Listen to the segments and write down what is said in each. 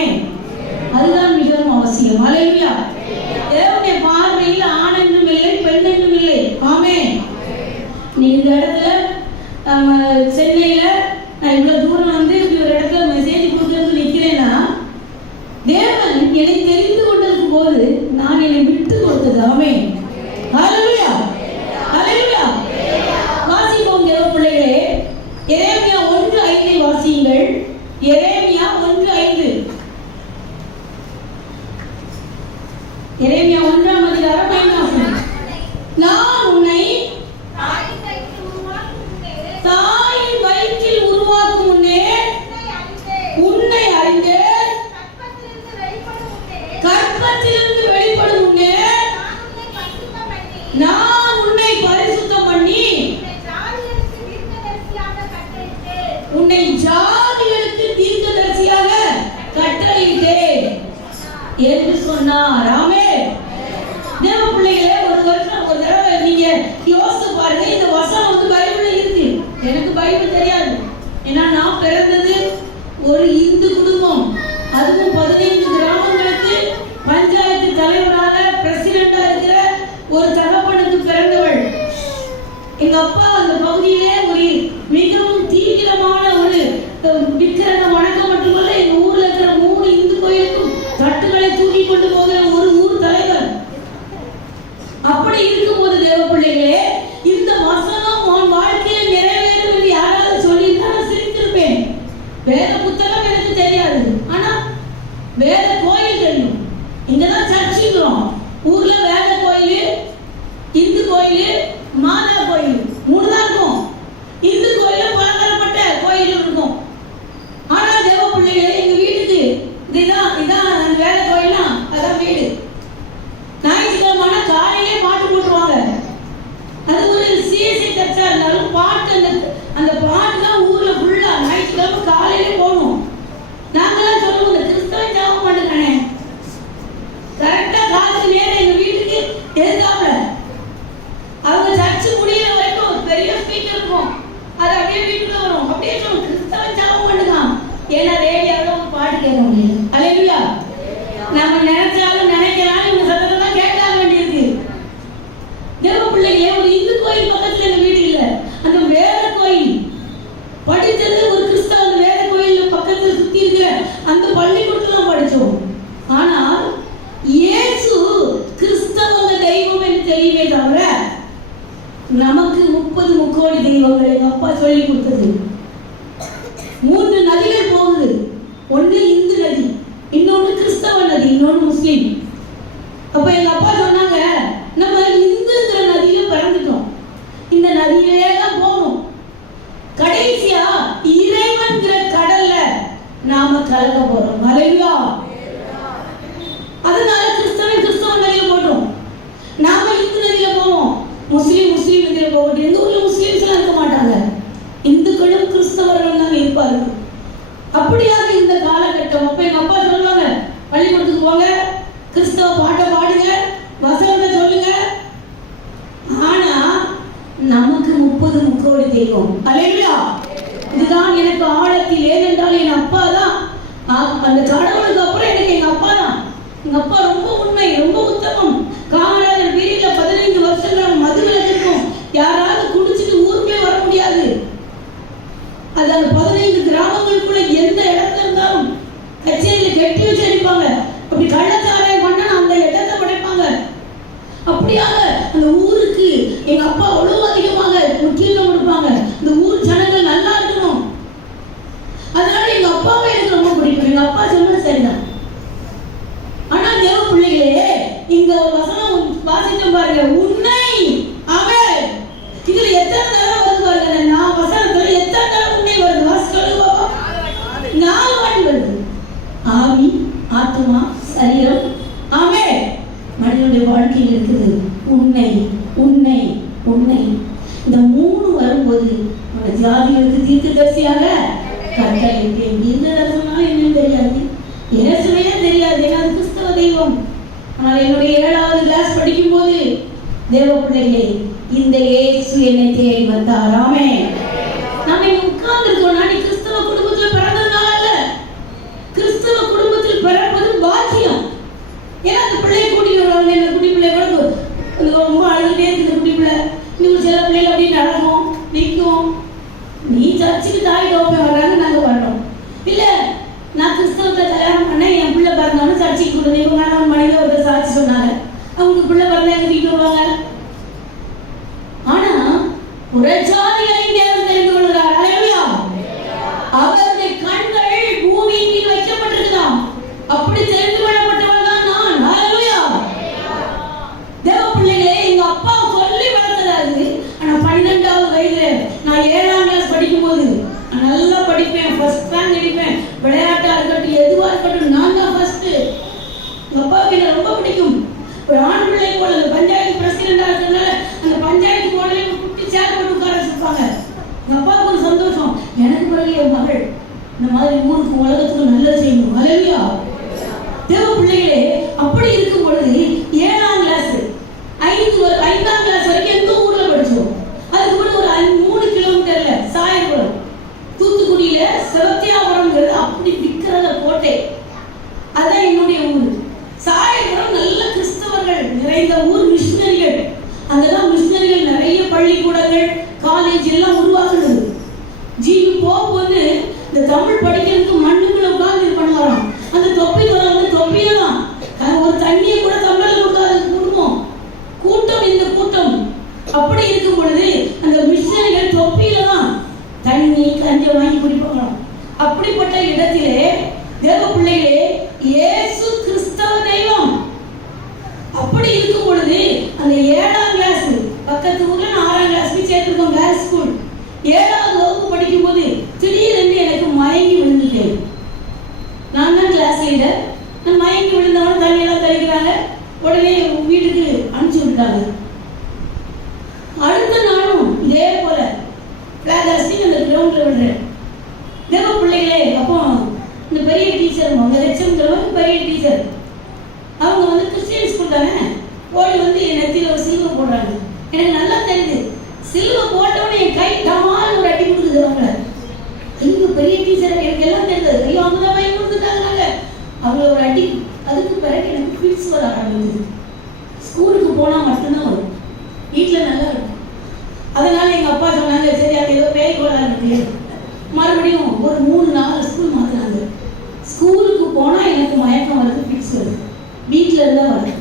ஆமென். அதுதான் மிகவும் அவசியம். ஹல்லேலூயா. தேவனுடைய பார்வையில் ஆண் என்றும் இல்லை, பெண் என்றும் இல்லை. ஆமென். நீ இந்த இடத்துல சென்னையில நான் இவ்வளவு தூரம் வந்து இப்படி ஒரு இடத்துல மெசேஜ் கொடுக்கறது நிற்கிறேன்னா, தேவன் என்னை தெரிந்து கொண்டிருக்கும் போது நான் என்னை விட்டு கொடுத்தது. ஆமென். ஹல்லேலூயா. ஹல்லேலூயா. வாசிப்போம் தேவ பிள்ளைகளே. எரேமியா 1:5 வாசியுங்கள். எரேமியா 1:5. எரேமியா 1ஆம் அதிகாரம் 5ஆம் வசனம். நான் உன்னை தாயின் வயிற்றில் உருவாக்கும் முன்னே உன்னை அறிந்தேன், கர்ப்பத்திலிருந்து வெளிப்படும் முன்னே நான் உன்னை பரிசுத்தம் பண்ணி உன்னை ஜாதிகளுக்கு தீர்க்கதரிசியாக கட்டளையிட்டேன் என்று சொன்னார். ஆமென். தேவ பிள்ளைகளே, ஒரு வருஷம் ஒரு தடவை நீங்க யோசிச்சு பாருங்க. இந்த வசனம் வந்து பைபிள்ல இருக்கு. எனக்கு பைபிள் தெரியாது. ஏன்னா நான் பிறந்தது ஒரு இந்து குடும்பம். அதுவும் 15 கிராமங்களுக்கு பஞ்சாயத்து தலைவராக பிரசிடண்டா இருக்கிற ஒரு தகப்பனுக்கு பிறந்தவள். எங்க அப்பா அந்த பகுதியிலே ஒரு மிகவும் தீவிரமான ஒரு விக்கிரக வணக்கம் மட்டுமல்ல, எங்க ஊர்ல இருக்கிற 3 இந்து கோயிலுக்கும் தட்டுகளை தூக்கி கொண்டு போகிற ஒரு ஊர் தலைவர். அப்படி இருக்கும்போது தேவ பிள்ளைகளே, இந்த வசனம் உன் வாழ்க்கையில் நிறைவேறும் என்று யாராவது சொல்லியிருந்தா நான் சிரித்திருப்பேன். வேத புத்தகம் எனக்கு தெரியாது, ஆனா வேத கோயில் தெரியும். இங்கதான் சர்ச்சுக்கிறோம். ஊர்ல வேத கோயில், இந்து கோயில், மாதா கோயில் 3 தான் இருக்கும். இந்து கோயில பலதரப்பட்ட கோயில் இருக்கும். ஆனா தேவ பிள்ளைகளே, எங்க வீட்டுக்கு இதான் வேத கோயில்னா அதான் வீடு. ஞாயிற்றுக்கிழமை காலையிலே பாட்டு போட்டுருவாங்க. அது ஒரு சிஎஸ்சி சர்ச்சா இருந்தாலும் பாட்டு அந்த பாட்டு தான் ஊர்ல ஃபுல்லா ஞாயிற்றுக்கிழமை காலையிலே போகணும். நாங்களாம் சொல்லுவோம், இந்த கிறிஸ்தவ ஜாபம் பண்ணுறானே கரெக்டா காலத்து நேரம் எங்க வீட்டுக்கு எதிர்த்தாப்புல அவங்க சர்ச்சு முடிகிற வரைக்கும் ஒரு பெரிய ஸ்பீக்கர் இருக்கும். அது அப்படியே வீட்டுக்குள்ள வரும். அப்படியே சொல்லுவோம், கிறிஸ்தவ ஜாபம் பண்ணுறான். ஏன்னா ரேடியோவில் ஒரு பாட்டு கேட்க முடியாது. ஹல்லேலூயா. நம்ம நினைச்சாலும் நினைக்கலாம் இவங்க சத்தத்தை தான் கேட்க வேண்டியிருக்கு. தேவ பிள்ளைகளே, ஒரு இந்து கோயில் பக்கத்துல எங்க வீடு இல்ல. அந்த வேத கோயில் படித்தது ஒரு கிறிஸ்தவ வேத கோயில் பக்கத்துல சுத்தி இருக்கிற அந்த பள்ளிக்கூடத்துல படிச்சோம். ஆனால் இயேசு கிறிஸ்தவங்க தெய்வம் என்று தெரியுமே தவிர நமக்கு 30 முக்கோடி தெய்வங்கள் எங்க அப்பா சொல்லி கொடுத்தது. 3 நதிகள் போகுது. ஒன்று இந்து நதி, இன்னொன்று கிறிஸ்தவ நதி, இன்னொன்று முஸ்லீம். அப்ப எங்க அப்பா சொன்னாங்க, நம்ம இந்துங்கிற நதியில பிறந்துட்டோம், இந்த நதியிலே தான் போகணும். கடைசியா இறைவன்கிற கடல்ல நாம கலக்க போறோம். ஹல்லேலூயா. அதனால கிறிஸ்தவ நதியில போட்டோம். நாம இந்து நதியில போவோம், முஸ்லீம் நதியில போகட்டும். எந்த ஊர்ல முஸ்லீம்ஸ் எல்லாம் இருக்க மாட்டாங்க, இந்துக்களும் கிறிஸ்தவர்களும் தான் இருப்பார்கள். அப்படியாக இந்த காலகட்டம். அப்ப எங்க அப்பா சொல்லுவாங்க, பள்ளிக்கூடத்துக்கு போங்க, கிறிஸ்தவ பாட்டை பாடுங்க, வசனத்தை சொல்லுங்க. ஆனா நமக்கு 30 முக்கோடி தெய்வம். ஹல்லேலூயா. இதுதான் எனக்கு ஆழத்தில். ஏனென்றால் என் அப்பா தான் அந்த கடவுளுக்கு அப்புறம் எனக்கு எங்க அப்பா தான். எங்க அப்பா ரொம்ப உண்மை, ரொம்ப உத்தமம். காமராஜர் பீரியட்ல 15 வருஷங்கள் மதுவிலக்கு இருக்கும். யாராவது குடிச்சிட்டு ஊருக்குள்ளே வர முடியாது. அது அந்த 15 கிராமங்களுக்குள்ள எந்த இடத்துல இருந்தாலும் கச்சேரியில கெட்டி வச்சு அடிப்பாங்க. அப்படி கள்ளச்சாராயம் பண்ணா அந்த இடத்தை படைப்பாங்க. அப்படியாக அந்த ஊருக்கு எங்க அப்பா அவ்வளவு அதிகமாக முக்கியத்துவம் கொடுப்பாங்க. இந்த ஊர் ஜனங்கள் நல்லா இருக்கணும். அதனால எங்க அப்பாவை எனக்கு ரொம்ப பிடிக்கும். எங்க அப்பா சொன்னது சரிதான். ஆனா தேவ பிள்ளைகளே, இங்க வசனம் வாசிச்சோம் பாருங்க, உன்னை அவன். இதுல எத்தனை தடவை வருது பாருங்க. நான் வசனத்துல எத்தனை தடவை உன்னை வருது வாசிக்கணும் பாப்பா. 4 வாட்டி வருது. ஆவி, ஆத்மா, சரீரம். ஆமென். மனிதனுடைய வாழ்க்கையில் இருக்குது உன்னை உன்னை உன்னை. இந்த 3 வரும்போது நம்ம ஜாதிகளுக்கு தீர்க்கதரிசியாக கட்டளையிட்டேன். இந்த தரிசனம் என்னன்னு தெரியாது, இயேசுவே தெரியாது. ஏன்னா அது கிறிஸ்தவ தெய்வம். ஆனால் என்னுடைய 7வது கிளாஸ் படிக்கும் போது தேவ பிள்ளைகளே, இந்த இயேசு என்னை தேடி வந்தார். ஆமென். நாம இங்க உட்கார்ந்து இருக்கோம். நான் கிறிஸ்தவ குடும்பத்தில் பிறந்ததுனால அல்ல, கிறிஸ்தவ குடும்பத்தில் பாருங்க, இந்த குட்டி பிள்ளை கூட ரொம்ப அழுதுகிட்டே இருக்குது. குட்டி பிள்ளை இன்னும் சில பிள்ளைகள் அப்படியே நடக்கும், நிற்கும். நீ சர்ச்சுக்கு தாய் தோப்பை வர்றாங்க, நாங்கள் வர்றோம். இல்லை, நான் கிறிஸ்தவத்தை கல்யாணம் பண்ணேன், என் பிள்ளை பிறந்தவொன்னு சர்ச்சைக்கு கொடுத்து இவங்க மனைவி ஒருத்தர் சாட்சி சொன்னாங்க. அவங்க பிள்ளை பிறந்த எங்க வீட்டு வருவாங்க. ஆனா புறஜாதிகளை தேவன் தெரிந்து கொள்கிறார். அல்லேலூயா. அவருடைய கண்கள் பூமியின் மீது வைக்கப்பட்டிருக்கிறான். அப்படி தெரிந்து கொள்ளப்பட்டவன் தான் நான். அல்லேலூயா. தேவ பிள்ளைகளே, எங்க அப்பா சொல்லி வளர்த்ததாது. ஆனா 12வது வயதுல நான் 7ஆம் கிளாஸ் படிக்கும் போது நல்லா படிப்பேன், ஃபர்ஸ்ட் ரேங்க் அடிப்பேன். விளையாட்டா இருக்கட்டும், எதுவா இருக்கட்டும், நான் தான் ஃபர்ஸ்ட். எங்க அப்பாவுக்கு என்ன ரொம்ப பிடிக்கும். ஒரு ஆண் பிள்ளை போல அந்த பஞ்சாயத்து பிரசிடண்டா இருக்கிறதுனால அந்த பஞ்சாயத்து போல குட்டி சேர் போட்டு உட்கார வச்சிருப்பாங்க. எங்க அப்பாவுக்கு ஒரு சந்தோஷம், எனக்கு பிறகு என் மகள் இந்த மாதிரி ஊருக்கு உலகத்துக்கு நல்லது செய்யணும். அல்லேலூயா. தேவ பிள்ளைகளே, அப்படி இருக்கும் பொழுது 7ஆம் கிளாஸ் 5ஆம் கிளாஸ் வரைக்கும் எந்த ஊர்ல படிச்சோம். அதுக்கு கூட ஒரு 3 கிலோமீட்டர்ல சாயல்புரம், தூத்துக்குடியில சிவத்தியாபுரம்ங்கிறது அப்படி விற்கிறத கோட்டை. அதான் என்னுடைய ஊர். சாயல்புரம் நல்ல கிறிஸ்தவர்கள் நிறைந்த ஊர், மிஷினரிகள். அங்கதான் மிஷினரிகள் நிறைய பள்ளிக்கூடங்கள், காலேஜ் எல்லாம் உருவாக்குது. ஜிவி போப் வந்து இந்த தமிழ் படிக்கிறதுக்கு மண்ணுக்குள்ள உட்கார்ந்து இது பண்ணுவாராம். அந்த தொப்பி வந்து தொப்பியில தான் ஒரு தண்ணியை கூட தமிழில் கொடுக்காத குடும்பம் கூட்டம். இந்த கூட்டம் அப்படி இருக்கும் பொழுது அந்த மிஷினரிகள் தொப்பியில தான் தண்ணி கஞ்சி வாங்கி குடிப்பாங்களாம். அப்படிப்பட்ட இடத்திலே தேவ பிள்ளைகளே, இயேசு கிறிஸ்தவ தெய்வம். அப்படி இருக்கும் பொழுது அந்த 7ஆம் கிளாஸ் பக்கத்து ஊர்ல 6ஆம் கிளாஸ் சேர்த்துருக்கோம் கேர்ள்ஸ் ஸ்கூல். 7வது வகுப்பு படிக்கும் போது திடீரென்று எனக்கு மயங்கி விழுந்துட்டேன். நான் தான் கிளாஸ் லீடர். நான் மயங்கி விழுந்தவன தண்ணியெல்லாம் தெளிக்கிறாங்க. உடனே வீட்டுக்கு அனுப்பிச்சு விட்டாங்க. அடுத்த நாளும் இதே போல பிளாக் ஹாஸ்டிங் அந்த கிரவுண்ட்ல விடுறேன். தேவ பிள்ளைகளே, அப்போ இந்த பெரிய டீச்சர், அவங்க ஹெச்எம்ங்கிறவங்க பெரிய டீச்சர், அவங்க வந்து கிறிஸ்டியன் ஸ்கூல் தானே, போய் வந்து என் நெத்தியில் ஒரு சிலுவை போடுறாங்க. எனக்கு நல்லா தெரியுது. சிலுவை போட்டவொடனே என் கை டமால் ஒரு அடி கொடுக்குது. அவங்கள இவங்க பெரிய டீச்சர், எனக்கு எல்லாம் தெரிஞ்சது. ஐயோ, அவங்க தான் பையன் கொடுத்துட்டாங்க. அவங்கள ஒரு அடி. அதுக்கு பிறகு எனக்கு ஃபிட்ஸ் வர ஆரம்பிச்சது. ஸ்கூலுக்கு போனால் மட்டும்தான் வரும், வீட்டில் நல்லா இருக்கும். அதனால எங்கள் அப்பா சொன்னாங்க, சரி அது ஏதோ பேய் கோளாறு இருக்கு. மறுபடியும் ஒரு 3-4 ஸ்கூல் மாற்றினாங்க. ஸ்கூலுக்கு போனால் எனக்கு மயக்கம் வருது, ஃபிட்ஸ் வருது. வீட்டில் இருந்தால் வருது.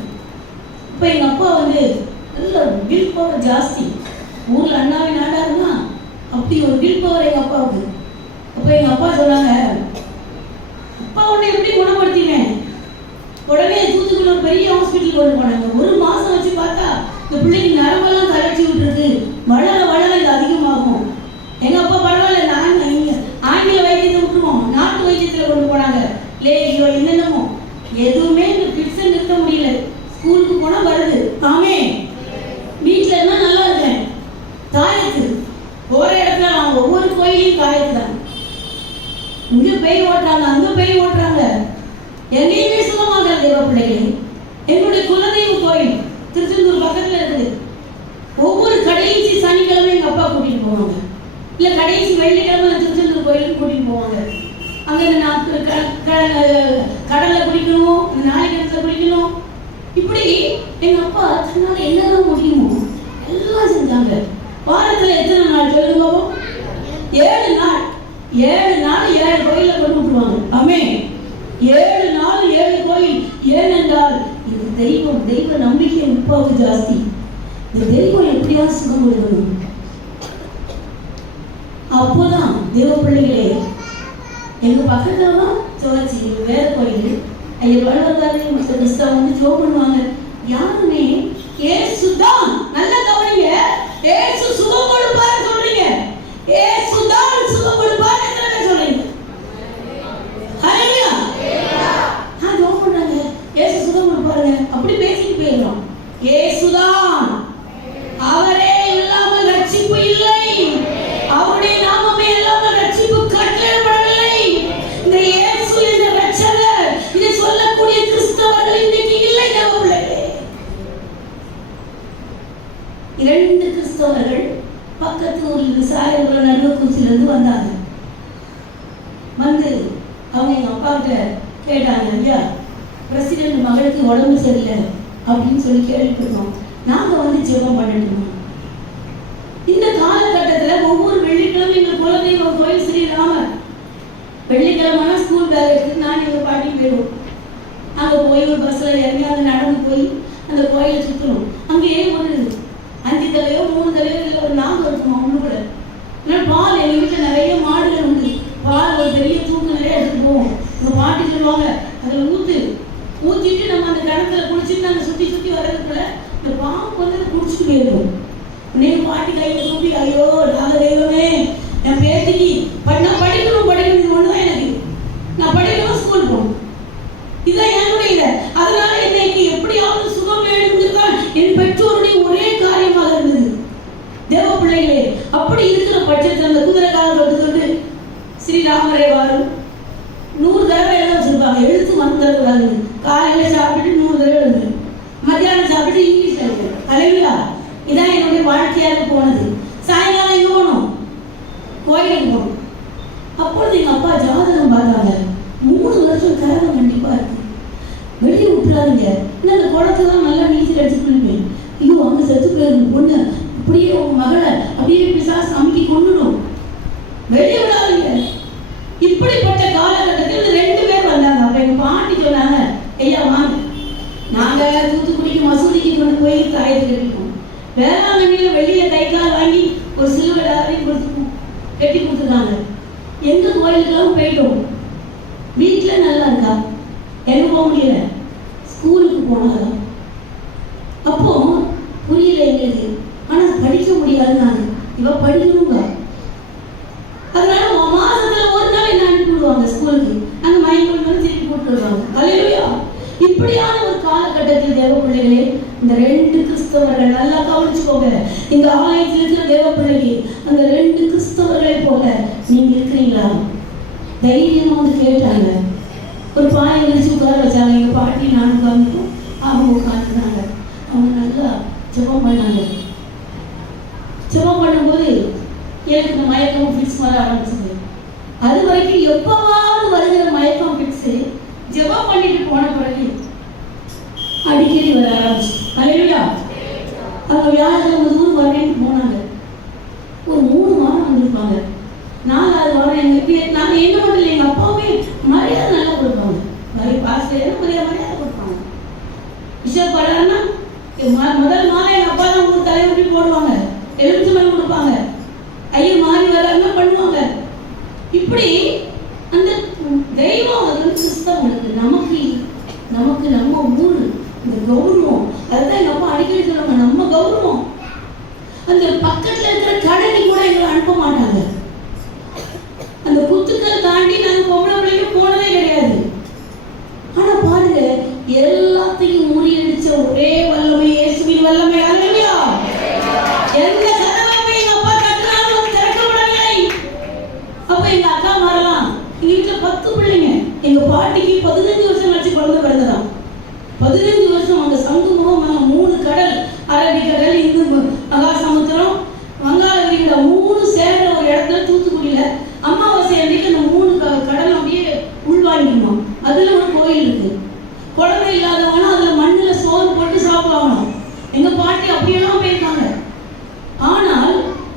இப்போ எங்கள் அப்பா வந்து நல்ல வில் பவர் ஜாஸ்தி. ஊரில் அண்ணாவின் நாடாருன்னா அப்படி ஒரு வில் பவர் எங்கள் அப்பாவுக்கு. அப்போ எங்கள் அப்பா சொன்னாங்க, அப்பா உன்னை எப்படி குணப்படுத்தினேன். உடனே தூத்துக்குள்ள ஒரு பெரிய ஹாஸ்பிட்டல் கொண்டு போனாங்க. 1 மாதம் வச்சு பார்த்தா இந்த பிள்ளைக்கு நரம்பெல்லாம் தளர்ச்சி விட்டுருக்கு. வளர வளர இது அதிகமாகும். எங்கள் அப்பா பரவாயில்ல, ஆங்கில வைத்தியத்தை விட்டுருவோம், நாட்டு வைத்தியத்தில் கொண்டு போனாங்க. லேகியோ என்னென்னமோ, எதுவுமே இந்த பிட்ஸை நிறுத்த முடியல. ஸ்கூலுக்கு போனால் வருது. ஆமே. வீட்டில் இருந்தால் நல்லா இருக்கேன். தாயத்து போகிற இடத்துல அவங்க ஒவ்வொரு கோயிலையும் தாயத்து தான். இங்கே பேய் ஓட்டுறாங்க, அங்கே பேய் ஓட்டுறாங்க. எங்கேயுமே சுகமாக தேவ பிள்ளைகளே. என்னுடைய குலதெய்வ கோயில் திருச்செந்தூர் பக்கத்தில் இருக்குது. ஒவ்வொரு கடைசி சனிக்கிழமை எங்கள் அப்பா கூட்டிகிட்டு போவாங்க. இல்லை கடைசி வெள்ளிக்கிழமை திருச்செந்தூர் கோயிலுக்கு கூட்டிகிட்டு போவாங்க. அங்கே கடலில் குளிக்கணும், நாளைக்கிழத்துல குளிக்கணும். இப்படி எங்கள் அப்பா தன்னால் என்னெல்லாம் முடியுமோ எல்லாம் செஞ்சாங்க. வாரத்தில் எத்தனை நாள் சொல்லுங்க? 7 நாள். 7 நாள் 7 கோயிலில் கொண்டு விட்டுருவாங்க. ஆமே. 7 நாள் 7 கோயில். ஏனென்றால் இது தெய்வம், தெய்வ நம்பிக்கை அப்பாவுக்கு ஜாஸ்தி. இந்த தெய்வம் எப்படியா சுகம் கொடுக்கணும். அப்போதான் தேவ பிள்ளைகளே, எங்க பக்கத்துல தான் சர்ச்சு, வேற கோயில். ஐயா வளர்ந்தாரு கிறிஸ்தவ வந்து ஜோ பண்ணுவாங்க. யாருமே ஏசுதான், நல்ல கவனிங்க, ஏசு சுகம் கொடுப்பாரு சொல்றீங்க. ஏசுதான் சுகம் கொடுப்பாரு எத்தனை பேர் சொல்றீங்க? ஹalleluya. ஜோ பண்றாங்க, ஏசு சுகம் கொடுப்பாருங்க, அப்படி பேசிட்டு போயிடுறோம். ஏசுதான், அவரே இல்லாமல் ரட்சிப்பு இல்லை. அவருடைய நாமமே இல்லாமல் ரட்சிப்பு கட்டளையிடப்படவில்லை. இந்த இயேசு என்ற ரட்சகர், இதை சொல்லக்கூடிய கிறிஸ்தவர்கள் இன்னைக்கு இல்லை. இரண்டு கிறிஸ்தவர்கள் பக்கத்து ஊரில் சாயல்புரம் நடுவக்குறிச்சியிலிருந்து வந்தாங்க. வந்து அவங்க எங்கள் அப்பா கிட்ட கேட்டாங்க, ஐயா பிரசிடென்ட் மகளுக்கு உடம்பு சரியில்லை, அப்படின்னு சொல்லி கேள்விப்பட்டோம். நாங்க வந்து ஜெபம் பண்ணணுமா? இந்த காலகட்டத்தில் ஒவ்வொரு வெள்ளிக்கிழமை எங்கள் குலதெய்வம் கோயில் ஸ்ரீராமர். வெள்ளிக்கிழமைனா ஸ்கூல் பேக் எடுத்து நான் எங்கள் பாட்டி போயிடுவோம். அங்கே போய் ஒரு பஸ்ஸில் இறங்கி அதை நடந்து போய் அந்த கோயிலை சுற்றணும். அங்கேயே ஒரு 5 தலையோ 3 தலையோ இல்லை ஒரு 4 இருக்குமா ஒன்று கூட. ஏன்னா பால் எங்கள் வீட்டில் நிறைய மாடுகள் உண்டு. பால் ஒரு பெரிய தூக்கு நிறைய எடுத்துட்டு போவோம். எங்கள் பாட்டி சொல்லுவாங்க, அதில் ஊற்றிட்டு நம்ம அந்த கிணத்துல குளிச்சுட்டு நாங்கள் சுற்றி வர்றதுக்குள்ள இந்த பாம்பு வந்து குடிச்சிட்டு போயிருக்கோம். இன்னைக்கு பாட்டி கையில் தூக்கி, ஐயோ நாங்கள் தெய்வமே என் பேத்திக்கு படிக்கணும் இது ஒன்று தான் எனக்கு. நான் படிக்கணும், ஸ்கூல் போகணும், இதுதான் என்னுடைய இதை. அதனால இன்னைக்கு எப்படியாவது சுகம் வேணுங்கிறதான் என் பெற்றோருடைய ஒரே காரியமாக இருந்தது. தேவ பிள்ளைகளே, அப்படி இருக்கிற பட்சத்தில் அந்த குதிரை காலத்துக்கு ஸ்ரீராமரே வாரும் 100 தடவை எழுத வச்சிருப்பாங்க. எழுத்து மறந்துடக்கூடாது. காலையில் சாப்பிட்டுட்டு 100 தடவை எழுது, மத்தியானம் சாப்பிட்டு இங்கிலீஷ் எழுது. அல்லேலூயா. இதான் என்னுடைய வாழ்க்கையாக போனது. சாயங்காலம் எங்கே போகணும்? கோயிலுக்கு போகணும். அப்பொழுது எங்கள் அப்பா ஜாதகம் பார்த்தாங்க. 3 வருஷம் கரகம் கண்டிப்பாக இருக்கு, வெளியே விட்டுறாதீங்க. இன்னும் அந்த குளத்துலாம் நல்லா நீச்சல் அடிச்சுட்டு இருப்பேன். ஐயோ அங்கே செத்து போயிருக்கு பொண்ணு, அப்படியே உங்க மகளை அப்படியே பிசாசு அமுக்கி கொண்டுடும், வெளியே விடாதீங்க. இப்படிப்பட்ட காலகட்டத்தில் 2 பேர் வந்தாங்க. அப்ப எங்க பாட்டி சொன்னாங்க, ஐயா வாங்க, நாங்க தூத்துக்குடிக்கு மசூதிக்கு கொண்டு போய் தாயத்தை கட்டிப்போம். வேளாங்கண்ணியில வெளியே கை கால் வாங்கி ஒரு சிலுவை கொடுத்துப்போம், கட்டி கொடுத்துருக்காங்க. எந்த கோயிலுக்கெல்லாம் போயிட்டோம். வீட்டில் நல்லா இருக்கா, எங்க போக முடியல, ஸ்கூலுக்கு போனாதான். அப்போ புரியல எங்களுக்கு. ஆனா படிக்க முடியாது. நான் இவ படிக்கணுங்க. அதனால மாசத்துல ஒரு நாள் என்ன அனுப்பி விடுவாங்க ஸ்கூலுக்கு. அந்த மைண்ட் திருப்பி போட்டு வருவாங்க. அல்லேலூயா. இப்படியான ஒரு காலகட்டத்தில் தேவ பிள்ளைகளே, இந்த 2 கிறிஸ்தவர்கள் நல்லா கவனிச்சுக்கோங்க. இந்த ஆலயத்தில் இருக்கிற தேவ பிள்ளைகளே, அந்த 2 கிறிஸ்தவர்களை போல நீங்க இருக்கிறீங்களா? தைரியமா வந்து கேட்டாங்க. ஒரு பாயை விரிச்சு உட்கார வச்சாங்க. எங்க பாட்டி நானும் உட்காந்துட்டோம், அவங்க உட்காந்துருந்தாங்க. அவங்க நல்லா ஜெபம் பண்ணாங்க. ஜெபம் பண்ணும்போது எனக்கு இந்த மயக்கம் ஃபிக்ஸ் வர ஆரம்பிச்சது. அது வரைக்கும் எப்பவாவது வருகிற மயக்கம் ஃபிக்ஸ் ஜெபம் பண்ணிட்டு போன பிறகு அடிக்கடி வர ஆரம்பிச்சு. அல்லேலூயா. அவங்க வியாழக்கிழமை ஊர் வரேன்னு போனாங்க. ஒரு 3 வாரம் வந்திருப்பாங்க. 4வது வாரம் எங்களுக்கு நாங்கள் என்ன பண்ணல, எங்கள் அப்பாவுமே மரியாதை நல்லா கொடுப்பாங்க. பாஸ்டர் மரியாதை கொடுப்பாங்க. பிஷப் வராருன்னா முதல் மாதம் எங்கள் அப்பா தான் ஊர் தலைவரி போடுவாங்க, எலுமிச்சை மணி கொடுப்பாங்க. ஐயர் மாறி வராருன்னா பண்ணுவாங்க. இப்படி அந்த தெய்வம் அது கிறிஸ்தவங்களுக்கு நமக்கு நம்ம ஊர் இந்த கௌரவம். அதுதான் எங்க அப்பா அடிக்கடி சொல்லுவாங்க, நம்ம கௌரவம். அந்த பக்கத்துல இருக்கிற கடைக்கு கூட எங்களை அனுப்ப மாட்டாங்க. அந்த குத்துக்கள் தாண்டி நாங்க பொம்பளை பிள்ளைங்க போனதே கிடையாது. ஆனா பாருங்க, எல்லாத்தையும் முறியடிச்ச ஒரே வல்லமை இயேசுவின் வல்லமை. அல்லேலூயா. எந்த கதவை எங்க அப்பா தட்டினாலும் திறக்கப்படவில்லை. அப்ப எங்க அக்கா மாறலாம். எங்க வீட்டுல 10 பிள்ளைங்க. எங்க பாட்டிக்கு 15 வருஷம் கழிச்சு குழந்தை பிறந்ததாம். 15 வருஷம். அங்க சங்குமுகம் 3 கடல், அரபிக்கடல், இந்து மகாசமுத்திரம், வங்காள விரிகுடா 3 சேர்ற ஒரு இடத்துல தூத்துக்குடியில அமாவாசை அன்னைக்கு அந்த 3 கடல் அப்படியே உள்வாங்கிடணும். அதுல ஒரு கோயில் இருக்கு. குழந்தை இல்லாதவங்க அதுல மண்ணுல சோறு போட்டு சாப்பிடணும். எங்க பாட்டி அப்படியெல்லாம் போயிருக்காங்க. ஆனால்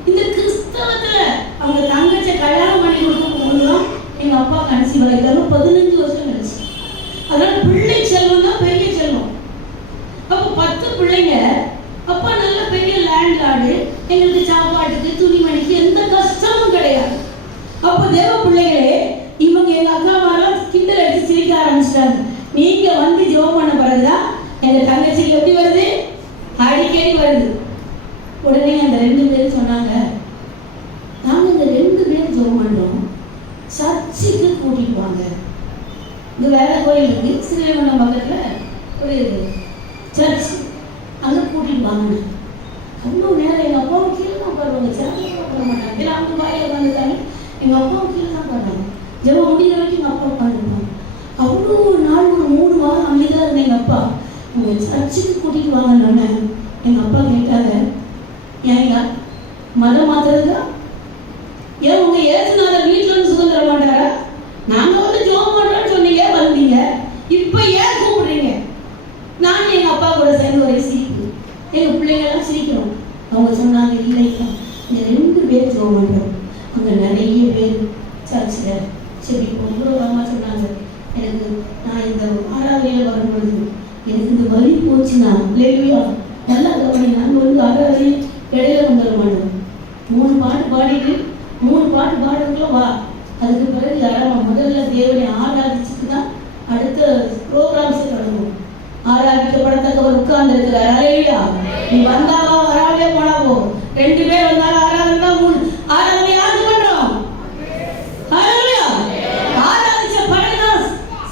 இந்த கிறிஸ்தவத்துல அவங்க தங்கச்ச கல்யாணம் பண்ணி கொடுக்கும் போதுதான் எங்க அப்பா கடைசி வரைக்கும் 15 வருஷம் கழிச்சு. அதனால பிள்ளை செல்வம் தான் பெரிய செல்வம். அப்போ 10 பிள்ளைங்க. அப்பா நல்ல பெரிய லேண்ட் லார்டு. எங்களுக்கு சாப்பாட்டுக்கு துணிமணிக்கு எந்த கஷ்டமும் கிடையாது. அப்போ தேவ பிள்ளைகளே, இவங்க எங்க அக்கா மாரெல்லாம் கிண்டல் அடிச்சு சிரிக்க ஆரம்பிச்சிட்டாங்க. நீங்க வந்து ஜெபம் பண்ண பிறகுதான் எங்க தங்கச்சிக்கு எப்படி வருது, அடிக்கடி வருது. உடனே அந்த 2 பேரும் சொன்னாங்க, நாங்க இந்த 2 பேரும் ஜெபம் பண்றோம், சர்ச்சுக்கு கூட்டிட்டு வாங்க. இங்க வேற கோயில் இருக்கு, ஸ்ரீவைகுண்டம் பக்கத்துல ஒரு சர்ச், அங்க கூட்டிட்டு வாங்க. அவ்வளோ நேரம் எங்க அப்பாவும் கீழே தான் உட்காருவாங்க, சேர்ந்து உட்கார மாட்டாங்க. ஏன்னா அவங்க வாயில உட்காந்துருக்காங்க, எங்க அப்பாவும் கீழே தான் உட்காருவாங்க. ஜெபம் முடிகிற வரைக்கும் எங்க அப்பா உட்காந்துருப்பாங்க. அவ்வளோ ஒரு நாள் ஒரு 3 வாரம் அமைதியாக இருந்த எங்க அப்பா அவங்க சர்ச்சுக்கு கூட்டிட்டு வாங்கன்னு எங்க அப்பா கேட்டாங்க, ஏங்க மதம் மாத்துறதுக்கா? ஏன் உங்க ஏசுநாதர் வீட்டுல இருந்து சுதந்திர மாட்டாரா? நாங்க வந்து ஜெபம் பண்றோம்னு சொன்னீங்க, வந்தீங்க, இப்ப ஏன் கூப்பிடுறீங்க? நான் எங்க அப்பா கூட சேர்ந்து பிள்ளைங்கள்லாம் சிரிக்கிறோம். அவங்க சொன்னாங்க, இல்லையா இந்த 2 பேர் ஜெபம் பண்ணுறோம். அங்கே நிறைய பேர் சர்ச்சில் செபிப்போம். ஒரு அம்மா சொன்னாங்க, எனக்கு நான் இந்த ஆராதனையில் வரும்பொழுது எனக்கு இந்த வலி போச்சுன்னா லேவியா நல்லா கவனி. நாங்கள் வந்து ஆராதனை இடையில வந்துட மாட்டோம். 3 பாட்டு பாடிட்டு 3 பாட்டு பாடுறதுக்குள்ள வா. அதுக்கு பிறகு யாரும் முதல்ல தேவனை ஆராதிச்சுட்டு தான் அடுத்த ப்ரோக்ராம்ஸே தொடங்கும். ஆராதிக்கப்படத்தக்கவர் உட்கார்ந்து இருக்கிறார். அலையா நீ வந்தாவா வராமலே போனா போகும். 2 பேர் வந்தாலும் ஆராதனை 3 ஆராதனை யாருக்கு பண்றோம்? ஆராதிச்ச பழனா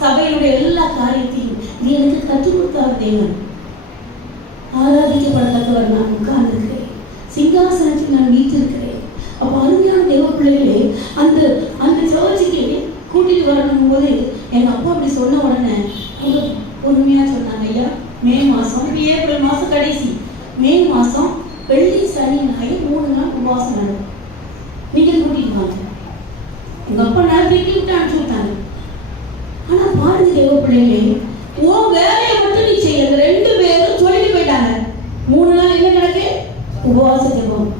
சபையுடைய எல்லா காரியத்தையும் நீ எனக்கு கற்றுக் கொடுத்தார் தேவன். ஆராதிக்கப்படத்தக்கவர் நான் உட்கார்ந்து இருக்கிறேன், சிங்காசனத்தில் நான் வீட்டிருக்கிறேன். அப்போ அருமையான தேவ பிள்ளைகளே, அந்த சர்ச்சுக்கு கூட்டிட்டு வரணும் போது எங்க அப்பா அப்படி சொன்ன உடனே அவங்க பொறுமையா சொன்னாங்க, ஐயா மே மாசம், ஏப்ரல் மாசம் கடைசி, மே மாசம் வெள்ளி சனி ஞாயிறு 3 நாள் உபவாசம் நடக்கும், நீங்க கூட்டிட்டு வாங்க. எங்க அப்பா நான் திட்டி விட்டு அனுப்பிச்சு விட்டாங்க. ஆனா பாருங்க தேவ பிள்ளைகளே, உன் வேலையை மட்டும் நீ செய்ய. 2 பேரும் சொல்லிட்டு போயிட்டாங்க. 3 நாள் என்ன நடக்கு? உபவாச ஜெபம்.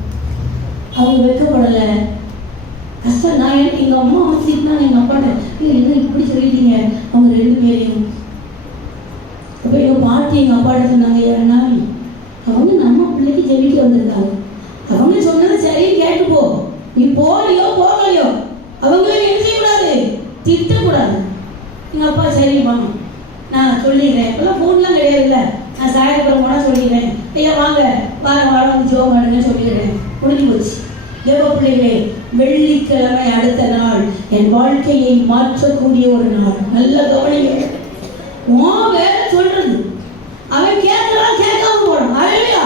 அவங்க வெட்கப்படலை. கஷ்டம். நான் எங்க அம்மா திட்டினாங்க எங்க அப்பாட்ட, என்ன இப்படி சொல்லிட்டீங்க அவங்க 2 பேரையும். அப்போ எங்க பாட்டி எங்க அப்பாட்ட சொன்னாங்க, யாருன்னா அவங்க நம்ம பிள்ளைக்கு ஜெபிக்க வந்திருக்காங்க, அவங்க சொன்னது சரி கேட்டுப்போ, நீ போறியோ போகலையோ அவங்கள என்ன செய்யக்கூடாது, திட்டக்கூடாது. எங்க அப்பா சரிம்மா நான் சொல்லிடுறேன். இப்பெல்லாம் ஃபோன்லாம் கிடையாதுல்ல, நான் சாயந்தரம் போனால் சொல்லிடுறேன், ஐயா வாங்க வாரம் ஜோம் பண்ணுங்க சொல்லிடுறேன், முடிஞ்சு போச்சு. தேவ பிள்ளைகளே, வெள்ளிக்கிழமை அடுத்த நாள் என் வாழ்க்கையை மாற்றக்கூடிய ஒரு நாள். நல்ல கவனிங்க. வேற சொல்றது அவன் கேட்கலாம் கேட்காம போறான். அழகா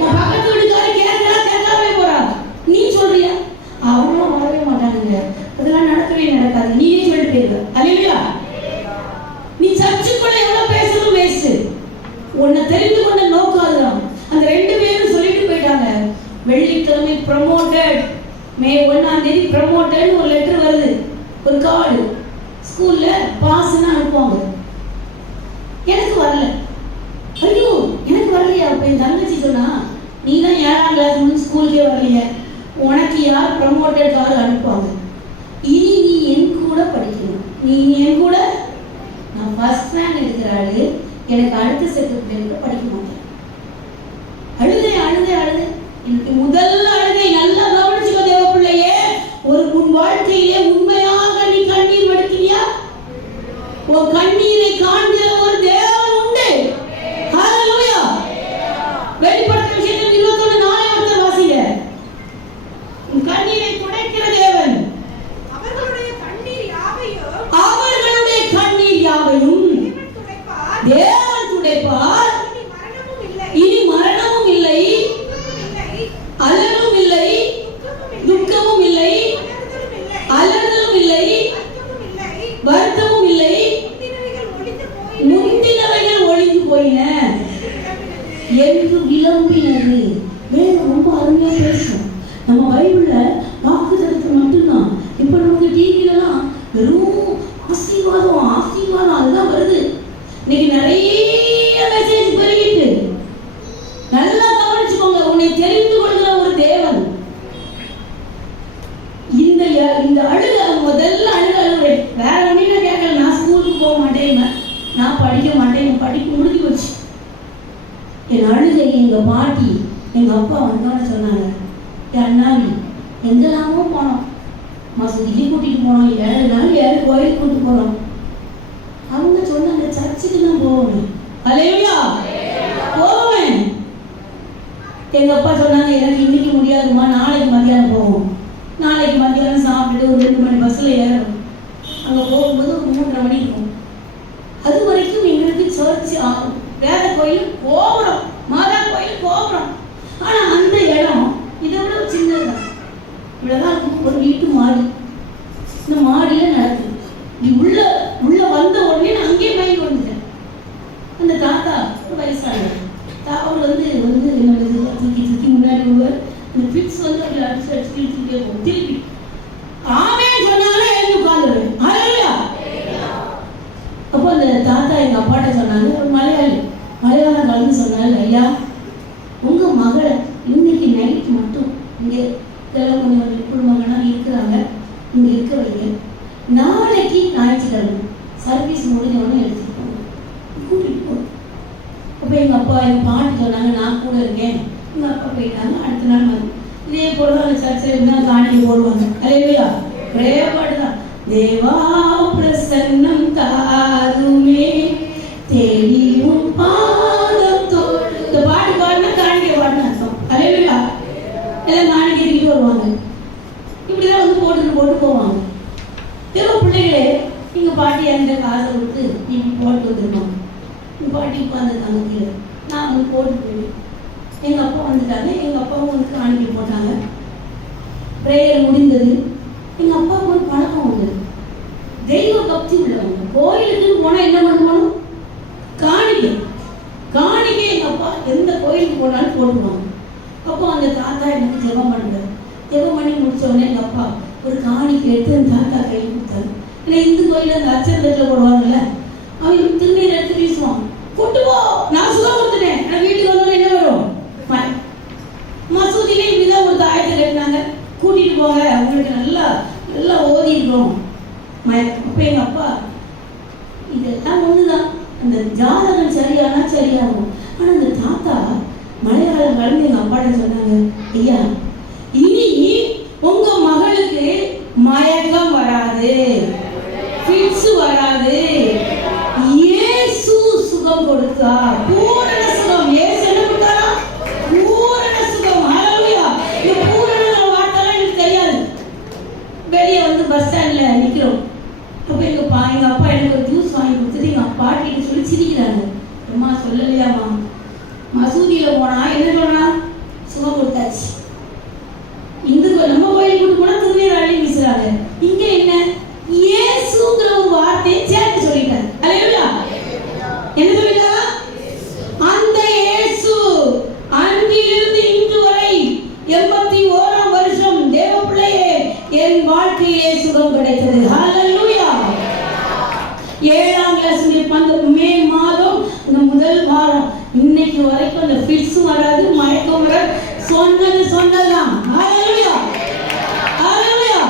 பக்கத்து வீட்டுக்காரன் கேட்கலாம் கேட்காம போறான். நீ சொல்றியா? அவங்களும் வரவே மாட்டானுங்க. அதெல்லாம் நடக்கவே நடக்காது. நீயே சொல்லிட்டு போயிருக்க. அழகா நீ சர்ச்சுக்குள்ள எவ்வளவு பேசுறது வேஸ்ட். உன்னை தெரிந்து கொண்ட நோக்காதுதான். அந்த 2 பேரும் சொல்லிட்டு போயிட்டாங்க. வெள்ளிக்கிழமை ப்ரமோட்டட், மே 1ஆம் தேதி ப்ரமோட்டட் ஒரு லெட்டர் வருது, ஒரு கார்டு ஸ்கூல்ல பாஸ்ன்னு அனுப்புவாங்க. எனக்கு வரல. ஐயோ எனக்கு வரலையா? அப்ப என் தங்கச்சி சொன்னா, நீ தான் 7ஆம் கிளாஸ் முடிஞ்சு ஸ்கூலுக்கே வரலையே, உனக்கு யார் ப்ரமோட்டட் கார்டு அனுப்புவாங்க? இனி நீ என் கூட படிக்கணும், நீ என் கூட. நான் ஃபர்ஸ்ட் ரேங்க் எடுக்கிறாரு, எனக்கு அடுத்த செகண்ட் படிக்க மாட்டேன். அழுதே அழுதே அழுதே. எனக்கு முதல் அழுகை. நல்லா கவனிச்சுக்கோ தேவ பிள்ளையே, ஒரு உன் வாழ்க்கையிலே உண்மையாக நீ கண்ணீர் வடிக்கிறியா? உன் கண்ணீரை காண்கிற ஒரு தேவன் உண்டு. ஹல்லேலூயா. வெளிப்படுத்தின விசேஷம் 21:4 ஒருத்தர் வாசிங்க. உன் கண்ணீரை துடைக்கிற தேவன். அவர்களுடைய கண்ணீர் யாவையும் தேவன் துடைப்பார். இனி மரணமும் இல்லை, அலறும் இல்லை, துக்கமும் இல்லை, அலறுதலும் இல்லை, வருத்தமும் இல்லை, முந்தினவைகள் ஒழிந்து போயின என்று விளம்பினது. வேதம் ரொம்ப அருமையா பேசும். நம்ம பைபிள்ல வாக்குத்தத்தம் மட்டும்தான். இப்ப நமக்கு டிவிலலாம் வெறும் ஆசீர்வாதம் ஆசீர்வாதம் அதுதான் வருது. இன்னைக்கு நிறைய மெசேஜ் பெருகிட்டு. நல்லா கவனிச்சுக்கோங்க, உன்னை தெரிந்து கொள்கிற ஒரு தேவன். இந்த அழுக முதல்ல அழுகிறேன். வேற ஒன்றும் கேட்கல. நான் ஸ்கூலுக்கு போக மாட்டேன், நான் படிக்க மாட்டேன், என் படிப்பு முடிஞ்சு போச்சு. என் அழுகை எங்க பாட்டி எங்க அப்பா வந்தோன்னு சொன்னாங்க, அண்ணாவி எங்கெல்லாமோ போனோம், மசூதிக்கு கூட்டிட்டு போனோம், 7 நாள் 7 கோயிலுக்கு கூட்டிட்டு போனோம். அவங்க சொன்னாங்க சர்ச்சுக்கு தான் போவேன். அல்லேலூயா போவேன். எங்க அப்பா சொன்னாங்க, எனக்கு இன்னைக்கு முடியாதுமா, நாளைக்கு மத்தியானம் போவோம். நாளைக்கு மத்தியானம் சாப்பிட்டுட்டு ஒரு 2 மணி பஸ்ஸில் ஏறணும். அங்கே போகும்போது ஒரு 3:30 மணி இருக்கும். அது வரைக்கும் எங்களுக்கு சர்ச் வேத கோயில் கோபுரம், மாதா கோயில் கோபுரம். ஆனால் அந்த இடம் இதை விட சின்னதுதான். இவ்வளோதான் இருக்கும். ஒரு வீட்டு மாடி, இந்த மாடியில் நடக்குது. நீ உள்ள வந்த உடனே நான் அங்கேயே மயங்கி வந்துட்டேன். அந்த தாத்தா ஒரு வயசானவர், அவர் வந்து என்னோட தூக்கி முன்னாடி உள்ளவர். இந்த ஃபிக்ஸ் வந்து அப்படி அடிச்சு இழுத்துட்டே போகும். திருப்பி ஆமே சொன்னாலே எழுந்து உட்காந்துருவேன். அழகா. அப்போ அந்த தாத்தா எங்க அப்பாட்ட சொன்னாங்க, ஒரு மலையாளம் கலந்து சொன்னாங்க, ஐயா உங்க இங்கே இதெல்லாம் கொஞ்சம் குடும்பங்கள்லாம் இருக்கிறாங்க, இங்கே இருக்க வைங்க. நாளைக்கு ஞாயிற்றுக்கிழமை சர்வீஸ் முடிஞ்சவொடனே எடுத்துகிட்டு போங்க, கூட்டிகிட்டு போங்க. அப்போ எங்கள் அப்பா எங்கள் பாட்டி சொன்னாங்க, நான் கூட இருக்கேன். எங்கள் அப்பா போயிட்டாங்க. அடுத்த நாள் வந்து இதே போல தான் அந்த சர்ச்சில் இருந்தால் காணிக்கை போடுவாங்க. அல்லேலூயா. ஒரே பாட்டு தான், தேவா பிரசன்னம் தாருமே தேடி உன் பாதம் தோடு. இந்த பாட்டு பாடினா காணிக்கை பாடுன்னு அர்த்தம். அல்லேலூயா. எல்லாம் காணிக்கை தூக்கிட்டு வருவாங்க. இப்படிதான் வந்து போட்டு போவாங்க. தேவ பிள்ளைகளே, எங்கள் பாட்டி அந்த காசை கொடுத்து இப்படி போட்டு வந்துருப்பாங்க. எங்கள் பாட்டி உட்காந்துருக்காங்க கீழே, நான் வந்து போட்டு போயிடுவேன். எங்கள் அப்பா வந்துட்டாங்க, எங்கள் அப்பாவும் வந்து காணிக்கை போட்டாங்க. ப்ரேயர் முடிந்தது. எங்கள் அப்பாவுக்கு ஒரு பழக்கம் உண்டு, தெய்வ பக்தி உள்ளவங்க. கோயிலுக்கு போனால் என்ன பண்ணுவாங்க? காணிக்கை எங்கள் அப்பா எந்த கோயிலுக்கு போனாலும் போட்டுருவாங்க. அப்போ அந்த தாத்தா எனக்கு ஜெபம் பண்ணுறாரு. ஜெபம் பண்ணி முடித்தோடனே எங்கள் அப்பா ஒரு காணிக்கை எடுத்து அந்த தாத்தா கையில் கொடுத்தாரு. ஏன்னா இந்து கோயிலில் அந்த அச்சரத்தில் போடுவாங்கல்ல, அவங்க திருநீர் எடுத்து வீசுவான். கொண்டு போ, நான் சுகம் கொடுத்துட்டேன். ஆனால் வீட்டுக்கு வந்தோடனே என்ன வரும்? மசூதியிலே இப்படிதான் ஒரு தாயத்தை கட்டினாங்க, கூட்டிட்டு போங்க, அவங்களுக்கு நல்லா ஓதி இருக்கணும். அப்போ எங்கள் அப்பா இதெல்லாம் ஒண்ணுதான், அந்த ஜாதகம் சரியானா சரியாகும். ஆனால் அந்த தாத்தா மலையாளம் கலந்து எங்கள் அப்பாட்ட சொன்னாங்க, ஐயா இனி உங்க மகளுக்கு மயக்கம் வராது, ஃபிட்ஸ் வராது, இயேசு சுகம் கொடுத்தா, பூரண சுகம். இயேசு என்ன கொடுத்தாரா? பூரண சுகம். ஹல்லேலூயா. இந்த பூரண வார்த்தைலாம் எனக்கு தெரியாது. வெளியே வந்து பஸ் ஸ்டாண்ட்ல நிக்கிறோம். அப்போ எங்க அப்பா எனக்கு ஒரு ஜூஸ் வாங்கி கொடுத்துட்டு எங்க பாட்டிட்டு சொல்லி சிரிக்கிறாங்க. அம்மா சொல்லலையாமா, மசூதியில போனா என்ன சொல்றா? சுகம் கொடுத்தாச்சு. இந்து நம்ம கோயிலுக்கு கூட்டு போனா திருநீர் அள்ளி வீசுறாங்க. இங்க என்ன? இயேசுங்கிற ஒரு வார்த்தையை சேர்த்து சொல்லிட்டாரு. அல்லேலூயா. என்ன சொல்லிட்டாரா? அந்த இயேசு அன்றிலிருந்து இன்று வரை 81ஆம் வருஷம் தேவ பிள்ளையே என் வாழ்க்கையிலே சுகம் கிடைத்தது. ஹல்லேலூயா. 7ஆம் கிளாஸ் மே மாதம் இந்த முதல் வாரம் இன்னைக்கு வரைக்கும் அந்த ஃபிட்ஸும் வராது, மயக்கம் வராது. சொன்னதுதான். ஹல்லேலூயா. ஹல்லேலூயா.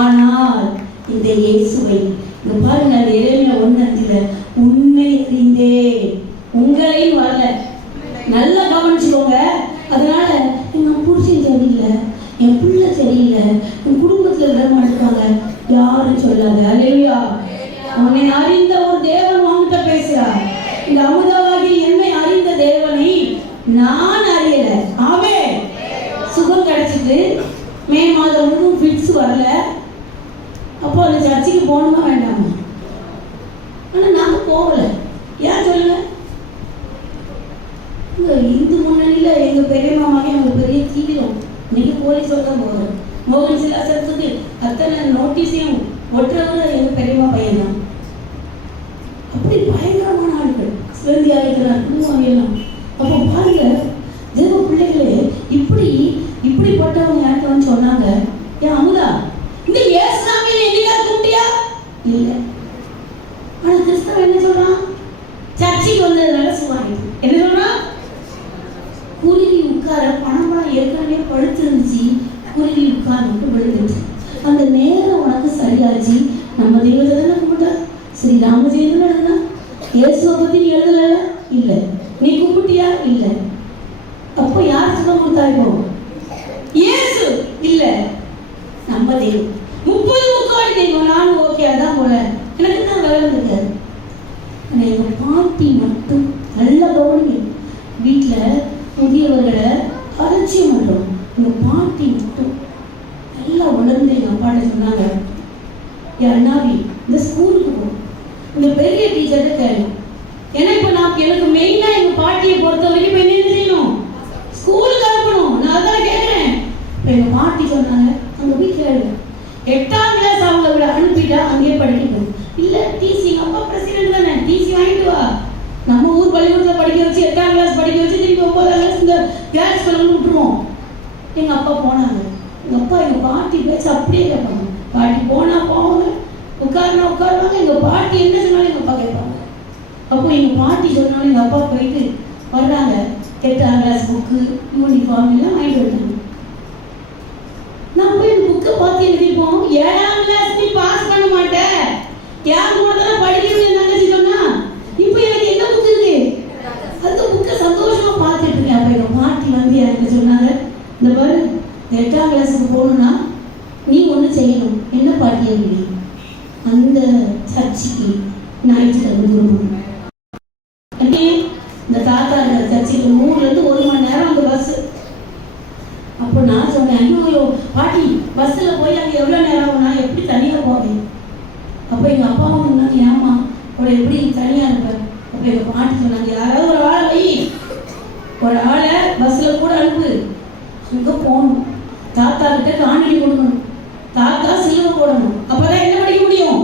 ஆனால் இந்த இயேசுவை இந்த பாருங்க, அந்த எரேமியா 1:5 உண்மை அறிந்தே உங்களையும் வரல. நல்லா கவனிச்சுக்கோங்க. அதனால எங்க புருஷன் சரியில்லை, என் பிள்ளை சரியில்லை, என் குடும்பத்துல விட மாட்டாங்க யாரும் சொல்லாங்க. அல்லேலூயா. உன்னை அறிந்த ஒரு தேவன் உன்கிட்ட பேசுறார். இந்த அமுதவாகி என்னை அறிந்த தேவனை நான் அறியல. ஆமென். சுகம் கிடைச்சிட்டு மே மாதம் முழுவதும் ஃபிட்ஸ் வரல. அப்போ அந்த சர்ச்சுக்கு போகணுமா வேண்டாமா? ஆனால் நாங்கள் போகல. ஏன் சொல்லுங்க? இந்து முன்னணியில் எங்கள் பெரியம்மாவே அவங்க பெரிய தீவிரம். இன்னைக்கு போலீஸ் தான் போகிறோம். மோகன் சிலாசத்துக்கு அத்தனை நோட்டீஸையும் ஒட்டுறவர் எங்கள் பெரியம்மா பையன் தான். அப்படி பயங்கரமான ஆட்கள் சிவந்தியாக இருக்கிறார் குடும்பம் எல்லாம். அப்போ பாருங்க, தேவ பிள்ளைகளே, இப்படிப்பட்டவங்க எனக்கு வந்து சொன்னாங்க, ஏன் அமுதா இந்த இயேசுநாமே என்னையா கூப்பிட்டியா? இல்லை. ஆனால் கிறிஸ்தவன் என்ன சொல்றான்? சர்ச்சைக்கு வந்ததுனால சுவாயிட்டு என்ன சொல்றான்? குருவி உட்கார பணம் ஏற்கனவே பழுத்து இருந்துச்சு, குருவி உட்கார மட்டும் விழுந்துச்சு. அந்த நேரம் உனக்கு சரியாச்சு. நம்ம தெய்வத்தை தானே கும்பிட்டா? ஸ்ரீ ராமஜெயந்தன் எழுதுனா? இயேசுவை பத்தி நீ எழுதல? இல்லை. நீ கும்பிட்டியா? இல்லை. அப்போ யார் சுகம் கொடுத்தாயோ? இயேசு இல்ல, நம்ம தெய்வம். 30 முக்காடி தெய்வம். நானும் ஓகே, அதான் போல எனக்கு தான் வேலை இருக்காது. ஆனால் எங்கள் பாட்டி மட்டும் நல்ல கவனிங்க. வீட்டில் முதியவர்களை அலட்சியம் பண்ணுறோம். எங்கள் பாட்டி மட்டும் நல்லா உணர்ந்து எங்கள் அப்பாட்ட சொன்னாங்க, என் அண்ணாவி இந்த ஸ்கூலுக்கு போகும், இந்த பெரிய டீச்சர்கிட்ட கேள்வி. ஏன்னா இப்போ நான் எனக்கு மெயினாக எங்கள் பாட்டியை பொறுத்த வரைக்கும் இப்போ என்ன செய்யணும்? ஸ்கூலுக்கு அனுப்பணும். நான் அதான் கேட்குறேன். இப்போ எங்கள் பாட்டி சொன்னாங்க, அங்கே போய் கேளு, 8ஆம் கிளாஸ் அவங்கள அனுப்பிட்டா அங்கேயே படிக்கணும். இல்லை டிசி, எங்கள் அப்பா பிரசிடென்ட் தானே, டிசி வாங்கிட்டு வா. நம்ம ஊர் பள்ளிக்கூடத்தில் படிக்க வச்சு 8ஆம் கிளாஸ் படிக்க வச்சு திருப்பி 9ஆம் கிளாஸ் இந்த கேர்ள்ஸ் ஸ்கூலில் விட்டுருவோம். எங்கள் அப்பா போனாங்க. எங்கள் அப்பா எங்கள் பாட்டி பேச்சு அப்படியே கேட்பாங்க. பாட்டி போனால் போவாங்க, உட்காருனா உட்காருவாங்க. எங்கள் பாட்டி என்ன சொன்னாலும் எங்கள் அப்பா கேட்பாங்க. அப்போ எங்கள் பாட்டி சொன்னாலும் எங்கள் அப்பா போயிட்டு வர்றாங்க. 8ஆம் கிளாஸ் புக்கு, யூனிஃபார்ம் எல்லாம் வாங்கிட்டு வந்தாங்க. இப்போ 7ஆம் கிளாஸ் நீ பாஸ் பண்ண மாட்ட, யார் கூட தான் படிக்கணும்னு தங்கச்சி சொன்னா, இப்போ எனக்கு என்ன புக்கு இருக்கு, அந்த புக்கை சந்தோஷமா பார்த்துட்டு இருக்கேன். அப்ப எங்க பாட்டி வந்து எனக்கு சொன்னாங்க, இந்த பாரு 8ஆம் கிளாஸுக்கு போகணும்னா நீ ஒன்று செய்யணும். என்ன பாட்டி அப்படி, அந்த சர்ச்சுக்கு ஞாயிற்றுக்கிழமை போகணும். இந்த தாத்தா இருக்கிற சர்ச்சுக்கு 3லேருந்து 1 மணி நேரம் அந்த பஸ். அப்போ நான் சொன்னேன், ஐயோ பாட்டி பஸ்ஸில் போய் அங்கே எவ்வளோ நேரம் ஆகும், நான் எப்படி தனியாக போவேன். அப்போ எங்கள் அப்பாவும் சொன்னாங்க, ஏமா அவளை எப்படி தனியாக இருப்பேன். அப்போ எங்கள் பாட்டி சொன்னாங்க, யாராவது ஒரு ஆளை வை, ஒரு ஆளை பஸ்ஸில் கூட அனுப்பு, அங்கே போகணும், தாத்தா கிட்ட காணிக்கை கொடுக்கணும், தாத்தா சிலுவை போடணும், அப்போதான் என்ன படிக்க முடியும்.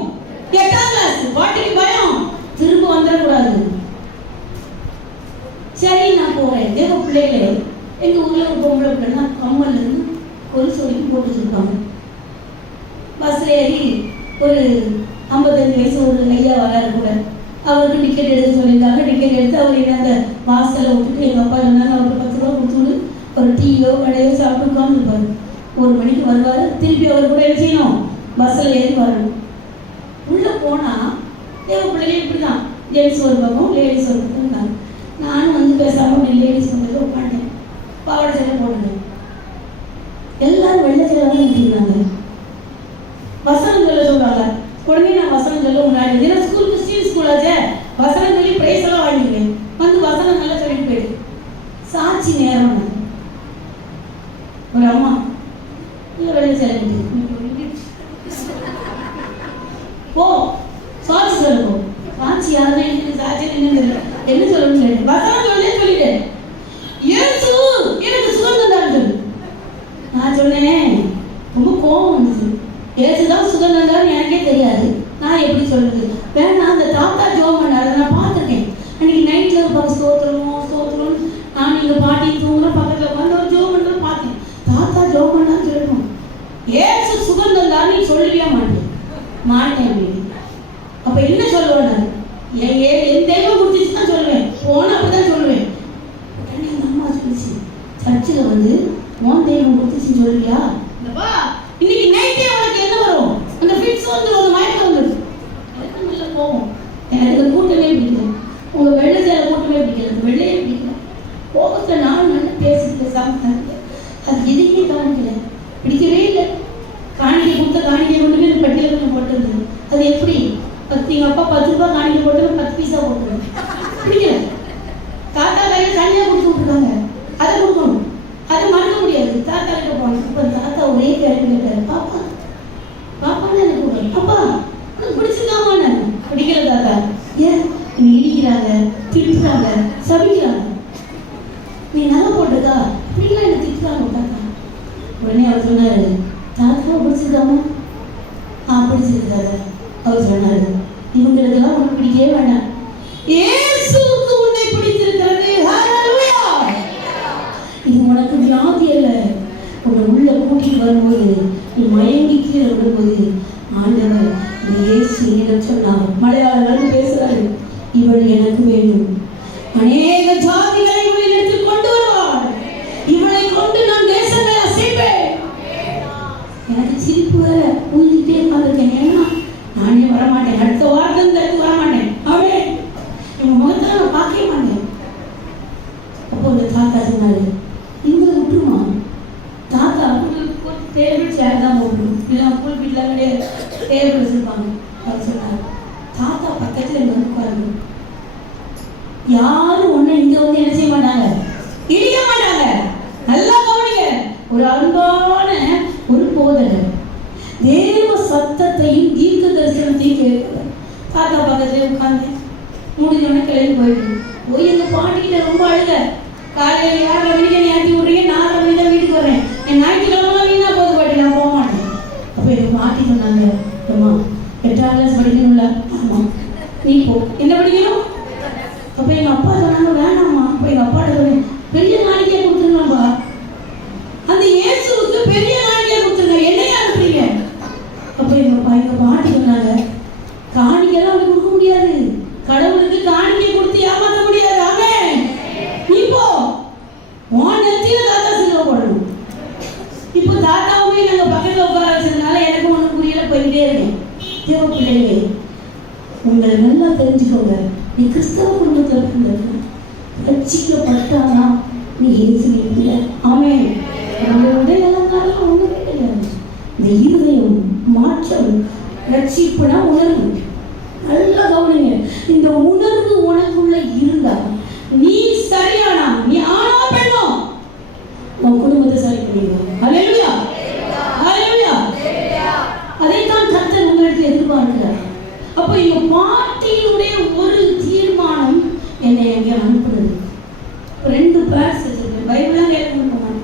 8ஆம் கிளாஸ் பாட்டிக்கு பயம், திரும்ப வந்துடக்கூடாது. சரி நான் போகிறேன். தேவ பிள்ளைகளே, எங்கள் ஊரில் ஒரு பொம்பளை பிள்ளைனா கம்மல்லேருந்து கொலுசு வரைக்கும் போட்டு வச்சுருக்காங்க. பஸ்ஸில் ஏறி ஒரு 55 வயசு ஒரு ஐயா வராரு கூட, அவருக்கு டிக்கெட் எடுத்து சொல்லியிருக்காங்க. டிக்கெட் எடுத்து அவர் என்ன அந்த வாசலில் விட்டுட்டு எங்கள் அப்பா சொன்னாங்க, அவருக்கு 10 ரூபா கொடுத்துட்டு ஒரு டீயோ கடையோ சாப்பிட்டு உட்காந்துருப்பாரு. 1 மணிக்கு வருவார், திருப்பி அவர் கூட என்ன செய்யணும், பஸ்ஸில் ஏறி வரணும். உள்ளே போனால் தேவ பிள்ளைகளே இப்படி தான், ஜென்ஸ் ஒரு பக்கம் லேடிஸ் ஒரு பக்கம் இருந்தாங்க. நானும் வந்து பேசாமல் அப்படி லேடிஸ் வந்து உட்காண்டேன், பாவாடை சட்டை போட்டுட்டேன். எல்லாரும் வெள்ளை சேலை தான் நிற்கிறாங்க. வசனம் சொல்ல சொல்கிறாங்க. உடனே நான் வசனம் சொல்ல முன்னாடி தினம் ஸ்கூல் கிறிஸ்டின் ஸ்கூலாச்சே, வசனம் சொல்லி பிரைஸ் எல்லாம் வாங்கிடுவேன். வந்து வசனம் நல்லா சொல்லிட்டு போயிடு. சாட்சி நேரம் ஒரு அம்மா வெள்ளை சேலை போ சாட்சி சொல்லுவோம். சாட்சி யாருன்னு எனக்கு சாட்சி என்ன சொல்லணும்னு வசனம் சொல்லே சொல்லிட்டேன். இயேசு எனக்கு சுகம் தந்தார். நான் சொன்னேன், ரொம்ப கோபம் வந்துச்சு. இயேசுதான் சுகம் தந்தார்னு எனக்கே தெரியாது, நான் எப்படி சொல்றது. வேணா அந்த தாத்தா ஜோம் பண்ணாரு, நான் பார்த்துருக்கேன். அன்னைக்கு நைட்ல இருப்பாங்க ஸ்தோத்திரமோ ஸ்தோத்திரம். நான் நீங்க பாட்டி தூங்குற பக்கத்துல உட்காந்து ஒரு ஜோம் பண்றது பார்த்தேன். தாத்தா ஜோம் பண்ணான்னு சொல்லணும். இயேசு சுகம் தந்தார்னு நீ சொல்லவே மாட்டேன் அப்படின்னு. அப்ப என்ன சொல்லுவேன், என் தெய்வம் கொடுத்துச்சு தான் சொல்லுவேன், போன அப்படிதான் சொல்லுவேன். உடனே எங்க அம்மா சொல்லிச்சு, சர்ச்சில் வந்து உன் தெய்வம் கொடுத்துச்சுன்னு சொல்லுவியா, இன்னைக்கு நைட்டே உனக்கு என்ன வரும், அந்த ஃபிட்ஸ் வந்துடும், அந்த மயக்கம் வந்துடும். எனக்கு நல்ல கோபம். எனக்கு இந்த கூட்டமே பிடிக்கல, உங்க வெள்ளை சேலை கூட்டமே பிடிக்கல, அந்த வெள்ளையே பிடிக்கல. கோபத்தை நானும் நல்லா பேசிட்டு அது எதையுமே காணிக்கல, பிடிக்கவே இல்லை. காணிக்கை கொடுத்த காணிக்கை கொண்டு போய் பட்டியல கொஞ்சம் போட்டுருந்தது. அது எப்படி எங்க அப்பா 10 ரூபாய் காணிக்கை போட்டு 10 பைசா போட்டுருவேன், பிடிக்கல. தாத்தா கையில் தனியாக கொடுத்து விட்டுருக்காங்க, அதை கொடுக்கணும், அதை மறக்க முடியாது. தாத்தா கிட்ட போனோம். இப்போ தாத்தா ஒரே கேள்வி கேட்டாரு, பாப்பா பாப்பான்னு எனக்கு கூப்பிடுறேன், பாப்பா உனக்கு பிடிச்சிருக்காமான்னு. பிடிக்கல தாத்தா. ஏன் நீ இடிக்கிறாங்க, திட்டுறாங்க, சபிக்கிறாங்க, நீ நல்லா போட்டிருக்கா, அப்படிலாம் எனக்கு திட்டுறாங்க தாத்தா. உடனே அவர் சொன்னாரு, தாத்தா பிடிச்சிருக்காமா, பிடிச்சிருக்காரு. அவர் சொன்னாரு, இவங்களுக்கெல்லாம் உனக்கு பிடிக்கவே வேண்டாம், இயேசுவுக்கு உன்னை பிடித்திருக்கிறது. ஹல்லேலூயா. இது உனக்கு வியாதி அல்ல. உன்னை உள்ள கூட்டிட்டு வரும்போது நீ மயங்கி கீழே விடும்போது ஆண்டவர் இயேசு என்னிடம் சொன்னார். மலையாளம் பேசுறாரு, இவள் எனக்கு வேண்டும், அநேக ஜாதிகளை இவளிடத்தில் கொண்டு வருவார், இவளை கொண்டு நான் தேசங்களை அசைப்பேன். எனக்கு சிரிப்பு வேற ஊதிட்டே இருந்திருக்கேன். ஏன்னா நானே வரமாட்டேன், அடுத்த வாரத்தில் வரமாட்டேன், அவளே இவங்க முகத்தில் நான் பார்க்கவே மாட்டேன். அப்போ இந்த தாத்தா சொன்னாரு, இங்கே விட்டுருமா தாத்தா, டேபிள் சேர் தான் போடணும், இல்லை ஸ்கூல் வீட்டில் கிடையாது, டேபிள் வச்சுருப்பாங்க. அவர் சொன்னார், தாத்தா பக்கத்தில் இங்கே வந்து உட்காருங்க, யாரும் ஒன்று இங்கே வந்து என்ன செய்ய மாட்டாங்க, இடிக்க மாட்டாங்க. நல்லா கவனிங்க, ஒரு அன்பான ஒரு போதகர் தேவ சத்தத்தையும் தீர்க்க தரிசனத்தையும் கேட்கிறார். தாத்தா பக்கத்துல உட்காந்து முடிஞ்சோடனே கிளம்பி போய் எங்க பாட்டிக்கிட்ட ரொம்ப அழுக. காலையில் 7:30 மணிக்கு ஏற்றி விட்றீங்க, 4:30 மணி தான் வீட்டுக்கு வரேன், என் ஞாயிற்றுக்கிழமை வீணா போது பாட்டி, நான் போக மாட்டேன். அப்போ எங்க பாட்டி சொன்னாங்க, அம்மா 8ஆம் கிளாஸ் படிக்கணும்ல, ஆமாம் நீ போ, என்ன படிக்கணும். அப்போ எங்க அப்பா சொன்னாங்க, வேணாம்மா. அப்போ எங்க அப்பாட்ட சொன்னேன், பெரிய நாளைக்கே கொடுத்துருங்கப்பா, அந்த இயேசுவுக்கு பெரிய நாளைக்கே கொடுத்துருங்க, என்னையா அனுப்புறீங்க. அப்போ எங்க பாட்டி சொன்னாங்க, காணிக்கைலாம் அப்படி கொடுக்க முடியாது, கடவுளுக்கு காணிக்கை கொடுத்து ஏமாற்ற முடியாது. ஆமென். இப்போ உன் நெத்தியில தாத்தா சிலுவை போடணும். இப்போ தாத்தாவுமே நாங்கள் பக்கத்தில் உட்கார வச்சதுனால எனக்கு நல்லா தெரிஞ்சுக்கோங்க, நீ கிறிஸ்தவ குடும்பத்தில் பிறந்திருக்க, ரட்சிக்கப்பட்டாதான் நீ இயேசுவின் பிள்ளை. ஆமென். நம்மளுடைய நிலங்காலம் ஒண்ணுமே கிடையாது. இந்த இருதயம் மாற்றம், ரட்சிப்புனா உணர்வு. நல்லா கவனிங்க, இந்த உணர்வு உனக்குள்ள இருந்தா நீ சரியானா, நீ ஆணோ பெண்ணோ, உன் குடும்பத்தை சரி பண்ணிடுவோம். ஹல்லேலூயா, ஹல்லேலூயா. அதைத்தான் கர்த்தர் உங்களுக்கு எதிர்பார்க்கிறார். அப்ப இந்த பாட்டியினுடைய ஒரு தீர்மானம் என்னை எங்கே அனுப்புறது. 2 பேர்ஸ் வச்சிருக்கேன், பைபிளாக கேட்க போனேன்.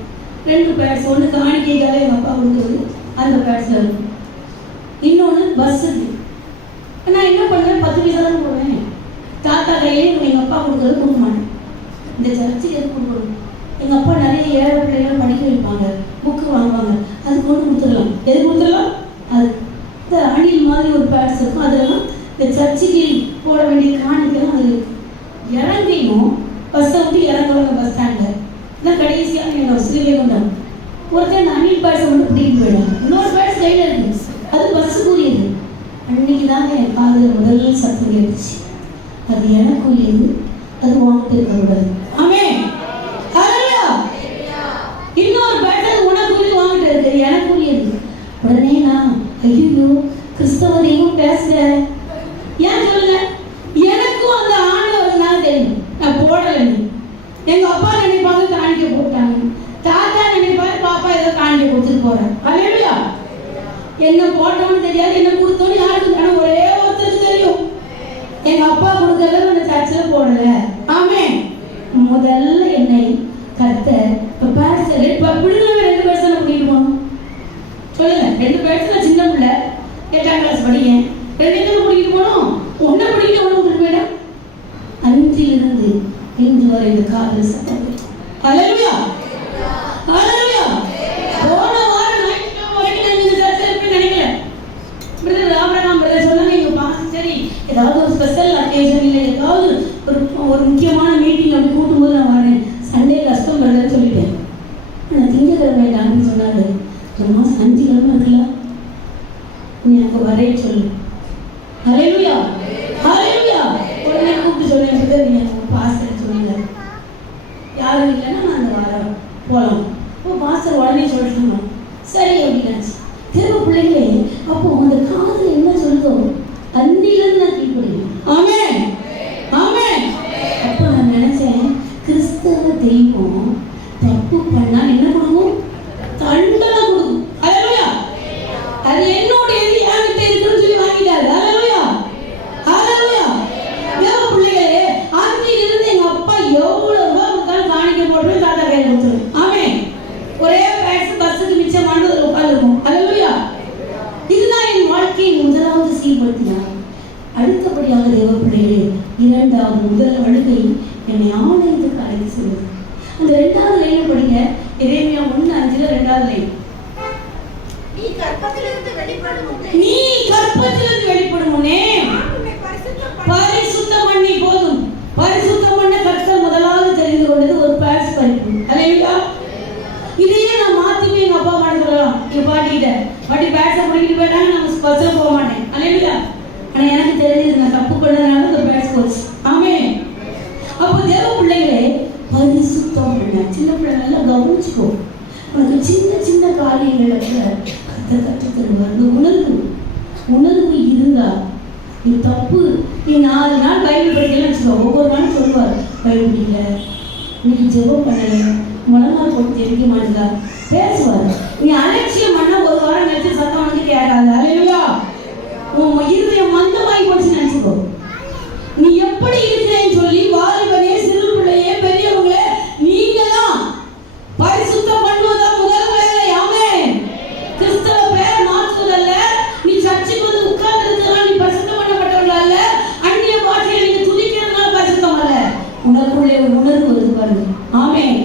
2 பேர்ஸ், ஒன்று காணிக்கைக்காக எங்கள் அப்பா கொடுக்குறது, அந்த பேர்ஸில் இருக்கும். இன்னொன்று பஸ் இருக்கு. நான் என்ன பண்ணுவேன், 10 பைசா தான் போடுவேன். தாத்தா கையிலே எங்கள் அப்பா கொடுக்குறது கொடுக்க மாட்டேன். இந்த சர்ச்சுக்கு எது கொடுக்கணும், எங்கள் அப்பா நிறைய ஏழை பிள்ளைகள் படிக்க வைப்பாங்க, புக்கு வாங்குவாங்க, அது கொண்டு கொடுத்துடலாம். எது கொடுத்துடலாம், அது இந்த அணில் மாதிரி ஒரு பேட்ஸ் இருக்கும், அதெல்லாம் இந்த சர்ச்சுக்கு போட வேண்டிய காணிக்கலாம். அது இறங்கியும் பஸ்ஸை விட்டு இறங்குவாங்க பஸ் ஸ்டாண்டில். இதான் கடைசியாக என்னோட ஸ்ரீவைகுண்டம் ஒருத்தர் அந்த அணில் பேட்ஸை மட்டும் பிடிக்கிட்டு போயிடும். இன்னொரு பேட்ஸ் கையில் இருக்கு, அது பஸ்ஸுக்குரியது. அன்னைக்கு தாங்க என் காதில் முதல் சத்தம் கேட்டுச்சு, அது எனக்குரியது, அது வாங்கிட்டு இருக்கக்கூடாது. ஆமென். ஹல்லேலூயா. இன்னொரு பேட்டர் உனக்குரியது வாங்கிட்டு இருக்கு, எனக்குரியது. உடனே நான் ஐயோ கிறிஸ்தவ தெய்வம் பேசுற, ஏன் சொல்லுங்க, எனக்கும் அந்த ஆண்டவர்னால தெரியும் நான் போடலைன்னு. எங்க அப்பா நினைப்பாங்க காணிக்க போட்டாங்க, தாத்தா நினைப்பாங்க பாப்பா ஏதோ காணிக்க கொடுத்துட்டு போறேன். ஹல்லேலூயா. என்ன போட்டோம்னு தெரியாது, என்ன கொடுத்தோன்னு யாருக்கு, ஆனால் ஒரே ஒருத்தருக்கு தெரியும், எங்க அப்பா கொடுக்கறத அந்த சர்ச்சில் போடல. ஆமென். முதல்ல என்னை கர்த்தர் இப்ப பேர்ஸ் விடுதலை 2 பேர்ஸ் கூட்டிட்டு போகணும். சொல்லுங்க, 2 பேர்ஸ் சின்ன பிள்ளை 8ஆம் கிளாஸ் படிக்கேன், 2 கூட்டிட்டு போகணும். ஒன்றை படிக்க ஒன்று கூட்டிட்டு போயிட்டா 5லிருந்து 5 வரை இந்த காதல் சத்தம். ஹல்லேலூயா, ஹல்லேலூயா. போன வாரம் ஞாயிற்றுக்கிழமை வரைக்கும் நான் இந்த சர்ச்சில் இருப்பேன்னு நினைக்கல. பிரதர் ஆபிரகாம் பிரதர் சொன்னாங்க, எங்க பாஸ்டர் சரி ஏதாவது ஒரு ஸ்பெஷல் அக்கேஷன் இல்லை ஏதாவது ஒரு முக்கியமான மீட்டிங் அப்படி கூட்டும்போது நான் வரேன், சண்டே கஷ்டம் பிரதர் சொல்லிட்டேன். ஆனால் திங்கக்கிழமை டாக்டர் சொன்னாரு, ஒரு மாதம் 5 கிழமை இருக்கலாம், நீ அங்கே வரேன்னு சொல்லு. ஹல்லேலூயா, ஹல்லேலூயா. உடனே கூப்பிட்டு சொன்னேன், பிரதர் நீ அங்கே பாஸ்டர் சொல்லுங்க, யாரும் இல்லைன்னா நான் அந்த வாரம் போகலாம். இப்போ பாஸ்டர் உடனே சொல்லிட்டு சரி அப்படின்னாச்சு. தேவ பிள்ளைகளே, அப்போ அந்த காதல் என்ன சொல்லுதோ அன்னிலிருந்து நான் கீழ்ப்படிவேன். ஆமென், ஆமென். அப்போ நான் நினைச்சேன், கிறிஸ்தவ தெய்வம் தப்பு பண்ணா என்ன கொடுக்கும், தண்டனை கொடுக்கும். ஹல்லேலூயா. அது என்னோட என்கிட்ட இருக்குன்னு சொல்லி வாங்கிட்டாரு. ஹல்லேலூயா, ஹல்லேலூயா. தேவ பிள்ளைகளே, அன்னிலிருந்து எங்க அப்பா எவ்வளவு ரூபாய் கொடுத்தாலும் காணிக்க போட்டு தாத்தா கையில் கொடுத்துரும். ஆமென். ஒரே பேட்ஸ் பஸ்ஸுக்கு மிச்சமானது உட்காந்துருக்கும். ஹல்லேலூயா. இதுதான் என் வாழ்க்கையை முதலாவது சீர்படுத்தினார். அடுத்தபடியாக தேவ பிள்ளைகளே, 2வது முதல் அழுகை என்னை ஆலயத்துக்கு அழைத்து செல்வது. அந்த 2வது லைனை படிங்க, எரேமியா 1:5 2வது லைன். நீ கர்ப்பத்திலிருந்து வெளிப்படும் முன்னே பரிசுத்தம் பண்ணி போதும். பரிசுத்தம் பண்ண கர்த்தர் முதலாவது தெரிந்து கொண்டது ஒரு பேட்ஸ் பறிப்பு. ஹல்லேலூயா. இதையே நான் மாத்திட்டு எங்க அப்பா அம்மா சொல்லலாம், எங்க பாட்டிக்கிட்ட பாட்டி பேட்ஸை பிடிக்கிட்டு போயிட்டாங்க, நான் பஸ்ஸில் போக மாட்டேன். ஹல்லேலூயா. ஆனால் எனக்கு தெரிஞ்சது நான் தப்பு பண்ணதுனால அந்த பேட்ஸ் போச்சு. ஆமென். அப்போ தேவ பிள்ளைகளே, பரிசுத்தம் பண்ண சின்ன பிள்ளை நல்லா கவனிச்சுக்கோ. உனக்கு சின்ன சின்ன காரியங்களை கர்த்தர் கற்றுத் தருவார். அந்த உணர்வு இருந்தா நீ தப்பு, நீ 4 நாள் பைபிள் படிக்கலாம் வச்சுக்கோ, ஒவ்வொரு நாளும் சொல்லுவார் பைபிள் படிக்கல, நீ ஜெபம் பண்ணல, முழங்கால் போட்டு ஜெபிக்க மாட்டேதா பேசுவார். நீ அலட்சியம் பண்ண ஒரு வாரம் கழிச்சு சத்தம் வந்து கேட்காது. ஹல்லேலூயா. உன் இருதயம் மந்தமாகி போச்சுன்னு நினைச்சுக்கோ. நீ எப்படி இருக்கிறேன்னு சொல்லி வாலிபனே, சிறு பிள்ளையே, பெரியவங்களே, நீங்க தான் பரிசுத்தம் பண்ணுவதா முதல் வேலை. ஆமென். கிறிஸ்தவ பேர் மாற்றுவதல்ல, நீ சர்ச்சுக்கு வந்து உட்கார்ந்து இருக்கிறதா நீ பரிசுத்தம் பண்ணப்பட்டவர்கள் அல்ல, அந்நிய பாஷையை நீங்க துதிக்கிறதுனால பரிசுத்தம் அல்ல, உனக்குள்ளே ஒரு உணர்வு வருது பாருங்க. ஆமென்.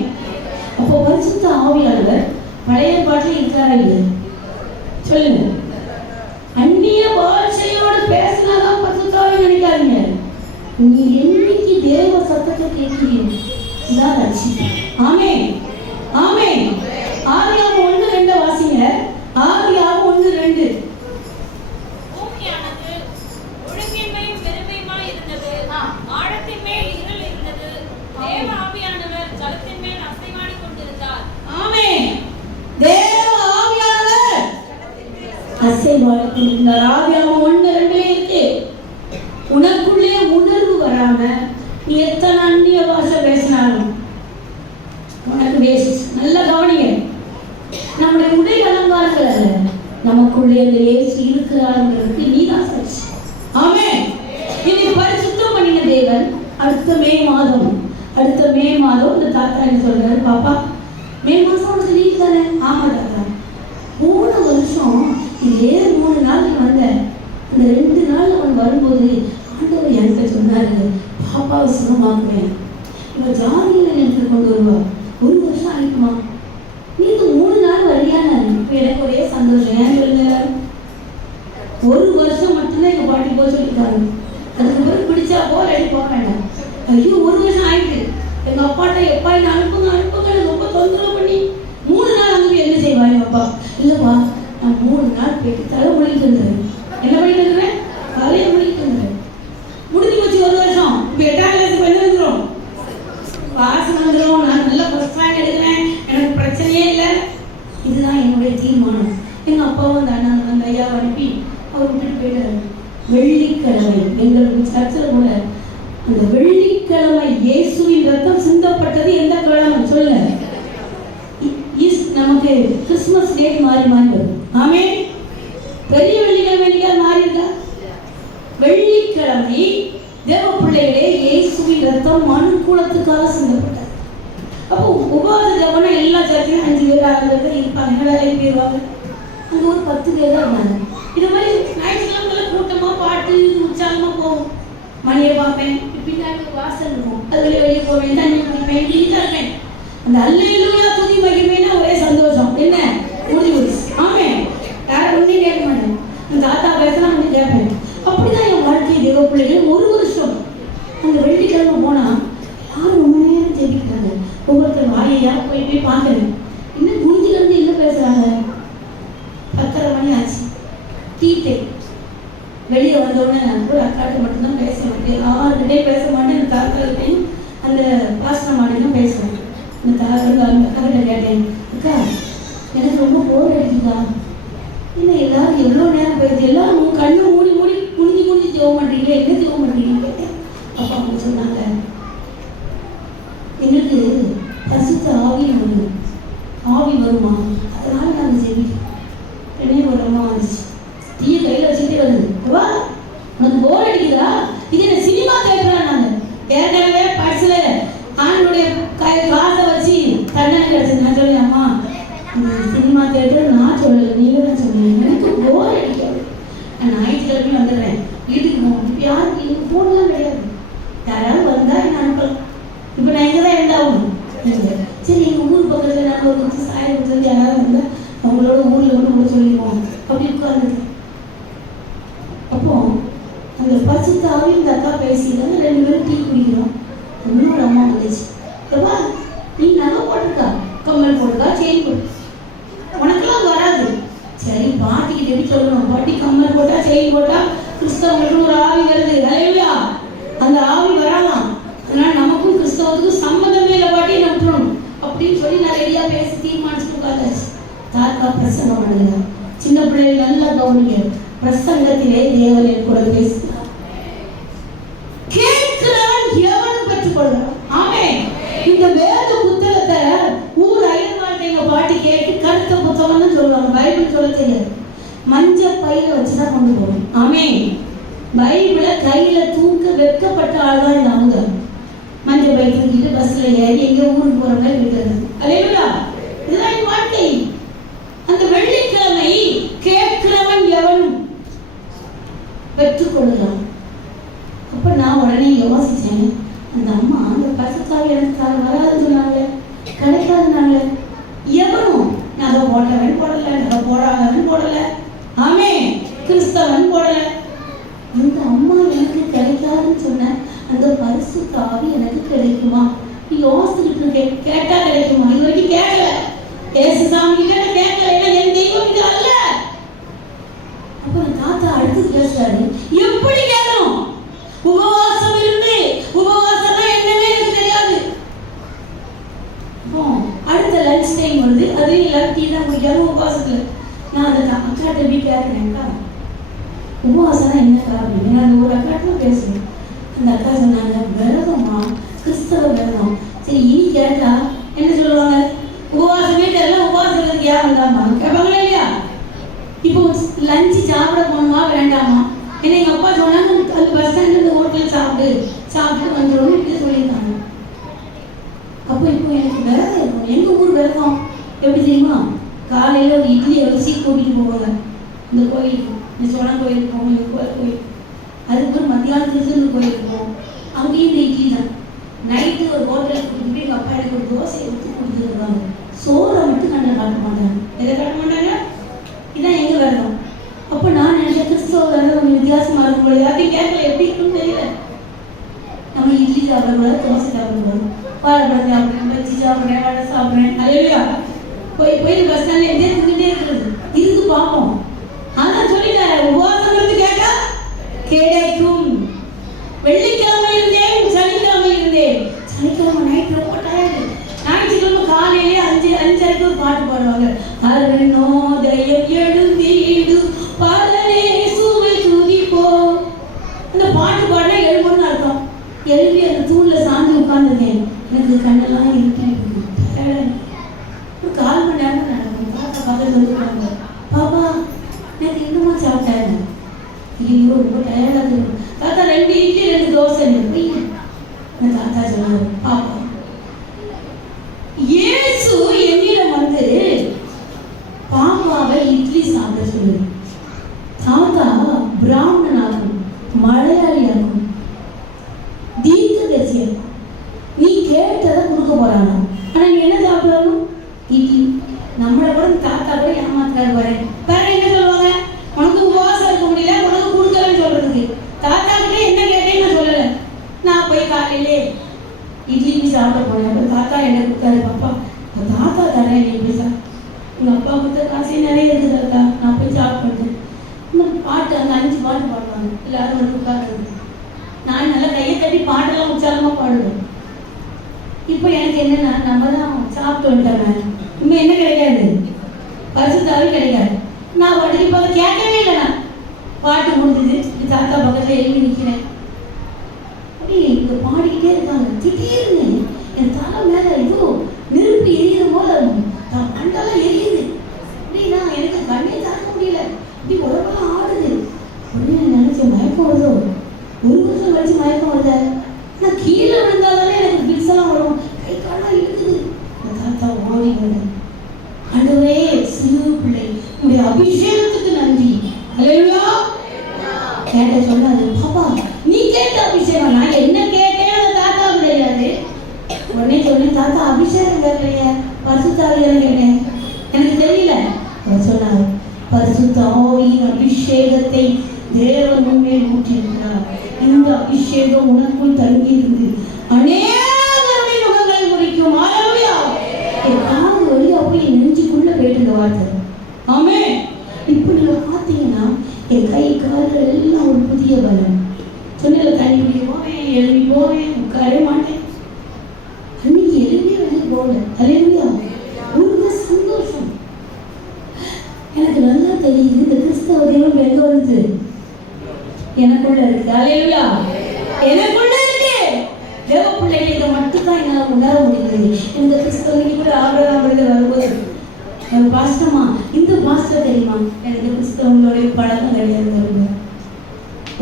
அப்போ பரிசுத்த ஆவியானவர் பழைய பாட்டில் இருக்கிறாரா இல்லை சொல்லுங்க. அந்நிய பாஷையோடு பேசினாதான் பரிசுத்தாவே நினைக்காதீங்க. நீ என்னைக்கு தேவ சத்தத்தை கேட்கிறீங்க இதான் ரட்சிப்பு. ஆமென், ஆமென். ஆதியாகமம் 1:2 வாசிங்க. ஆதியாகமம் 1:2. பூமியானது ஒழுங்கின்மையும் பெருமையுமாய் அசைவாடி கொண்டிருந்தார். ஆவியாகமம் 1:2 இருக்கு. உனக்குள்ளே உணர்வு வராம நீ எத்தனை அந்நிய பாஷை பேசினாலும் உனக்கு வேஸ்ட். நல்ல கவனிங்க, நம்முடைய உடை அலங்காரங்கள் அல்ல, நமக்குள்ளே அந்த இயேசு இருக்கிறாருங்கிறதுக்கு நீ தான் சாட்சி. ஆமென். இதை பரிசுத்தம் பண்ணின தேவன் அடுத்த மே மாதம் இந்த தாத்தா என்ன சொல்றாரு, பாப்பா மே மாசம் உனக்கு லீவ் தானே? ஆமா தாத்தா. போன வருஷம் இதே 3 நாள் வந்த, அந்த 2 நாள் அவன் வரும்போது ஆண்டவர் என்கிட்ட சொன்னாரு, பாப்பாவை சுகமாக்குவேன், இவன் ஜாதியில எனக்கு கொண்டு வருவா, 1 வருஷம் ஆகிக்குமா, நீங்க 3 நாள் வரியான. இப்போ எனக்கு ஒரே சந்தோஷம். ஏன் சொல்லுங்க, 1 வருஷம் மட்டும்தான் எங்க பாட்டி போக சொல்லிட்டாங்க. அதுக்கப்புறம் பிடிச்சா போல அடி போக வேண்டாம். ஐயோ 1 வருஷம் ஆயிட்டு எங்க அப்பாட்ட எப்பா என்ன அனுப்புங்க ரொம்ப தொந்தரவு பண்ணி 3 நாள் அங்கே என்ன செய்வாங்க அப்பா? இல்லப்பா நான் 3 நாள் போயிட்டு தலை முடிக்கிட்டு இருந்தேன். என்ன பண்ணிட்டு இருக்கிறேன்? தலையை முடிக்கிட்டு இருந்தேன். முடிஞ்சு போச்சு 1 வருஷம். இப்போ 8ஆம் கிளாஸுக்கு என்ன இருக்கிறோம்? பாஸ் வந்துடும். நான் நல்லா ஃபர்ஸ்ட் ரேங்க் எடுக்கிறேன், எனக்கு பிரச்சனையே இல்லை. இதுதான் என்னுடைய தீர்மானம். எங்க அப்பாவும் அந்த ஐயாவை அனுப்பி அவர் விட்டுட்டு போயிட்டாரு. வெள்ளிக்கிழமை எங்களுக்கு சர்ச்சில் கூட அந்த வெள்ளிக்கிழமை இயேசுவின் ரத்தம் சிந்தப்பட்டது எந்த கிழமை சொல்லுங்க? நமக்கு கிறிஸ்துமஸ் டேட் மாறி வரும். ஆமென். பெரிய வெள்ளிக்கிழமை மாறி இருக்கா? வெள்ளிக்கிழமை தேவ பிள்ளைகளே இயேசுவின் ரத்தம் மனுக்குலத்துக்காக சிந்தப்பட்டது. அப்போ உபவாச ஜபம்னா எல்லா சர்ச்சையும் 5 பேர் 6 பேர் இருப்பாங்க, வேலைக்கு போயிடுவாங்க. அங்கே ஒரு 10 பேர் தான் இருந்தாங்க. இது மாதிரி ஞாயிற்றுக்கிழமை கூட்டமா பாட்டு உற்சாகமா போகும். மணியை பார்ப்பேன், பின்னாடி வாசல் இருக்கும், அது வெளியே போவேன், தண்ணி குடிப்பேன், நீட்டா இருப்பேன். அந்த அல்லேலூயா துதி மகிமைன்னா ஒரே சந்தோஷம். என்ன முடிவு? ஆமென். யாரும் ஒன்றும் கேட்க மாட்டேன். அந்த தாத்தா பேசினா ஒன்று கேட்பேன். அப்படிதான் என் வாழ்க்கை. தேவ பிள்ளைகள் 1 வருஷம் அந்த வெள்ளிக்கிழமை போனா யாரும் ரொம்ப நேரம் ஜெபிக்கிறாங்க. ஒவ்வொருத்தர் வாயையா போய் பார்க்குறேன். இன்னும் குஞ்சிலிருந்து என்ன பேசுறாங்க? 10:30 மணி ஆச்சு. டீ வெளியே வந்தோடனே நான் கூட அக்காட்ட மட்டும்தான் பேச மாட்டேன், யாருக்கிட்டே பேச மாட்டேன். அந்த தாத்தாக்கிட்டையும் அந்த பாஸ்டர் மாட்டையும் பேசுவேன். அந்த தாத்தா அந்த அக்காக்கிட்ட கேட்டேன், அக்கா எனக்கு ரொம்ப போர் அடிக்குதா, என்ன எல்லாரும் எவ்வளோ நேரம் போயிடுச்சு, எல்லாரும் கண்ணு மூடி குனிஞ்சு தேவ மாட்டீங்களே, என்ன தேவ மாட்டீங்கன்னு கேட்டேன். அப்போ அவங்க சொன்னாங்க, எங்களுக்கு பசுத்த ஆவி வருமா, அதனால நாங்கள் ஜெபிக்கிறோம். உடனே ஒரு அம்மா வந்துச்சு, டீயை கையில் வச்சுக்கிட்டே வருது, வா உனக்கு போர் அடிக்குதா, இது என்ன சினிமா தேட்டரா? நாங்கள் ஏற்கனவே பர்ஸில் ஆணுடைய காசை வச்சு தண்டனை கிடைச்சது. நான் சொல்லி அம்மா சினிமா தேட்டர் நான் சொல்லலை, நீங்கள் தான் சொன்னீங்க, எனக்கு போர் அடிக்காது, நான் ஞாயிற்றுக்கிழமையும் வந்துடுறேன், வீட்டுக்கு போகணும். இப்போ யாருக்கு ஃபோன்லாம் கிடையாது, யாராவது வந்தால் என்ன அனுப்பலாம். இப்போ நான் எங்கே தான் இருந்தாகணும். சரி எங்கள் ஊர் பக்கத்தில் நாங்கள் ஒரு குச்சி சாயம் சொல்லி யாராவது வந்தால் அவங்களோட ஊரில் ஒன்று சொல்லிடுவோம். அப்படி உட்கார்ந்து அப்போ அந்த பசுத்தாவே இந்த அக்கா பேசிட்டாங்க. 2 பேரும் டீ குடிக்கிறோம். இன்னொரு அம்மா வந்துச்சு, எப்பா நீ நகை போட்டிருக்கா, கம்மல் போட்டிருக்கா, செயின் போட்டு, உனக்கெல்லாம் வராது. சரி பாட்டிக்கிட்ட எப்படி சொல்லணும், பாட்டி கம்மல் போட்டா செயின் போட்டா கிறிஸ்தவங்களுக்கு ஒரு ஆவி வருது. அல்லேலூயா. அந்த ஆவி வரலாம், அதனால நமக்கும் கிறிஸ்தவத்துக்கும் சம்மந்தமே இல்லை, பாட்டி நம்பணும் அப்படின்னு சொல்லி நான் ரெடியாக பேசி தீர்மானிச்சுட்டு உட்காந்தாச்சு. தாத்தா பிரசங்கம் பண்ணுங்க. சின்ன பிள்ளைகள் நல்லா கவனிங்க. பிரசங்கத்திலே தேவன் என் கூட பேசுகிறார். கேட்கிறவன் எவன் பெற்றுக்கொள்கிறான். ஆமென். இந்த வேத புத்தகத்தை ஊர் அயல்நாட்டைங்க பாட்டி கேட்டு கருத்த புத்தகம்னு சொல்லுவாங்க. பைபிள் சொல்ல தெரியாது, மஞ்ச பையில வச்சுதான் கொண்டு போகணும். ஆமென். பைபிளை கையில தூக்க வெட்கப்பட்ட ஆள் தான் இந்த அமுதம். மஞ்சள் பை தூக்கிட்டு பஸ்ல ஏறி எங்க ஊருக்கு போற மாதிரி விடுறது. அல்லேலூயா. இதுதான் என் வாழ்க்கை. அந்த வெள்ளிக்கிழமை கேட்கிறவன் எவனும் பெற்றுக்கொள்ளலாம். அப்ப நான் உடனே யோசிச்சேன், அந்த அம்மா அந்த பசுத்தாவை எனக்கு வராதுன்னு சொன்னாங்க, கிடைக்காதுனால எவனும் நகை போட்டவன் போடல, நகை போடாதவன் போடல, ஆமே கிறிஸ்தவன் போடல. அந்த அம்மா எனக்கு கிடைக்காதுன்னு சொன்ன அந்த பரிசுத்தாவி எனக்கு கிடைக்குமா யோசிச்சுட்டு இருக்கேன். கேட்டா கிடைக்குமா? இது வரைக்கும் கேட்கல. ஏசுசாமி கிட்ட கேட்கல, என் தெய்வம் இது அல்ல. அப்புறம் தாத்தா அடுத்து பேசுறாரு, எப்படி கேட்கணும்? உபவாசம் இருந்து, உபவாசம் என்னவே எனக்கு தெரியாது. அடுத்த லஞ்ச் டைம் வருது, அதுவும் எல்லாரும் டீ தான் குடிக்காம உபவாசத்துல. நான் அந்த அக்காட்ட போய் கேட்குறேன்க்கா உபவாசம்னா என்னக்கா அப்படின்னு. அந்த ஒரு அக்காட்டும் பேசுவேன். அந்த அக்கா சொன்னாங்க, விரதமா, கிறிஸ்தவ விரதம். சரி, இனி கேட்டா என்ன சொல்லுவாங்க? உபவாசமே தெரியல, உபவாசத்துக்கு யார் வந்தாமா கேட்பாங்களா இல்லையா? இப்போ லஞ்சு சாப்பிட போகணுமா வேண்டாமா? ஏன்னா எங்கள் அப்பா சொன்னாங்க, அது பஸ் ஸ்டாண்டு ஹோட்டல் சாப்பிட்டு வந்துடும் இப்படி சொல்லியிருக்காங்க. அப்போ இப்போ எனக்கு விரதம் இருக்கும். எங்கள் ஊர் விரதம் எப்படி தெரியுமா? காலையில் ஒரு இட்லியை வச்சு கூட்டிகிட்டு போவாங்க இந்த கோயிலுக்கு, இந்த சோழன் கோயிலுக்கு போவோம், இந்த கோயில். அதுக்கப்புறம் மத்தியானத்துக்கு இந்த கோயிலுக்கு போவோம். அங்கேயும் இந்த இட்லி தான். நைட்டு ஒரு ஹோட்டலுக்கு கூட்டிட்டு போய் எங்கள் அப்பா எனக்கு ஒரு தோசையை ஊற்றி கொடுத்துருக்காங்க. சோறை மட்டும் கண்ணில் காட்ட மாட்டாங்க. எதை காட்ட மாட்டாங்க? இதான் எங்கள் விரதம். அப்போ நான் நினைச்சேன், கிறிஸ்தவ விரதம் கொஞ்சம் வித்தியாசமாக இருக்கும் போது. யாரையும் கேட்கல, எப்படி இருக்குன்னு தெரியல. நம்ம இட்லி சாப்பிடக்கூடாது, தோசை சாப்பிடக்கூடாது, வாழைப்பழம் சாப்பிட்றேன், பஜ்ஜி சாப்பிட்றேன், வடை சாப்பிட்றேன். அலையா போய் பஸ் ஸ்டாண்ட்ல இருந்தே இருந்துகிட்டே இருக்கிறது. இருந்து பார்ப்போம். ஆனால் சொல்லிட்டாரு, உபவாசம் கேட்டா கிடைக்கும். வெள்ளிக்கிழமை இருந்தேன், சனிக்கிழமை இருந்தேன். சனிக்கிழமை நைட் ரொம்ப டயர்டு. ஞாயிற்றுக்கிழமை காலையிலே 5:30 ஒரு பாட்டு பாடுவாங்க. அருணோதயம் எழுந்தீடு பலனே சுவை துதிப்போ. அந்த பாட்டு பாடினா எழுபுன்னு அர்த்தம். எழுப்பி அந்த தூண்ல சாந்தி உட்கார்ந்துருக்கேன். எனக்கு கண்ணெல்லாம் இருக்கேன். ஒரு 1/4 மணி நேரம் நடக்கும். தாத்தா பக்கத்துல இருக்காங்க. பாப்பா எனக்கு என்னமா சாப்பிட்டேன்? ஐயோ ரொம்ப டயர்டா இருக்கும். தாத்தா 2 இட்லி 2 தோசை. தாத்தா சொன்னாரு, பாப்பா இயேசு என்னிடம் வந்து பாப்பாவை இட்லி சாப்பிட சொல்லு. தாத்தா பிராமணனாகும், மலையாளியாகும், தீர்க்கதரிசியாகும். நீ கேட்டதை கொடுக்க போறானா? ஆனா நீ என்ன சாப்பிடணும்? இட்லி. நம்மளை கூட தாத்தா கூட ஏமாத்துறாரு. வேற என்ன சொல்லுவாங்க? உனக்கு உபவாசம் இருக்க முடியல, உனக்கு கொடுக்கலன்னு சொல்றதுக்கு. தாத்தா கிட்ட என்ன கேட்டேன்னு சொல்லல. நான் போய் காலையிலே இட்லி சாப்பிட போனேன். தாத்தா என்ன கொடுத்தாரு? பாப்பா தாத்தா தானே நீ போய் எங்க அப்பா கொடுத்த காசே நிறைய இருக்குது தாத்தா, நான் போய் சாப்பிட்டேன். இன்னும் பாட்டு அந்த 5 பாட்டு பாடுவாங்க. எல்லாரும் வந்து உட்கார்றது. நான் நல்லா கையை தட்டி பாட்டெல்லாம் உற்சாகமா பாடுவேன். இப்போ எனக்கு என்னன்னா, நம்ம தான் சாப்பிட்டு வந்துட்டாங்க, இன்னும் என்ன கிடைக்காது, பரிசுத்தாவே கிடைக்காது. நான் உடனே இப்போ கேட்கவே இல்லை. நான் பாட்டு முடிஞ்சது, தாத்தா பக்கத்தில் எழுதி நிற்கிறேன். அப்படி இங்கே பாடிக்கிட்டே இருக்காங்க. திடீர்னு என் தலை மேலே ஏதோ நெருப்பு எரியுற போல கண்டெல்லாம் எரியுது. அப்படின்னா எனக்கு கண்ணே தாக்க முடியல. இப்படி உடம்பெல்லாம் ஆடுது. உடனே நினைச்சேன், மயக்கம் வருதோ. 1 வருஷம் கழிச்சு மயக்கம் வருத. ஆனால் கீழே விழுந்தாதானே எனக்கு பிட்ஸ் எல்லாம் வரும். கை காலெல்லாம் இருக்குது. தாத்தா ஓடி வருது. ஆண்டவரே, சிறு பிள்ளை உடைய அபிஷேகத்துக்கு நன்றி. அல்லேலூயா. கேட்ட சொன்னாரு, பாப்பா நீ கேட்ட அபிஷேகம் நான் என்ன கேட்டேன் அந்த தாத்தாவுக்கு தெரியாது. உடனே சொன்னேன், தாத்தா அபிஷேகம் கேட்கலையே, பரிசுத்தாவியான்னு கேட்டேன். எனக்கு தெரியல. அவர் சொன்னார், பரிசுத்த ஆவியின் அபிஷேகத்தை தேவன் உண்மையில் ஊற்றியிருக்கிறார். இந்த அபிஷேகம் உனக்குள் தங்கி இருந்து அநேகருடைய முகங்களை குறிக்கும். காது வழியா போய் என் நெஞ்சுக்குள்ள போயிட்டு இந்த வார்த்தை. ஆமே. இப்ப நீங்க பாத்தீங்கன்னா என் கை கால்கள் எல்லாம் ஒரு புதிய பலம். சொன்ன தண்ணி குடிக்க போவேன், எழுதி போவேன், உட்காரவே மாட்டேன். அன்னைக்கு எழுதி வந்து போகல. அல்லேலூயா. ஒரு சந்தோஷம் எனக்கு நல்லா தெரியுது. இந்த கிறிஸ்தவ தெய்வம் எங்க வருது? எனக்குள்ள இருக்கு. அல்லேலூயா. எனக்குள்ள இருக்கு. தேவ பிள்ளைகளை இதை மட்டும்தான் என்னால் உணர முடியுது. இந்த கிறிஸ்தவனுக்கு கூட ஆபரகாம் வரும்போது பாஸ்டமா, இந்த பாஸ்டர் தெரியுமா, எனக்கு கிறிஸ்தவங்களுடைய பழக்கம் கிடையாது,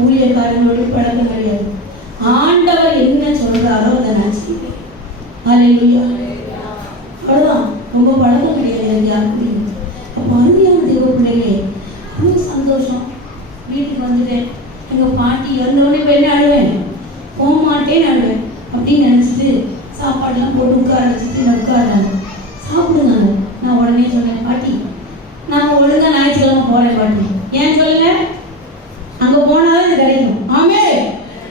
ஊழியக்காரங்களுடைய பழக்கம் கிடையாது. ஆண்டவர் என்ன சொல்றாரோ அதை நான் செய்வேன். அல்லேலூயா. அவ்வளவுதான். ரொம்ப பழக்கம் கிடையாது யாருக்கும். அப்போ அருமையான தேவ பிள்ளைகளே, ரொம்ப சந்தோஷம். வீட்டுக்கு வந்துட்டேன். எங்க பாட்டி இறந்தவொடனே போய் என்ன ஆடுவேன், போக மாட்டேன்னு ஆடுவேன். அப்படின்னு நினைச்சிட்டு சாப்பாடுலாம் போட்டு உட்கார வச்சுட்டு நான் உட்கார்றாங்க. சாப்பிடுங்க. நான் உடனே சொன்னேன், பாட்டி நான் ஒழுங்கா ஞாயிற்றுக்கிழமை போறேன் பாட்டி. ஏன் சொல்லுங்க, அங்க போனாலும் இது கிடைக்கும். ஆமே.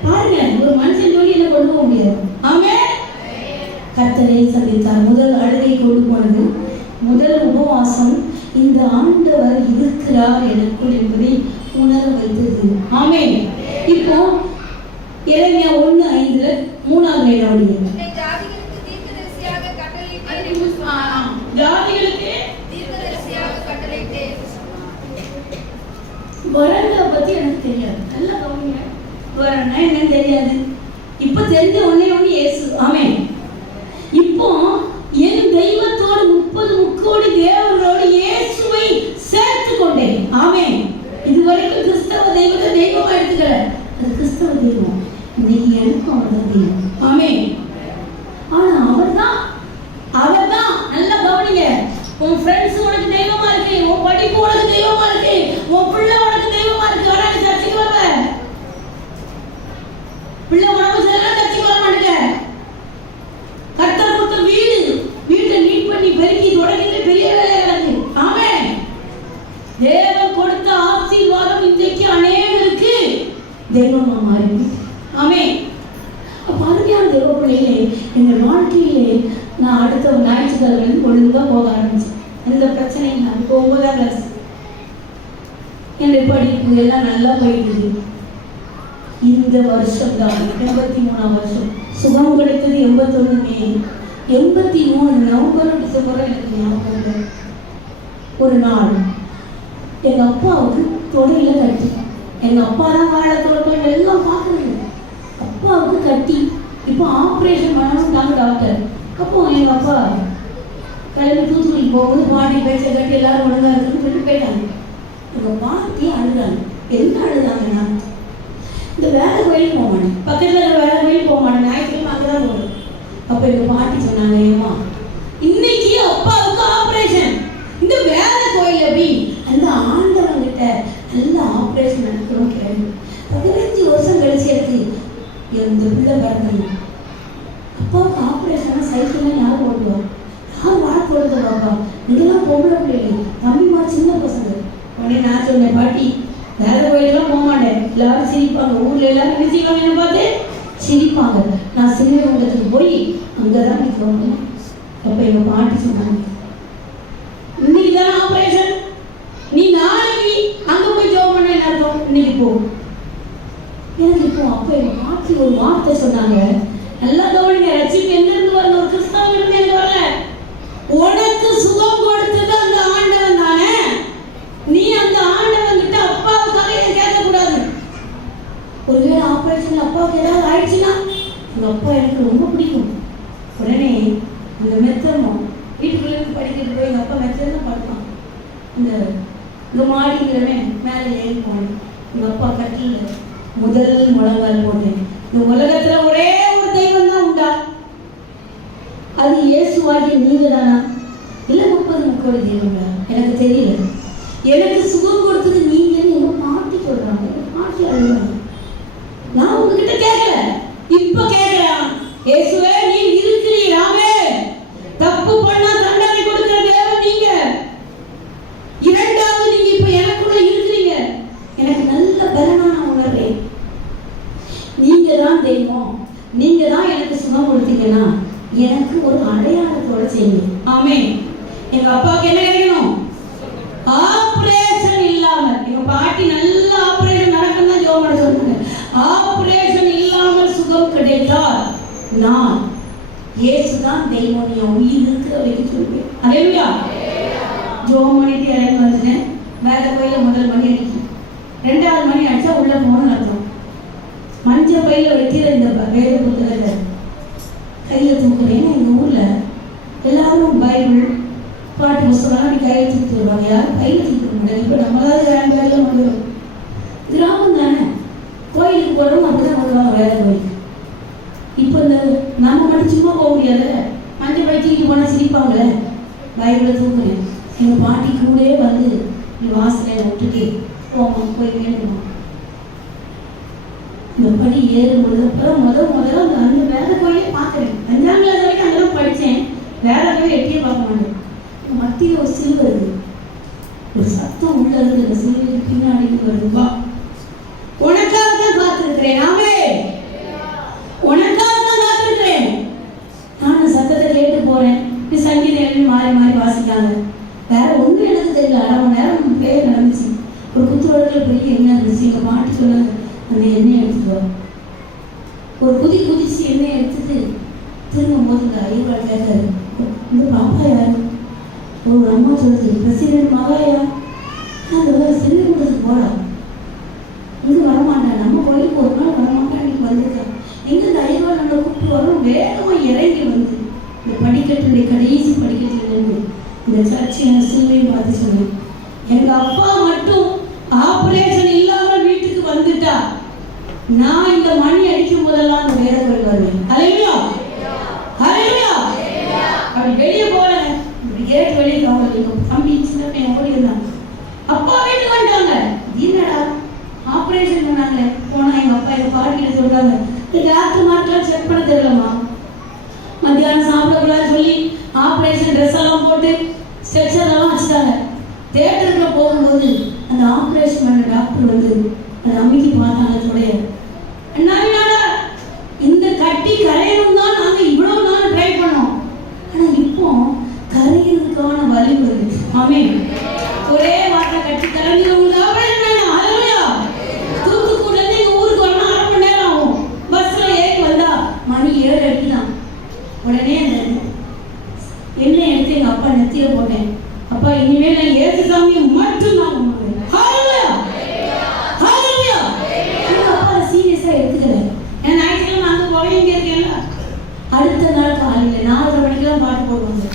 பாருங்க, ஒரு மனுஷன் சொல்லி என்ன கொண்டு போக முடியாது. ஆமே. கர்த்தரை சந்தித்தார். முதல் அழுகை கொண்டு போனது, முதல் உபவாசம் இந்த ஆண்டவர் இருக்கிறார் எனக்குள் என்பதை உணர வைத்தது. ஆமே. இப்போ எரேமியா 1:5 3வது வசனம், ஜாதிகளுக்கு தீர்க்கதரிசியாக கட்டளையிட்டேன். வரங்களை பத்தி எனக்கு தெரியாது. நல்லா கவனிங்க, வரன்னா என்னன்னு தெரியாது. இப்ப தெரிஞ்ச ஒன்னே ஒண்ணு இயேசு. ஆமென். இப்போ என் தெய்வத்தோடு 30 முக்கோடி தேவர்களோடு இயேசுவை சேர்த்து கொண்டேன். ஆமென். இதுவரைக்கும் கிறிஸ்தவ தெய்வத்தை தெய்வமா எடுத்துக்கல, அது கிறிஸ்தவ தெய்வம். இன்னைக்கு எனக்கும் அவர்தான் தெய்வம். ஆமென். ஆனா அவர்தான் நல்லா கவனிங்க. உன் ஃப்ரெண்ட்ஸ் உனக்கு தெய்வமா இருக்கு, உன் படிப்பு உனக்கு தெய்வமா இருக்கு, உன் பிள்ளை உனக்கு தெய்வமா இருக்கு. ஆனா நீ சர்ச்சைக்கு வரல. பிள்ளை உடம்பு சரியில்லை, சர்ச்சைக்கு வர மாட்டேங்க. கர்த்தர் கொடுத்த வீட்டை நீட் பண்ணி பெருக்கி தொடங்கிட்டு பெரிய வேலையா இருக்கு. ஆமென். தேவன் கொடுத்த ஆசீர்வாதம் இன்றைக்கு அநேகருக்கு தெய்வமா மாறி. ஆமென். அருமையான தேவ பிள்ளைகளே, எங்கள் வாழ்க்கையிலே நான் அடுத்த ஞாயிற்றுக்கிழமை ஒழுங்காக போக ஆரம்பிச்சேன். எந்த பிரச்சனையும் நான் 9ஆம் கிளாஸ் என்னுடைய படிப்பு எல்லாம் நல்லா போயிடுது. இந்த வருஷம் தான் 83ஆம் வருஷம். சுகம் கிடைத்தது 81 மே. 83 நவம்பர் டிசம்பர் எனக்கு ஞாபகம். ஒரு நாள் எங்க அப்பாவுக்கு தொடையில கட்டி. எங்க அப்பா தான் வாழை தொடக்கம் எல்லாம் பார்க்கறது. அப்பாவுக்கு கட்டி. இப்போ ஆப்ரேஷன் பண்ணணும்னாங்க டாக்டர். அப்போ எங்க அப்பா கிளம்பி தூத்துக்குடி போகும்போது பாட்டி பேச்சை கட்டி எல்லாரும் ஒழுங்கா இருக்குன்னு சொல்லி போயிட்டாங்க. எங்க பாட்டி அழுதாங்க. என்ன அழுதாங்கன்னா, இந்த வேலை கோயிலுக்கு போக மாட்டேன், பக்கத்தில் இருக்கிற வேலை கோயிலுக்கு போக மாட்டேன், ஞாயிற்றுக்கிழமை அங்கதான் போகணும். அப்போ எங்க பாட்டி சொன்னாங்க, ஏமா இன்னைக்கு அப்பாவுக்கு ஆப்ரேஷன், இந்த வேலை கோயில் எப்படி அந்த ஆண்டவன் கிட்ட நல்ல ஆப்ரேஷன் நடக்கணும் கேள்வி. 15 வருஷம் கழிச்சு எடுத்து எந்த பிள்ளை பிறந்தீங்க. அப்பாவுக்கு ஆப்ரேஷன் சைக்கிள்லாம் யார் ஓடுவா, யார் வாழ்க்கை ஓடுது பாப்பா, நீங்களாம் பொம்பளை பிள்ளைங்க, தம்பிமா சின்ன பசங்க. உடனே நான் சொன்னேன், பாட்டி வேற கோயிலுக்கெல்லாம் போக மாட்டேன், எல்லாரும் சிரிப்பாங்க, ஊர்ல எல்லாரும் என்ன செய்வாங்க, என்ன பார்த்து சிரிப்பாங்க. நான் சிறுவைகுண்டத்துக்கு போய் அங்கதான் நிற்கணும். அப்ப எங்க பாட்டி சொன்னாங்க, இன்னைக்கு தானே ஆப்ரேஷன், நீ நாளைக்கு அங்க போய் ஜோம் பண்ண என்ன அர்த்தம், இன்னைக்கு போ. எனக்கு இப்போ அப்ப எங்க பாட்டி ஒரு வார்த்தை சொன்னாங்க, நல்லா கவனிங்க. ரட்சிப்பு எங்க இருந்து வரணும், ஒரு கிறிஸ்தவம் இருந்து எனக்கு வரல. உனக்கு சுகம் கொடுத்தது அந்த ஆண்டவன் தானே, நீ அந்த ஆண்டவன் கிட்ட அப்பாவுக்காக இதை கேட்கக்கூடாது. ஒருவேளை ஆப்ரேஷன் அப்பாவுக்கு ஏதாவது ஆயிடுச்சுன்னா, எங்க அப்பா எனக்கு ரொம்ப பிடிக்கும். உடனே அந்த மெத்தமோ வீட்டுக்குள்ளே படிக்கிட்டு போய் எங்க அப்பா மெத்ததான் படுப்பான். இந்த மாடிங்கிறவே மேலே ஏறி போனேன். எங்க அப்பா கட்டில முதல் முழங்கால் போட்டேன். இந்த உலகத்துல ஒரே ஒரு தெய்வம் தான் உண்டா, அது இயேசுவாகிய நீங்க தானா, இல்ல 30 முக்கோடி தெய்வங்களா, எனக்கு தெரியல. எனக்கு சுகம் கொடுத்தது நீங்கன்னு எங்க பாட்டி சொல்றாங்க. பாட்டி அழுவாங்க. நான் உங்ககிட்ட கேட்கல, இப்ப கேட்கிறேன். இயேசுவே நீ இருக்கிறீராமே, தப்பு பண்ணா தண்டனை கொடுக்கிற தேவன் நீங்க. இரண்டாவது நீங்க இப்ப எனக்குள்ள இருக்கிறீங்க, எனக்கு நல்ல பலனா நான் உணர்றேன். நீங்க தான் தெய்வம், நீங்க தான் எனக்கு சுகம் கொடுத்தீங்கன்னா எனக்கு ஒரு அடையாளத்தோட செய்யுங்க. ஆமென். எங்க அப்பாவுக்கு என்ன கிடைக்கணும், ஆபரேஷன் இல்லாமல். எங்க பாட்டி நல்ல ஆபரேஷன் நடக்கணும் ஜோம் பண்ண சொல்லுங்க. ஆபரேஷன் இல்லாமல் சுகம் கிடைத்தால் நான் இயேசுதான் தெய்வம், நீ உயிர் இருக்கிற வரைக்கும் சொல்லுவேன். அல்லேலூயா. ஜோம் பண்ணிட்டு இறங்கி வந்துட்டேன். வேலை கோயில முதல் மணி அடிச்சு, 2வது மணி அடிச்சா உள்ள போகணும்னு அர்த்தம். மஞ்சள் பையில வைக்கிற இந்த வேத புத்தகத்தை கையில தூக்குறேன். எங்க ஊர்ல எல்லாரும் பைபிள் பாட்டு புத்தகம் அப்படி கையில தூக்கிட்டு வருவாங்க. யாரும் கையில தூக்க முடியாது. இப்ப நம்மளாவது வேன் பேர்ல வந்துடும். கிராமம் தானே, கோயிலுக்கு போறவங்க அப்படிதான் வருவாங்க வேலை கோயிலுக்கு. இப்ப இந்த நம்ம மட்டும் சும்மா போக முடியாது, மஞ்சள் பை தூக்கிட்டு போனா சிரிப்பாங்களே. பைபிளை தூக்குறேன். எங்க பாட்டி கூட வந்து நீ வாசலையில விட்டுட்டு போமா, போய் வேண்டுமா. இந்த படி ஏறும்பொழுது முதல்ல அந்த வேலை கோயிலே பார்க்குறேன். 5ஆம் கிளாஸ் வரைக்கும் அங்கெல்லாம் படித்தேன். வேலை கோயில் எட்டியே பார்க்க மாட்டேன். மத்தியில் ஒரு சிலுவை வருது, ஒரு சத்தம் உள்ள இருந்து அந்த சிலுவைக்கு பின்னாடி வருது. வா, உனக்காக தான் காத்திருக்கிறேன். ஆமே, உனக்காக தான் காத்திருக்கிறேன். நான் சத்தத்தை கேட்டு போறேன். சங்கீதம் மாறி மாறி வாசிக்காங்க. வேற ஒன்றும் எனக்கு தெரியல. 1/2 மணி நேரம் பேர் நடந்துச்சு. ஒரு குத்துவழக்கில் பெரிய எண்ணெய் இருந்துச்சு. எங்கள் பாட்டி சொன்னாங்க, அந்த எண்ணெயை எடுத்துட்டு வா. ஒரு குதிச்சு எண்ணெயை எடுத்துட்டு திரும்பும் போது இந்த ஐயர்வாள் கேட்காரு, இந்த பாப்பா யாரு? ஒரு அம்மா சொல்லுது, பிரசிடென்ட் மகாயா. அந்த வேலை சிறுவங்களுக்கு போறா. கோயிலுக்கு ஒரு நாள் வரமாட்டா இன்னைக்கு வந்துருக்காங்க. எங்க இந்த ஐயர்வாள் நம்மளை கூப்பிட்டு வரும், வேகமா இறங்கி வந்து இந்த படிக்கட்டுடைய கடைசி படிக்கட்டுல இருந்து இந்த சர்ச்சையான சிலுவையும் பார்த்து சொன்னேன், எங்க அப்பா மட்டும் ஆபரேஷன் இல்லாமல் வீட்டுக்கு வந்துட்டா நான் இந்த மணி அடிக்கும் போதெல்லாம் அந்த வேற கோயில் வருவேன். ஹல்லேலூயா, ஹல்லேலூயா. அப்படி வெளியே போல இப்படி கேட்டு வெளியே காவல் தம்பி சின்ன பையன் ஓடி இருந்தாங்க. அப்பா வீட்டுக்கு வந்துட்டாங்க. என்னடா ஆபரேஷன் பண்ணாங்க போனா எங்க அப்பா எங்க பாட்டிகிட்ட சொல்றாங்க, இந்த டாக்டர் மாட்டெல்லாம் செக் பண்ண தெரியலமா, மத்தியானம் சாப்பிடக்கூடாதுன்னு சொல்லி ஆபரேஷன் ட்ரெஸ் எல்லாம் போட்டு ஸ்ட்ரெச்சர் எல்லாம் வச்சுட்டாங்க. தேட்டருக்குள்ள போகும்போது அந்த ஆபரேஷன் பண்ண டாக்டர் வந்து அந்த அம்மிக்கு பார்த்தாங்க தொடைய. என்னடா இந்த கட்டி கரையணும் தான் நாங்க இவ்வளவு நாள் ட்ரை பண்ணோம், ஆனா இப்போ கரையிறதுக்கான வழி வருது. ஆமென். ஒரே வார்த்தை கட்டி கரைஞ்சிருவங்க. தூத்துக்குடில இருந்து எங்க ஊருக்கு வரணும் 1/2 மணி நேரம் ஆகும். பஸ்ல ஏறி வந்தா மணி 7 அடிக்குதான். உடனே அந்த எண்ணெய் எடுத்து எங்க அப்பா நெத்தியில போட்டேன். அப்பா இனிமேல் நான் ஏசு சாமியை மட்டும் நான் கும்பிடுவேன். ஹல்லேலூயா, ஹல்லேலூயா. எங்க அப்பா சீரியஸா எடுத்துக்கல. ஏன்னா ஞாயிற்றுக்கிழமை அங்க போய் இங்க இருக்கேன்ல. அடுத்த நாள் காலையில 4:30 மணிக்கெல்லாம் பாட்டு போடுவாங்க.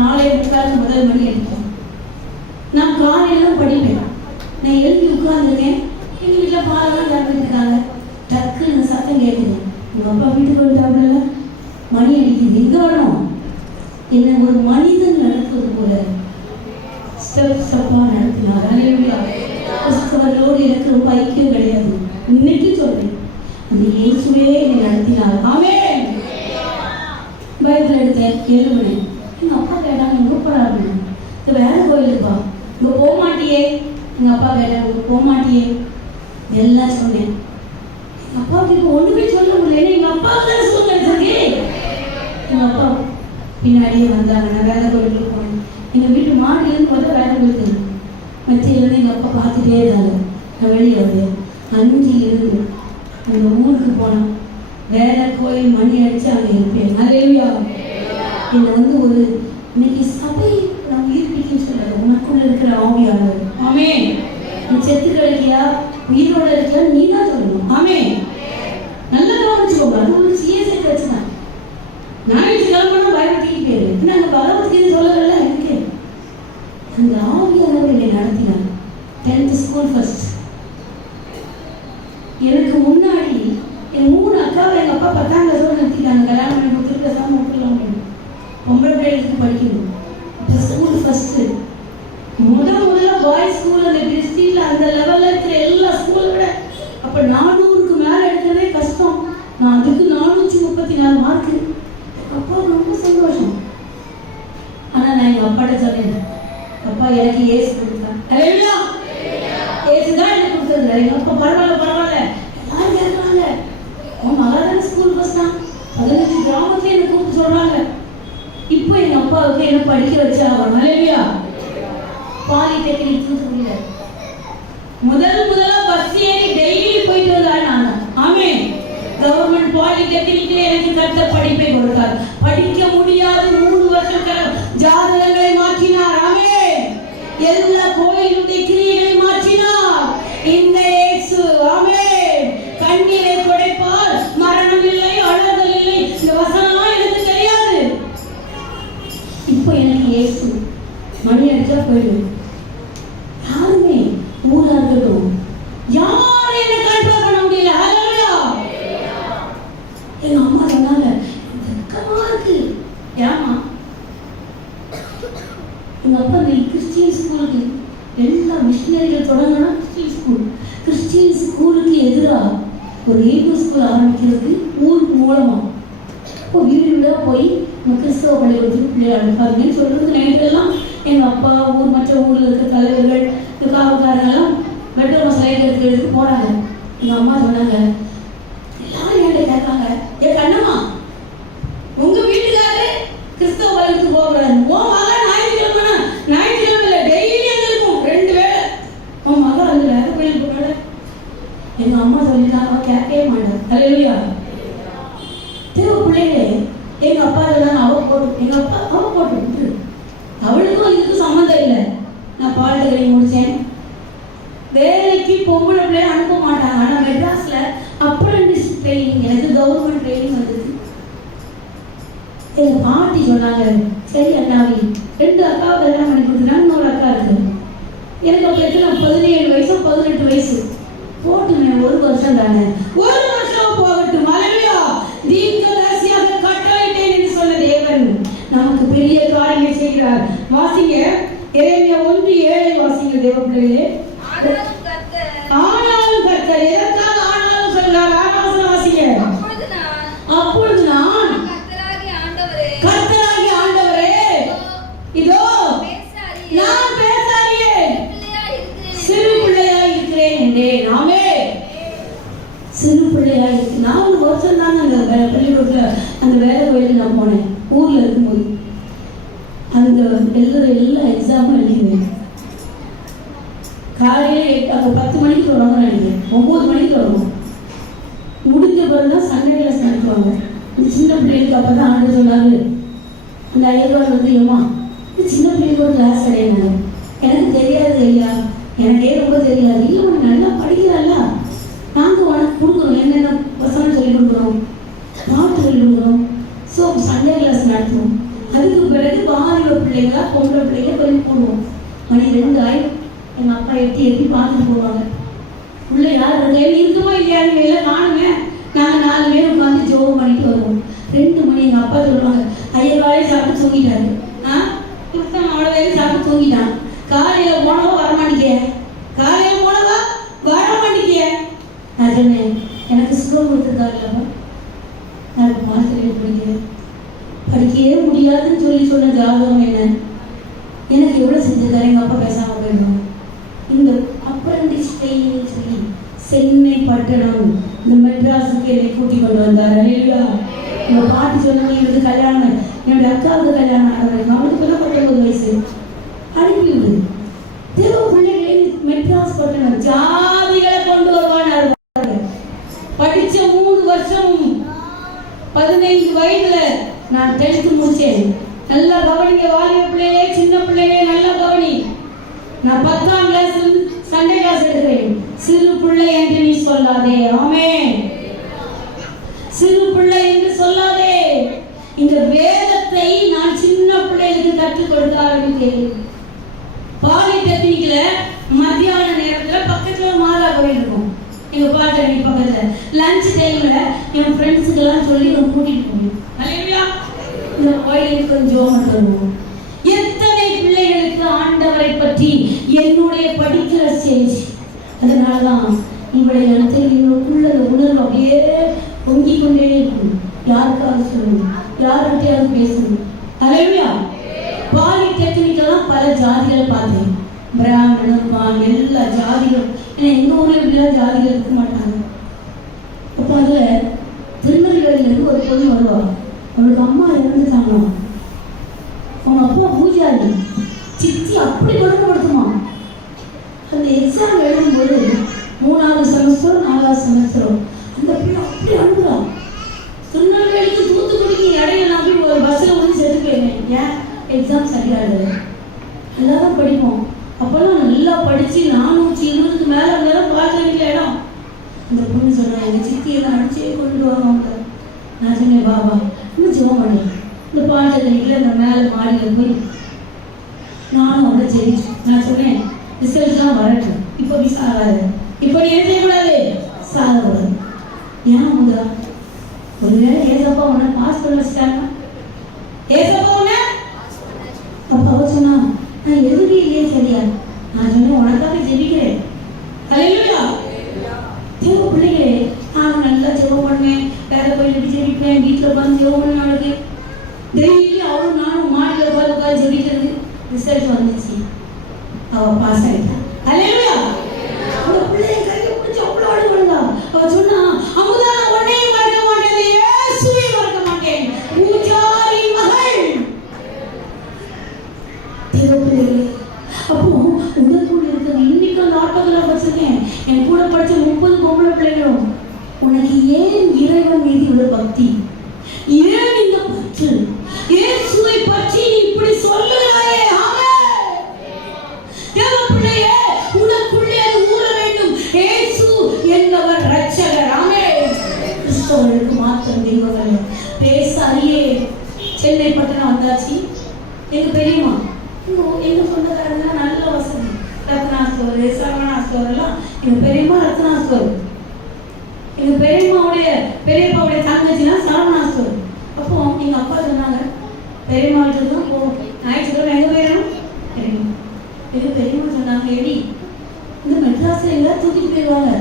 4:45 முதல் மணி எடுத்தோம். நான் காலையில தான் படிப்பேன். நான் எழுதி உட்கார்ந்துருக்கேன். எங்க வீட்டில் பாலெல்லாம் கறந்துட்டு இருக்காங்க. டக்குன்னு சத்தம் கேட்குது. உங்க அப்பா வீட்டுக்கு வந்துட்டாப்புல, மணி அடிக்குது. எங்க வரணும்? என்ன ஒரு மனிதன் நடத்துவது போல ஸ்டெப் ஸ்டெப்பா நடத்தினார். ஹல்லேலூயா. கிறிஸ்தவர்களோடு எனக்கு ரொம்ப ஐக்கியம் கிடையாது. இன்னைக்கு சொல்றேன், அந்த இயேசுவே என்னை நடத்தினார். ஆமென். பைபிள் எடுத்தேன், எழுதுனேன். எங்க அப்பா கேட்டாங்க, எங்க போறாரு? இது வேற கோயிலுப்பா, இங்க போக மாட்டியே. எங்க அப்பா கேட்டாங்க, இங்க போக மாட்டியே. எல்லாம் சொன்னேன். எங்க அப்பாவுக்கு இப்போ ஒண்ணுமே சொல்ல முடியல. எங்க அப்பாவுக்கு தானே சுகம் கிடைச்சிருக்கு. எங்க அப்பா பின்னாடியே வந்தாங்க. நான் வேற கோயிலுக்கு போனேன். எங்க வீட்டு மாடியிலேருந்து பார்த்தா வேற கோயிலுக்கு மத்தியிலேருந்து எங்க அப்பா பார்த்துட்டே இருந்தாங்க. நான் வெளியே வந்தேன். 5 அந்த ஊருக்கு போனேன். வேற கோயில் மணி அடிச்சு அங்கே இருப்பேன். ஹல்லேலூயா. என்னை வந்து ஒரு இன்னைக்கு சபை நம்ம உயிர்ப்பிக்கும் சொல்றாங்க, உனக்குள்ள இருக்கிற ஆவியானவர். ஆமென். நீ செத்து கிடைக்கியா உயிரோட இருக்கியா நீ தான் சொல்லணும். ஆமென். நல்லா கவனிச்சுக்கோங்க. அது ஒரு சிஎஸ்ஐ பிரச்சனை. ஞாயிற்றுக்கிழமை பயன்படுத்திட்டு போயிரு. நாங்க பகவத்கீதை சொல்லல. எனக்கு அந்த ஆவியானவர் என்னை நடத்தினார். 10th school first. எனக்கு முன்னாடி என் 3 அக்காவை எங்க அப்பா 10ஆம் கிளாஸோட நிறுத்திட்டாங்க. கல்யாணம் பண்ணி கொடுத்துட்டு பேசாம விட்டுலாம் போயிடும். பொம்பளை பிள்ளைகளுக்கு படிக்கணும். இப்போ ஸ்கூல் ஃபர்ஸ்ட். முதல்ல பாய்ஸ் ஸ்கூல் அந்த டிஸ்ட்ரிக்ட்ல அந்த லெவல்ல இருக்கிற எல்லா ஸ்கூலை விட அப்ப 400க்கு மேல எடுக்கிறதே கஷ்டம். நான் அதுக்கு 434 மார்க்கு. அப்பா ரொம்ப சந்தோஷம். ஆனா நான் எங்க அப்பாட்ட சொன்னேன், அப்பா எனக்கு ஏசு கொடுத்தான். ஹல்லேலூயா. ஏசு தான் எனக்கு கொடுத்தது. எங்க அப்பா பரவாயில்ல பரவாயில்ல எல்லாரும் கேட்கறாங்க, உன் மகாதான ஸ்கூல் ஃபர்ஸ்ட் தான், 15 கிராமத்துல என்ன கூப்பிட்டு சொல்றாங்க. இப்போ எங்க அப்பாவுக்கு என்ன படிக்க வச்சா. ஹல்லேலூயா. பாலிடெக்னிக் தூத்துக்குடியில முதல்ல பஸ் ஏறி டெய்லி போயிட்டு வந்தாரு நான் தான். ஆமென். கவர்மெண்ட் பாலிடெக்னிக்ல எனக்கு கர்த்தர் படிப்பை கொடுத்தார். படிக்க முடியாது 3 வருஷம் ஜாதகங்களை மாற்றினார். ஆமென். எல்லா கோயிலுடைய கிரியைகளை மாற்றினார் இந்த இயேசு. ஆமென். கண்ணீரை துடைப்பார், மரணம் இல்லை, அழுதல் இல்லை. இந்த வசனம் எனக்கு தெரியாது. இப்போ எனக்கு இயேசு மணி அடிச்சா போயிடும். யாருமே ஊரா இருக்கட்டும், யாரும் என்ன கண்ட்ரோல் பண்ண முடியல. ஹல்லேலூயா. எங்க அம்மா சொன்னாங்க, வெக்கமா இருக்கு. ஏமா எங்க அப்பா இந்த கிறிஸ்டியன் ஸ்கூலுக்கு எல்லா மிஷினரிகள் தொடங்கினா கிறிஸ்டியன் ஸ்கூலுக்கு எதிராக ஒரு ஹீப்ரூ ஸ்கூல் ஆரம்பிக்கிறதுக்கு ஊருக்கு மூலமா இப்போ வீடு வீடாக போய் கிறிஸ்தவ பள்ளிக்கூடத்துக்கு பிள்ளைகள் அனுப்பாருங்கன்னு சொல்றது. நைட்டெல்லாம் எங்கள் அப்பா மற்ற ஊரில் இருக்க தலைவர்கள் இந்த காவல்காரங்கெல்லாம் பெட்ரோல் ஸ்லைட் எடுத்து போகிறாங்க. எங்கள் அம்மா சொன்னாங்க, எல்லாரும் என்கிட்ட கேட்காங்க, ஏ கண்ணம்மா உங்கள் வீட்டுக்காரு கிறிஸ்தவ பள்ளிக்கூடத்துக்கு போகக்கூடாது, உன் மகன் ஞாயிற்றுக்கிழமை டெய்லி அங்கே இருக்கும் 2 வேளை, உன் மகன் வந்து வேற கோயிலுக்கு போகல. எங்கள் அம்மா சொல்லிட்டாங்க, கேட்கவே மாட்டேன். ஹல்லேலூயா. தேவ பிள்ளைகளே, எங்க அப்பா தான் அவ போட்டு விட்டு அவளுக்கும் இதுக்கும் சம்மந்தம் இல்லை. நான் பாலிடெக்னிக் முடிச்சேன். வேலைக்கு பொம்பளை பிள்ளைய அனுப்ப மாட்டாங்க. ஆனா மெட்ராஸ்ல எங்க பாட்டி சொன்னாங்க, சரி அண்ணாவி 2 அக்காவை கல்யாணம் பண்ணி கொடுத்துட்டா, இன்னொரு அக்கா இருக்கு. எனக்கு அப்போ எத்தனை 17 வயசு 18 வயசு போட்டுமே, 1 வருஷம் தானே, 1 வருஷம் போகட்டும். அல்லேலூயா. தீர்க்கதரிசியாக கட்டளையிட்டேன் என்று சொன்ன தேவன் நமக்கு பெரிய காரியங்களை செய்கிறார். வாசிங்க, எரேமியா 1:7 வாசிங்க தேவ பிள்ளைகளே. ஆனாலும் கர்த்தர் எதற்காக ஆனாலும் சொல்றார்? ஆனாலும் வாசிங்க. அப்பொழுது நான் கர்த்தராகிய ஆண்டவரே, இதோ நான் பேசாரியே சிறு பிள்ளையாய் இருக்கிறேன் என்றேன். ஆமென். சிறு பிள்ளையாய் இருக்கு. 4 வருஷம் தான் அந்த பள்ளிக்கூடத்துல அந்த வேலை கோயிலுக்கு நான் போனேன். ஊர்ல இருக்கும்போது அந்த எழுதுற எல்லா எக்ஸாமும் எழுதினேன். காலையில அங்கே 10 மணிக்கு தொடங்கணும் நினைக்கிறேன், 9 மணிக்கு தொடங்கும். முடிஞ்ச பிறகுதான் சண்டே கிளாஸ் நடத்துவாங்க. இந்த சின்ன பிள்ளைகளுக்கு அப்பதான் ஆண்டு சொன்னாரு, இந்த 5 ரூபா வந்து ஏமா இந்த சின்ன பிள்ளைக்கு ஒரு கிளாஸ் கிடையாது. எனக்கு தெரியாது ஐயா, எனக்கே ரொம்ப தெரியாது. இல்லை உனக்கு நல்லா படிக்கிறாள்ல, நாங்கள் உனக்கு கொடுக்குறோம், என்னென்ன வசனம் சொல்லிக் கொடுக்குறோம், பாட்டு சொல்லிக் கொடுக்குறோம். ஸோ சண்டே கிளாஸ் நடத்துவோம். அதுக்கு பிறகு வாலிப பிள்ளைங்களா பொம்பளை பிள்ளைங்க கொஞ்சம் போடுவோம். மணி 2 ஆயிரம். எங்கள் அப்பா எட்டி பார்த்துட்டு போவாங்க. உள்ள யார் இருக்குமா இல்லையான்னு எல்லாம் காணுங்க. நாங்கள் 4 பேர் உட்காந்து ஜோம் பண்ணிட்டு வருவோம். 2 மணி எங்கள் அப்பா சொல்லுவாங்க, ஐயவாயே சாப்பிட்டு தூங்கிட்டாரு. கிறிஸ்தவன் அவ்வளோ வேலை சாப்பிட்டு தூங்கிட்டான். காலையில் போனவோ வரமாட்டேங்க, காலையில் போனவா வரமாட்டேங்க. நான் சொன்னேன், எனக்கு சுகம் கொடுத்துருக்காரு இல்லைப்பா, நான் மாத்திரையை படிக்கிறேன், படிக்கவே முடியாதுன்னு சொன்ன ஜாதகம் என்ன, எனக்கு எவ்வளோ செஞ்சிருக்காரு. எங்கள் அப்பா பேசாமல் போயிடுவாங்க. இந்த அப்ரண்டிஸ் ட்ரெயினிங் சொல்லி சென்னை பட்டணம் இந்த மெட்ராஸுக்கு என்னை கூட்டி கொண்டு வந்தார். அல்லேலூயா. எங்கள் பாட்டி சொன்னாங்க, எனக்கு கல்யாணம், என்னுடைய அக்காவுக்கு கல்யாணம் ஆக வரைக்கும், அவனுக்கு 19 வயசு, அனுப்பிவிடு. தேவ பிள்ளைகளை மெட்ராஸ் பட்டணம் ஜாதிகளை கொண்டு வருவான். படிச்ச 3 வருஷம் 15 வயதுல நான் 10th முடிச்சேன். நல்லா கவனிங்க வாலிப பிள்ளையே, சின்ன பிள்ளையே, நல்லா கவனி. நான் 10ஆம் கிளாஸ் சண்டே கிளாஸ் எடுக்கிறேன். சிறு பிள்ளை என்று நீ சொல்லாதே. ஆமென். சிறு பிள்ளை என்று சொல்லாதே. இந்த வேதத்தை நான் சின்ன பிள்ளைகளுக்கு கற்றுக் கொடுக்க ஆரம்பித்தேன். பாலிடெக்னிக்ல மத்தியான நேரத்துல பக்கத்துல மாதா கோயில் இருக்கும், எங்க பாட்டணி பக்கத்துல. லஞ்ச் டைம்ல என் ஃப்ரெண்ட்ஸுக்கு எல்லாம் சொல்லி நான் கூட்டிட்டு போவேன். அல்லேலூயா. இந்த கோயிலுக்கு கொஞ்சம் வருவோம். எத்தனை பிள்ளைகளுக்கு ஆண்டவரை பற்றி என்னுடைய படிக்கிற ஸ்டேஜ். அதனாலதான் இவருடைய இடத்தில் எங்களுக்குள்ள உணர்வு அப்படியே பொங்கிக் கொண்டே இருக்கும். யாருக்காவது சொல்லணும், யாருக்கிட்டையாவது பேசணும். அல்லேலூயா. பாலிடெக்னிக்கெல்லாம் பல ஜாதிகளை பார்த்தேன். பிராமணன் எல்லா ஜாதிகளும். ஏன்னா எங்க ஊர்ல இப்படிலாம் ஜாதிகள் இருக்க மாட்டாங்க. அப்போ அதுல திருநெல்வேலியிலிருந்து ஒரு பொண்ணு வருவாங்க. அவளுக்கு அம்மா இறந்துட்டாங்க. அவங்க அப்பா பூஜாரி, சித்தி அப்படி கொடுமைப்படுத்துமா. அந்த எக்ஸாம் எழுதும்போது 3வது செமஸ்டர் 4வது செமஸ்டரும் அந்த பிள்ளை அப்படி அனுப்புறான். திருநெல்வேலிக்கு தூத்துக்குடிக்கு இடையில நான் போய் ஒரு பஸ்ஸில் வந்து செத்து போயிருந்தேன். ஏன் எக்ஸாம் சரியாது. நல்லா தான் படிப்போம். அப்போல்லாம் நல்லா படித்து 420க்கு மேலே இருந்தாலும் பாலிடெக்னிக்ல இடம். அந்த பொண்ணு சொன்னேன், எங்கள் சித்தியை தான் அடிச்சே கொண்டு வருவாங்க. நான் சொன்னேன், பாபா இன்னும் ஜெபம் பண்ணேன். இந்த பாலிடெக்னிக்ல இந்த மேலே மாடியில் போய் நானும் அவளை ஜெயிச்சேன். நான் சொன்னேன், ரிசல்ட்லாம் வரட்டும், இப்போ நீ சாகாது, இப்போ நீ என்ன செய்யக்கூடாது, சாகக்கூடாது. ஏன் அவங்க ஒருவேளை ஏசப்பா உன்னை பாஸ் பண்ண வச்சுட்டாங்க. ஏசப்பா உன்னை அப்பா அவ சொன்னா, நான் எதுவுமே இல்லையே சரியா. நான் சொன்னேன், உனக்காக ஜெபிக்கிறேன். அல்லேலூயா. தேவ பிள்ளைகளே, நான் நல்லா ஜெபம் பண்ணுவேன், வேற கோயிலுக்கு ஜெபிப்பேன், வீட்டில் உட்காந்து ஜெபம் பண்ண அவளுக்கு டெய்லி அவளும் நானும் மாடியில் உட்காந்து ஜெபிக்கிறது. ரிசல்ட் வந்துச்சு, அவ பாஸ் ஆயிட்டா. அல்லேலூயா. அந்த பிள்ளைய கையை பிடிச்சி அவ்வளோ அழுவா. அவ சொன்னா, அமுதா நான் உன்னையும் மறக்க மாட்டேன், இயேசுவையும் மறக்க மாட்டேன், பூஜாரி மகள். தேவ பிள்ளைகளே, அப்போ உங்களுக்குள்ள இருக்கிற இன்னைக்கு அந்த ஆட்டோகிராஃப் வச்சிருக்கேன். என் கூட படிச்ச 30 பொம்பளை பிள்ளைகளும், உனக்கு ஏன் இறைவன் மீது உள்ள பக்தி, ஏன் இந்த பற்று, இயேசுவை பற்றி நீ இப்படி சொல்லுகிறாயே. தேவ பிள்ளையே, உனக்குள்ளே அது ஊற வேண்டும். இயேசு என்பவர் இரட்சகர். ஆமென். கிறிஸ்தவர்களுக்கு மாத்திரம் தெய்வமல்ல. பேச அறியே, சென்னை பட்டணம் வந்தாச்சு. எங்கள் பெரியம்மா எங்கள் சொந்தக்காரங்க நல்ல வசதி, ரத்னா ஸ்டோர், சரவணா ஸ்டோர் எல்லாம். எங்கள் பெரியம்மா ரத்னா ஸ்டோர், எங்கள் பெரியப்பாவுடைய தங்கச்சினா சரவணா ஸ்டோர். அப்போ எங்கள் அப்பா சொன்னாங்க, பெரியம்மா வீட்டுக்கு தான் போவோம், ஞாயிற்றுக்கிழமை எங்கே போயிடணும் பெரியம்மா. எங்கள் பெரியம்மா சொன்னாங்க, எடி இந்த மெட்ராஸில் எல்லாம் தூக்கிட்டு போயிடுவாங்க,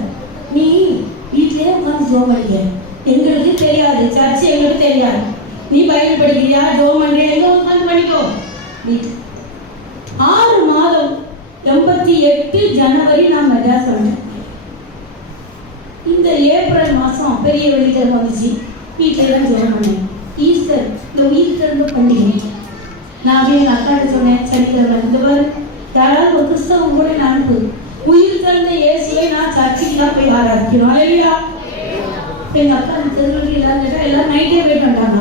நீ வீட்டிலே உட்காந்து ஜோம் படிக்க. எங்களுக்கு தெரியாது, சர்ச்சு எங்களுக்கு தெரியாது, நீ பைபிள் படிக்கிறியா ஜோம் பண்ணுறியா எங்கே உட்காந்து படிக்கோ வீட்டு. 6 மாதம் 88 ஜனவரி நான் மெட்ராஸ் வந்தேன். இந்த ஏப்ரல் மாதம் பெரிய வெள்ளிக்கிழமை வந்துச்சு, வீட்டில் தான் ஜோம் பண்ணேன். ஈஸ்டர் இந்த உயிர்த்தெழுந்த பண்டிகை. நான் எங்கள் அக்காட்ட சொன்னேன், சனிக்கிழமை இந்த பாரு யாராவது ஒரு கிறிஸ்தவம் கூட நான் அனுப்பு, உயிர்த்தெழுந்த இயேசுவை நான் சர்ச்சுக்கு தான் போய் ஆராதிக்கணும் இல்லையா. எங்கள் அக்கா அந்த தெருவில் எல்லாம் கேட்டால் எல்லாம் நைட்டே போயிட்டு வந்தாங்க.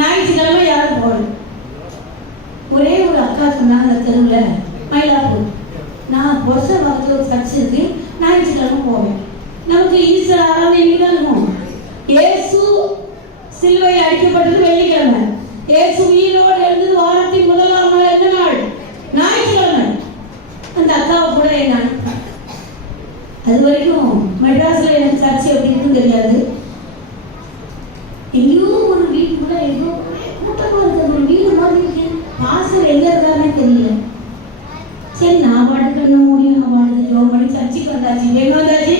ஞாயிற்றுக்கிழமை யாரும் போகல. ஒரே ஒரு அக்கா சொன்னாங்க அந்த தெருவில் மயிலாப்பூர், நான் வருஷ வாரத்தில் ஒரு சர்ச் இருக்கு, ஞாயிற்றுக்கிழமை போவேன். நமக்கு ஈஸ்டர் ஆராதனை இன்னைக்கு தான் இருக்கும். இயேசு சிலுவை அடிக்கப்பட்டது வெள்ளிக்கிழமை, இயேசு உயிரோடு எழுந்தது வாரத்தின் முதலாம் நாள் என்ன நாள்? ஞாயிற்றுக்கிழமை. அந்த அக்காவை கூட நான் அது வரைக்கும் மெட்ராஸில் எனக்கு சர்ச்சை எப்படி இருக்குன்னு தெரியாது. எங்கேயோ ஒரு வீட்டுக்குள்ள ஏதோ கூட்டமாக இருக்கிற ஒரு வீடு மாதிரி இருக்கு, பாசல் எங்கே இருக்காருன்னு தெரியல. சரி நான் பாட்டுக்கு என்ன முடியும், நான் பாட்டுக்கு ஜோம் பண்ணி சர்ச்சுக்கு வந்தாச்சு. எங்கே வந்தாச்சு?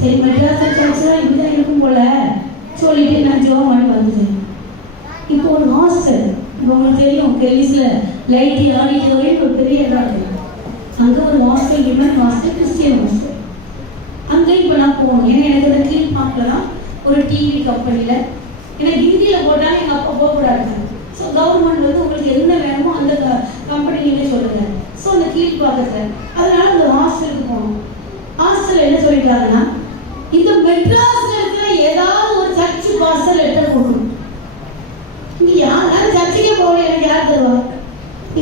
சரி மெட்ராஸில் சர்ச்செலாம் இப்படிதான் இருக்கும் போல சொல்லிட்டு நான் ஜோம் பண்ணி வந்துட்டேன். இப்போ ஒரு ஹாஸ்டல், இப்போ உங்களுக்கு தெரியும் கெல்லிஸில் லைட்டி ஆடிட்டோரியம் ஒரு பெரிய இடம் இருக்கு. அங்கே ஒரு hostel, women hostel, Christian hostel. அங்கே இப்போ நான் போகணும். ஏன்னா எனக்கு அந்த கீழ் பார்க்கலாம் ஒரு டிவி கம்பெனியில், ஏன்னா ஹிந்தியில் போட்டாலும் எங்கள் அப்பா போகக்கூடாது. ஸோ கவர்மெண்ட் வந்து உங்களுக்கு என்ன வேணுமோ அந்த கம்பெனிலே சொல்லுங்க. ஸோ அந்த கீழ் பார்க்கறேன், அதனால அந்த ஹாஸ்டலுக்கு போகணும். ஹாஸ்டல் என்ன சொல்லிட்டாங்கன்னா, இந்த மெட்ராஸில் இருக்கிற ஏதாவது ஒரு சர்ச்சு பாஸ்டர் லெட்டர் கொடுக்கணும். இங்கே யாரும் சர்ச்சுக்கே போகல, எனக்கு யார் தருவா?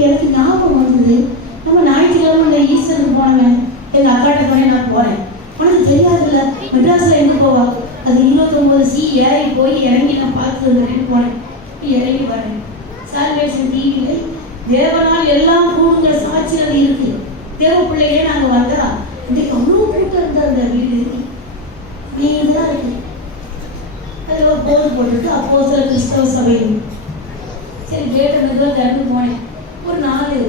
எனக்கு ஞாபகம் வந்தது, நம்ம ஞாயிற்றுக்கிழமை இந்த ஈஸ்டருக்கு போனவன் எங்கள் அக்காட்ட போனேன், நான் போகிறேன். உனக்கு தெரியாதுல்ல மெட்ராஸில் எங்கே போவா? அது 29C ஏறி போய் இறங்கி நான் பார்த்து வந்துட்டு போனேன். இறங்கி வரேன். சால்வேஷன் டிவியில் தேவனால் எல்லாம் கூடுங்கிற சாட்சிகள் இருக்கு. தேவ பிள்ளைகளே நாங்கள் வந்தா இன்றைக்கு அவ்வளோ கூட்டம் இருந்த அந்த வீடு நீதான் இருக்கு. அதில் ஒரு போது போட்டுட்டு அப்போ சில கிறிஸ்தவ சபையில் சரி கேட்ட மெதுவாக திறந்து போனேன். ஒரு 4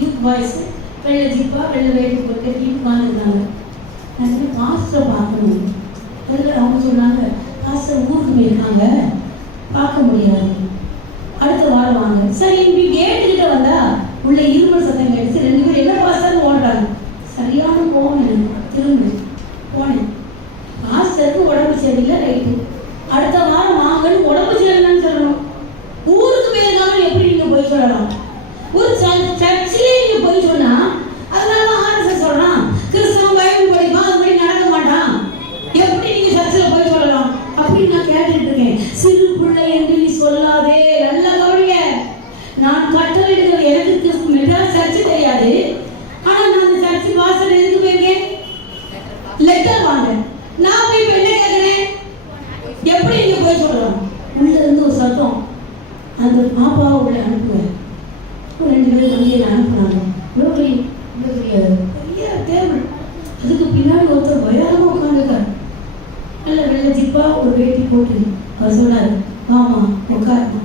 யூத் பாய்ஸ் வெள்ளை ஜிப்பா வெள்ளை வேட்டி போட்டு கீழ் வாழ்ந்தாங்க. நான் பாஸ்டரை பார்க்கணும். அவங்க சொன்னாங்க, பாஸ்டர் ஊருக்கு போயிருக்காங்க, பார்க்க முடியாது, அடுத்த வாரம் வாங்க. சரி இப்படி கேட்டுக்கிட்ட வந்தா உள்ள இருமல் சத்தம் கேட்டு 2 பேர் என்ன பாஸ்டர்னு ஓடுறாங்க. சரியான போவோம், எனக்கு திரும்ப போனேன். பாஸ்டருக்கு உடம்பு சரியில்லை, ரைட்டு, அடுத்த வாரம் வாங்கன்னு உடம்பு சரியில்லைன்னு சொல்லணும். ஊருக்கு போயிருக்காங்கன்னு எப்படி நீங்க போய் சொல்லலாம்? ஒரு சர்ச்சிலே நீங்க போய் சொன்னா அதனால ஆர்எஸ்எஸ் சொல்றான் கிறிஸ்தவன் பைபிள் படிப்பான், அதுபடி நடக்க மாட்டான், எப்படி நீங்க சர்ச்சில் போய் சொல்லலாம் அப்படின்னு நான் கேட்டுட்டு இருக்கேன். சிறு பிள்ளை என்று நீ சொல்லாதே. நல்ல கவனிங்க, நான் கட்டளை எடுக்கிறது எனக்கு மெட்ராஸ் சர்ச்சு தெரியாது. ஆனா நான் அந்த சர்ச்சு வாசல் எதுக்கு போயிருக்கேன்? லெட்டர் வாங்க. நான் போய் என்ன கேட்கிறேன்? எப்படி நீங்க போய் சொல்லலாம்? உள்ள இருந்து ஒரு சத்தம், அந்த பாப்பாவை உள்ள அனுப்புவேன். 2 பேரும் வண்டியில் அனுப்புனாங்க. பெரிய டேபிள், அதுக்கு பின்னாடி ஒருத்தர் வயலாக உட்காந்துருக்காரு. நல்ல வெள்ளை ஜிப்பா ஒரு வேட்டி போட்டு அவர் சொன்னார், ஆமா உட்காருமா.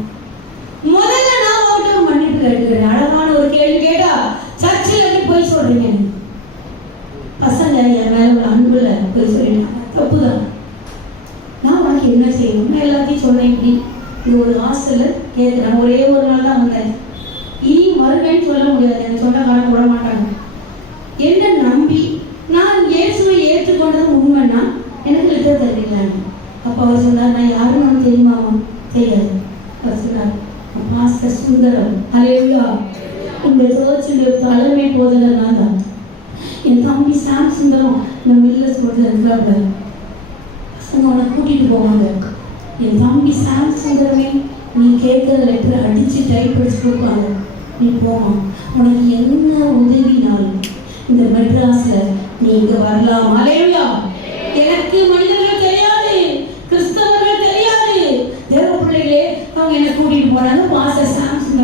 முதல்ல நான் ஓட்டம் மன்னிப்பு கேட்டுக்கிறேன். அழகான ஒரு கேள்வி கேட்டா சர்ச்சில் எப்படி போய் சொல்றீங்க? பசங்க என் மேல ஒரு அன்புல போய் சொல்லிட்டாங்க, தப்புதான். நான் உனக்கு என்ன செய்யணும்? நான் எல்லாத்தையும் சொன்னேன். இப்படி இது ஒரு ஹாஸ்டல்ல கேட்குறேன். ஒரே ஒரு நாள் தான் வந்தேன். இனி மறுபடியும் சொல்ல முடியாது, எனக்கு சொந்தக்காரங்க விட மாட்டாங்க. என்ன நம்பி நான் இயேசுவை ஏற்றுக்கொண்டது உண்மைன்னா எனக்கு லெட்டர் தருவீங்களான்னு. அப்போ அவர் சொன்னார், நான் யாரும் தெரியுமாமா? தெரியாது. அவர் சொன்னார், பாஸ்டர் சுந்தரம். அல்லேலூயா. இந்த சர்ச்சுடைய தலைமை போதகர் நான் தான். என் தம்பி சாம் சுந்தரம் இந்த மில்லஸ் போட்டு இருக்கிறாங்க. பசங்க அவனை கூட்டிகிட்டு போவாங்க. என் தம்பி சாம் சுந்தரமே, நீ கேட்குற லெட்டர் அடித்து டைப் அடிச்சு கொடுப்பாங்க, நீ போகணும். உனக்கு என்ன உதவினாலும் இந்த மெட்ராஸில் நீ இங்கே வரலாம். அல்லேலூயா. எனக்கு மனிதர்கள் தெரியாது, கிறிஸ்தவர்கள் தெரியாது. தேவ பிள்ளைகளே, அவங்க என்ன கூட்டிட்டு போனாங்க. பாஸ்டர் சாம்சன்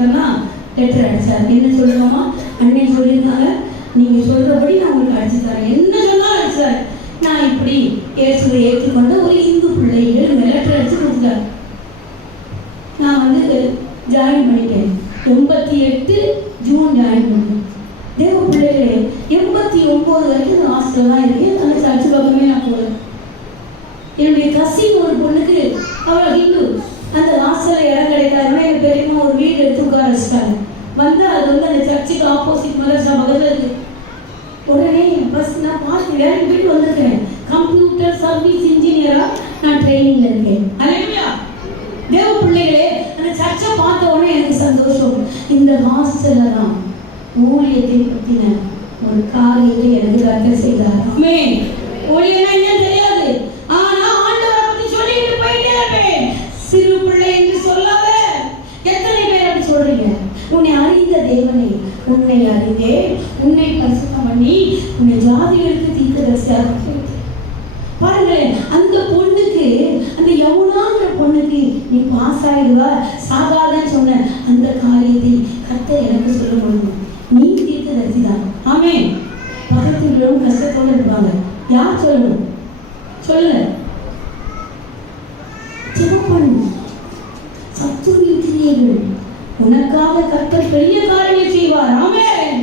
லெட்டர் அடிச்சார். என்ன சொல்லுங்கம்மா, அன்னை சொல்லியிருந்தாங்க, நீங்க சொல்றபடி நான் உங்களுக்கு அடிச்சு தரேன், என்ன சொன்னாலும் அடிச்சார். நான் இப்படி இயேசுவை ஏற்றுக்கொண்ட ஒரு இந்து பிள்ளைகள் லெட்டர் அடிச்சு கொடுத்தார். நான் வந்து ஜாயின் பண்ணிட்டேன். 88 ஜூன் ஜாயின் பண்ணேன். தேவ பிள்ளைகளே, 89 வரைக்கும் நான் ஹாஸ்டல் தான் இருக்கேன். அந்த சர்ச்சு பக்கமே நான் போகல. என்னுடைய கசின் ஒரு பொண்ணுக்கு, அவள் ஹிந்து, அந்த ஹாஸ்டலில் இடம் கிடைக்காதுன்னா எங்கள் பெரியம்மா ஒரு வீடு எடுத்து உட்கார வச்சுட்டாங்க. வந்து அது வந்து அந்த சர்ச்சுக்கு ஆப்போசிட் மதரசா பக்கத்தில் இருக்கு. உடனே பஸ் நான் பார்த்து வேலைக்கு போயிட்டு வந்திருக்கிறேன். கம்ப்யூட்டர் சர்வீஸ் இன்ஜினியராக நான் ட்ரைனிங்ல இருக்கேன். அல்லேலூயா. தேவ பிள்ளைகளே, அந்த சர்ச்சை பார்த்த உடனே எனக்கு சந்தோஷம். இந்த ஹாஸ்டல்ல தான் ஊழியத்தை பற்றின ஒரு காரியத்தை எனக்கு கர்த்தர் செய்தார். ஆமென். ஊழியனா என்ன தெரியாது, ஆனா ஆண்டவரை பத்தி சொல்லிட்டு போயிட்டே இருப்பேன். சிறு பிள்ளை என்று சொல்லாத. எத்தனை பேர் அப்படி சொல்றீங்க? உன்னை அறிந்த தேவனை, உன்னை அறிந்தே உன்னை பரிசுத்தம் பண்ணி உன்னை ஜாதிகளுக்கு தீர்க்கதரிசியாக பாருங்களேன். அந்த பொண்ணுக்கு, அந்த யமுனாங்கிற பொண்ணுக்கு நீ பாஸ் ஆயிடுவா சாகாதன்னு சொன்ன அந்த காரியத்தை கர்த்தர் எனக்கு சொல்ல முடியும். நீ தீர்க்கதரிசி தான். ஆமென். பக்கத்தில் உள்ளவங்க கஷ்டத்தோடு இருப்பாங்க. யார் சொல்லணும்? சொல்லுங்க. ஜெபம் பண்ணு. சத்துருவின் கிரியைகள் உனக்காக கர்த்தர் பெரிய காரியங்களை செய்வார். ஆமென்.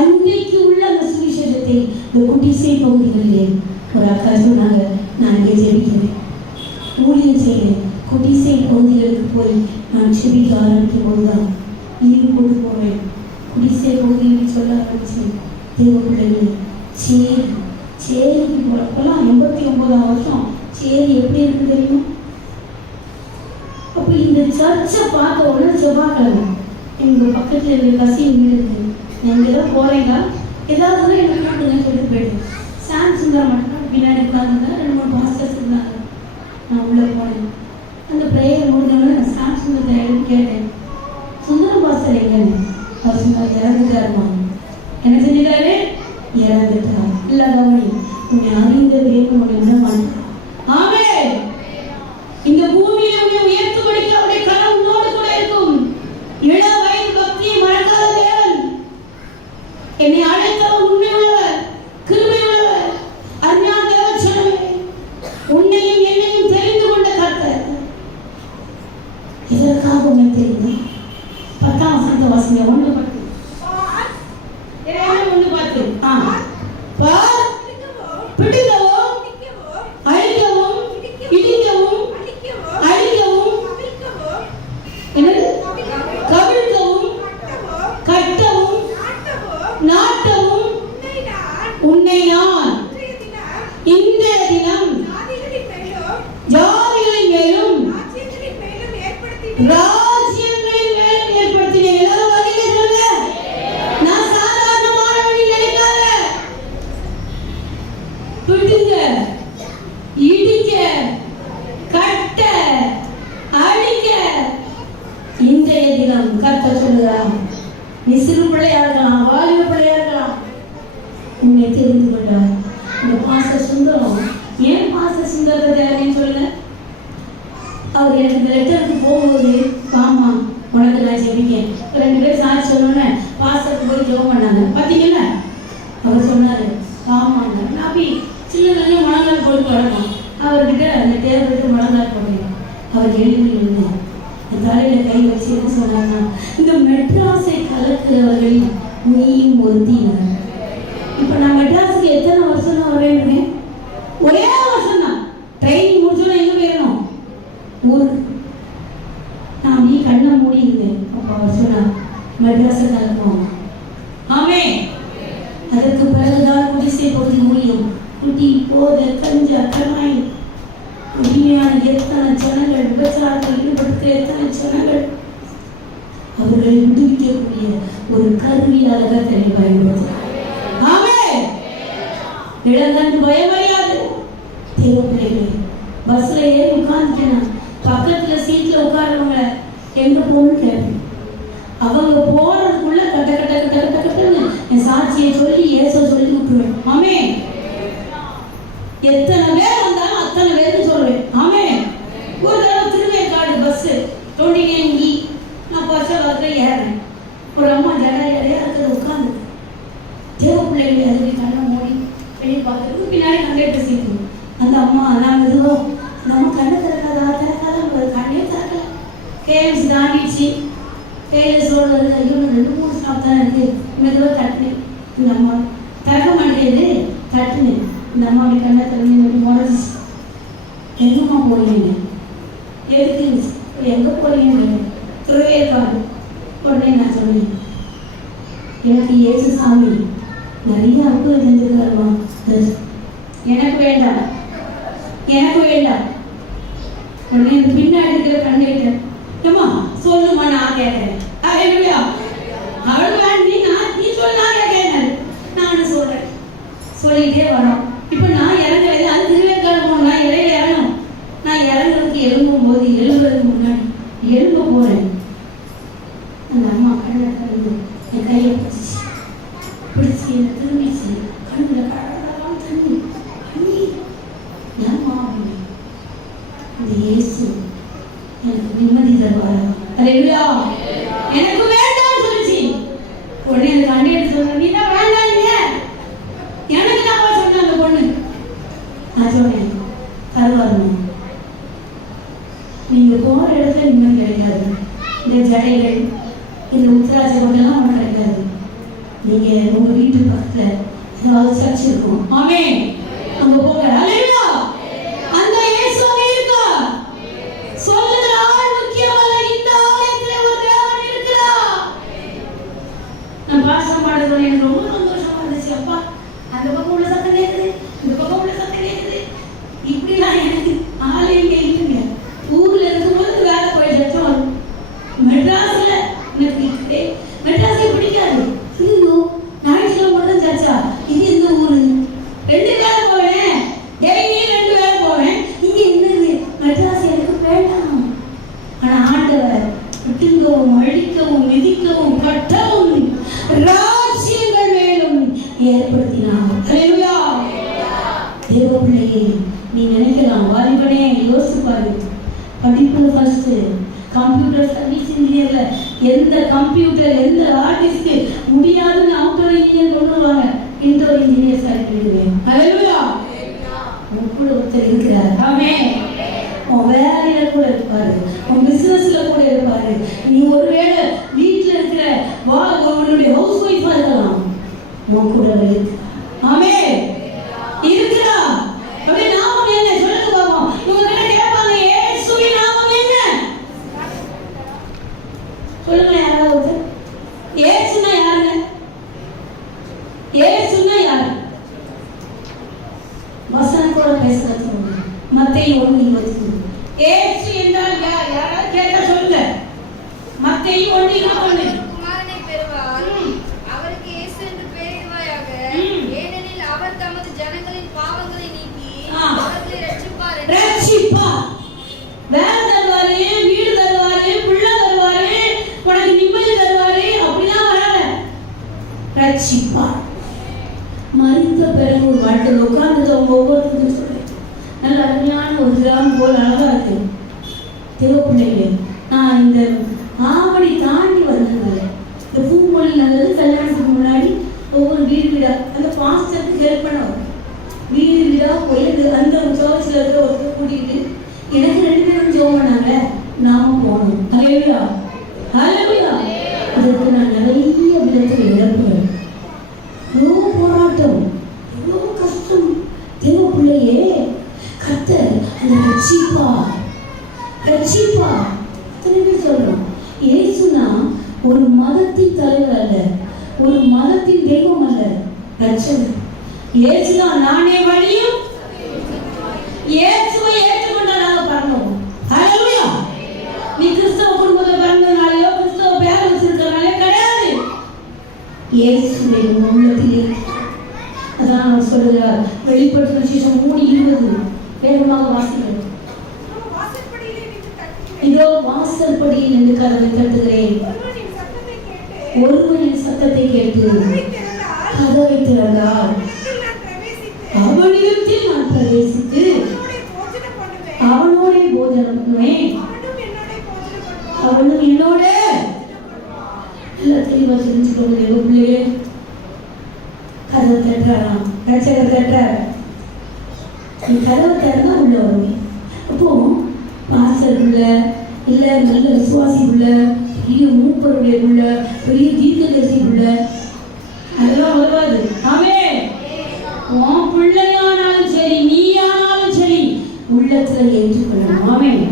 அன்றைக்கு உள்ள அந்த சுவிசேஷத்தை இந்த குடிசை பகுதிகளிலே ஒரு அக்கா சொன்னாங்க, நான் இங்கே ஜெபிக்கிறேன், ஊழியம் செய்கிறேன். குடிசை பகுதிகளுக்கு போய் நான் ஜெபிக்க ஆரம்பிக்கும் போதுதான் லீவு போட்டு போவேன். குடிசை பகுதியில் சொல்ல ஆரம்பிச்சேன். தேவ பிள்ளைகள், சேரிக்கு போறப்பெல்லாம் 89ஆம் வருஷம் சேரி எப்படி இருக்கு தெரியுமா? அப்போ இந்த சர்ச்சை பார்த்த உடனே செவ்வாய்க்கிழமை எங்கள் பக்கத்தில் இருக்கிற கசின் வீடு இருக்கு. நான் இங்கே தான் போகிறேங்களா, ஏதாவதுனா எனக்கு கூப்பிடுங்கன்னு சொல்லிட்டு போயிடுவேன். சாம்சன் மட்டும் பின்னாடி உட்காந்துங்க. 2-3 பாஸ்டர்ஸ் இருந்தாங்க. நான் உள்ளே போனேன். அந்த ப்ரேயர் முடிஞ்சவொடனே நான் சாம்சன் எடுத்து கேட்டேன், சுந்தரம் பாஸ்டர் எங்கன்னு? அவர் சொன்னார், இறந்துட்டாருமா. என்ன செஞ்சுட்டாரு? இறந்துட்டார். இல்லை கவனி, உன்னை அறிந்த தேவன் உன்னை விட மாட்டார். ஆமென். இந்த பூமியில உன்னை உயர்த்தும்படிக்கு அவருடைய கரம் உன்னோடு கூட இருக்கும். இள வயது பக்தியை மறக்காத தேவன். என்னை அழைத்தவர் உண்மை உள்ளவர், கிருபை உள்ளவர். அருமையான தேவச்சனமே, உன்னையும் என்னையும் தெரிந்து கொண்ட கர்த்தர். இதற்காக உன்னை தெரிந்து 10ஆம் வசனத்தை வாசிங்க. 1:10. பிடிக்கவும், அழிக்கவும், இடிக்கவும், அழிக்கவும், கவிழ்க்கவும், கட்டவும், நாட்டவும் உன்னை நான் இன்றைய தினம் ஜாதிகளின் மேலும் ராஜ்யங்களின் மேலும் ஏற்படுத்தினேன். எல்லாரும் வகையில சொல்லுங்க. நான் சாதாரணமானவன் நினைக்காத. பிடிங்க, இடிக்க, கட்ட, அழிக்க இன்றைய தினம் கர்த்தர் சொல்லுகிறார். நீ சிறு பிள்ளையா இருக்கலாம், வாலிப பிள்ளையா இருக்கலாம், உன்னை தெரிந்து கொண்டார். இந்த பாஸ்டர் சுந்தரம், ஏன் பாஸ்டர் சுந்தரத்தை தேவைன்னு சொல்லுங்க. அவர் எனக்கு இந்த லெட்டருக்கு போகும்போது, ஆமா உனக்கு நான் ஜெபிக்கேன். 2 பேர் சாட்சி சொன்னோன்னே பாஸ்டருக்கு போய் ஜெபம் பண்ணாங்க. பார்த்தீங்களா? அவர் சொன்னாரு, ஆமாங்க. நான் போய் சின்ன முழங்கால் போட்டு வளர்ப்போம். அவர்கிட்ட அந்த தேர்வுக்கு முழங்கால் போடுவேன். அவர் எழுதி இருந்தேன். அந்த தலையில கை வச்சு என்ன சொன்னாங்கன்னா, இந்த மெட்ராஸை கலக்கிறவர்களில் நீயும் ஒருத்தினார். இப்போ நான் மெட்ராஸுக்கு எத்தனை வருஷம் தான் வரேன்னு? ஒரே வருஷம் தான். ட்ரைனிங் முடிச்சோன்னா எங்கே போயிடணும்? ஊருக்கு. நான் நீ கண்ணை மூடி இருந்தேன். அப்போ அவர் சொன்னார், மெட்ராஸை கலக்குவோம். ஆமே. அதற்கு பிறகுதான் குடிசை பகுதி ஊழியம். குடி, போதை, கஞ்சா, கமாய், உண்மையான எத்தனை ஜனங்கள், விபச்சாரத்தில் ஈடுபடுத்த எத்தனை ஜனங்கள், அவர்களை விடுவிக்கக்கூடிய ஒரு கருவியாக தன்னை பயன்படுத்துகிறார். ஆமே. இடங்கண்டு பயமறியாது. தேவ பிள்ளைகளே, பஸ்ல ஏறி உட்கார்ந்துட்டேன். பக்கத்துல சீட்ல உட்கார்றவங்க எங்க போகணும்னு கேட்பேன். அவங்க போறதுக்குள்ள கட்ட கட்ட கட்ட கட்ட கட்டன்னு என் சாட்சியை சொல்லி ஏசோ சொல்லி விட்டுருவேன். ஆமே. எத்தனை பேர் வந்தாலும் அத்தனை பேருக்கு சொல்லுவேன். ஆமே. ஒரு தடவை திருவேற்காடு பஸ் ஓடினேங்கி நான் பச வரல ஏறேன். ஒரு அம்மா ஜடையா இருக்கிறது உட்காந்து தேவ பிள்ளைகள் அதுக்கு கண்ணை மூடி வெளியே பார்க்கறதுக்கு பின்னாடி கண்டே பேசிட்டு அந்த அம்மா நான் எதுவும் நம்ம கண்ணை திறக்காத ஒரு கண்ணே திறக்கல. கேஎம்சி தாண்டிடுச்சு. கையில் சோறு வருது. ஐயோ 2-3 ஸ்டாப் தான் இருக்கு. மெதுவாக தட்டினேன். இந்த அம்மா திறக்க மாட்டேங்குது. தட்டினேன். இந்த அம்மா அப்படி கண்ணை திறந்து முறைஞ்சிச்சு. எங்கம்மா போறீங்க? எதுக்கு? எங்கே போறீங்க? திருவேற்காடு. உடனே நான் சொன்னேன், எனக்கு இயேசு சாமி நிறைய அற்புதம் செஞ்சிருக்காருமா. எனக்கு வேண்டாம், எனக்கு வேண்டாம். உடனே பின்னாடி இருக்கிற கண்ணிட்ட ஏமா சொல்லுமா நான் கேட்கிறேன். அவள் நீ சொல்ல நான் கேட்கிறேன். நானும் சொல்றேன். சொல்லிட்டே வரோம். இப்ப நான் இறங்குறது அது திருவேற்காடு போகணும். நான் இடையில இறங்கணும். நான் இறங்குறதுக்கு எழும்பும் போது எழுதுறதுக்கு முன்னாடி எழும்ப போறேன். அந்த அம்மா கண்ணை திறந்து என் கையை பிடிச்சி என்னை திரும்பிச்சு. கண்ணில் கடலாம் தண்ணி தண்ணி ஏம்மா அப்படின்னு. இந்த இயேசு எனக்கு நிம்மதி தருவாரா? அல்லேலூயா. எனக்கு வேண்டாம்னு சொல்லிச்சு. உடனே எனக்கு அண்டி எடுத்து சொன்ன, நீ தான் வேண்டாம் இல்லையா? எனக்கு நான் சொன்னேன் அந்த பொண்ணு. நான் சொன்னேன், தருவாருங்க. நீங்க போற இடத்துல நிம்மதி கிடைக்காது. இந்த ஜடைகள் இந்த உத்திராட்ச கொண்டெல்லாம் ஒன்றும் கிடைக்காது. நீங்க உங்க வீட்டு பக்கத்துல ஏதாவது சர்ச் இருக்கும். ஆமென். அங்க போங்க. அல்லேலூயா. அந்த இயேசுவே இருக்கா? சொல்லுகிறார் முக்கியமல்ல, இந்த ஆலயத்திலே ஒரு தேவன் இருக்கிறார். நான் பாசம் பாடுறது எனக்கு ரொம்ப சந்தோஷமா இருந்துச்சு. அப்பா அந்த பக்கம் உள்ள சத்தம் கேட்குது, இந்த பக்கம் உள்ள சத்தம் கேட்குது. இப்படிலாம் எனக்கு ஆலயம் இல்லைங்க. ஊர்ல இருக்கும்போது வேலை போய் சத்தம் வரும். மெட்ராஸ்ல எனக்கு மெட்ராஸே பிடிக்காது. ஐயோ ஞாயிற்றுக்கிழமை மட்டும் சர்ச்சா? இது எந்த ஊரு? 2 வேலை போவேன். டெய்லி 2 வேலை போவேன். இங்க என்னது மெட்ராஸ் எனக்கு வேண்டாம். ஆனா ஆண்டவர் விட்டுங்கவும் அழிக்கவும் மிதிக்கவும் கட்டவும் ராஜ்யங்கள் மேலும் ஏற்படுத்தினார். அல்லேலூயா. தேவ பிள்ளையே, நீ நினைக்கலாம் வாலிபனே யோசிச்சு பாரு. படிப்புல ஃபர்ஸ்ட் கம்ப்யூட்டர் சர்வீஸ் இன்ஜினியர்ல எந்த கம்ப்யூட்டர் எந்த ஆர்டிஸ்ட் முடியாதுன்னு அவுட்டர் இன்ஜினியர் கொண்டு வருவாங்க. இன்டோர் இன்ஜினியர் செலக்ட் பண்ணுவேன். அல்லேலூயா. உன் கூட ஒருத்தர் இருக்கிறார். ஆமென். உன் வேலையில கூட இருப்பாரு, உன் பிசினஸ்ல கூட இருப்பாரு. நீ ஒருவேளை வீட்டுல இருக்கிற உன்னுடைய ஹவுஸ் ஒய்ஃபா இருக்கலாம். உன் கூட இருக்கு. ஆமென். இருக்கிறா. அப்படியே நாமம் என்ன சொல்லுங்க பாப்போம். உங்ககிட்ட கேட்பாங்க, இயேசுவின் நாமம் என்ன? சொல்லுங்க யாராவது. இயேசுனா யாருங்க? இயேசுனா யாரு? வசனம் கூட பேசுறது. மத்தேயு 1:23. இயேசு என்றால் யார்? யாராவது கேட்டா சொல்லுங்க. மத்தேயு 1:23. குமாரனை பெறுவார், அவருக்கு இயேசு என்று பெயரிடுவாயாக. ஏனெனில் அவர் தமது ஜனங்களின் பாவங்களை நீக்கி அவர்களை ரட்சிப்பார். ரட்சிப்பார். வேலை தருவாரு, வீடு தருவாரு, பிள்ளை தருவாரு, உனக்கு நிம்மதி தருவாரு. அப்படிலாம் வராத. ரட்சிப்பார். மறித்த பிறகு ஒரு வாழ்க்கையில் உட்கார்ந்து ஒவ்வொருத்தருக்கும் சொல்றேன். நல்ல அருமையான ஒரு கிராமம் போல் அழகா இருக்கு. தேவப்பிள்ளைகளே, நான் இந்த ஆவடி தாண்டி வந்ததில்லை. இந்த பூமொழி நல்லது கல்யாணத்துக்கு முன்னாடி ஒவ்வொரு வீடா அந்த பாஸ்டருக்கு ஹெல்ப் பண்ண வரும். வீடா போய் அந்த சர்ச்சில் இருக்க ஒருத்தர் கூட்டிகிட்டு எனக்கு 2 பேரும் ஜெபம் பண்ணாங்க. நாம போனோம். அல்லேலூயா. அல்லேலூயா. அதற்கு நான் நிறைய விதத்தில் இழப்புகள், எவ்வளோ போராட்டம், எவ்வளோ கஷ்டம். தேவப்பிள்ளையே, கர்த்தர் அந்த ரட்சிப்பா திரும்பி சொல்றோம். இயேசுனா ஒரு மதத்தின் தலைவர் அல்ல, ஒரு மதத்தின் தெய்வம் அல்ல, ரட்சகர். இயேசுதான் நானே வழியும். இயேசுவை ஏற்றுக்கொண்டா நாங்க பரலோகம். அல்லேலூயா. நீ கிறிஸ்தவ குடும்பத்தில் பிறந்தனாலயோ கிறிஸ்தவ பேர வச்சிருக்கனாலே கிடையாது. இயேசுவை உள்ளத்தில் அதான் அவர் சொல்லுகிறார். வெளிப்படுத்தின விசேஷம் 3:20. வேகமாக வாசிக்கிறோம். இதோ வாசற்படியில் நின்று கதவை தட்டுகிறேன். ஒருவனின் சத்தத்தை கேட்டு கதவை திறந்தால் அவனிடத்தில் நான் பிரவேசித்து அவனோட போஜனம் பண்ணுவேன். அவளும் என்னோட எல்லாம் தெளிவா தெரிஞ்சுக்கோங்க. எங்க பிள்ளையே கதவை தட்டுறாராம், ரட்சகர் தட்டுறாரு. நீ கதவை திறந்தா உள்ள வருவேன். அப்போ பாஸ்டர் உள்ள இல்ல, நல்ல விசுவாசி உள்ள, பெரிய மூப்பருடைய உள்ள, பெரிய தீர்க்கதரிசி உள்ள அதெல்லாம் வருவாது. ஆமென். உன் பிள்ளையானாலும் சரி, நீயானாலும் சரி, உள்ளத்துல ஏற்றுக்கொள்ளணும். ஆமென்.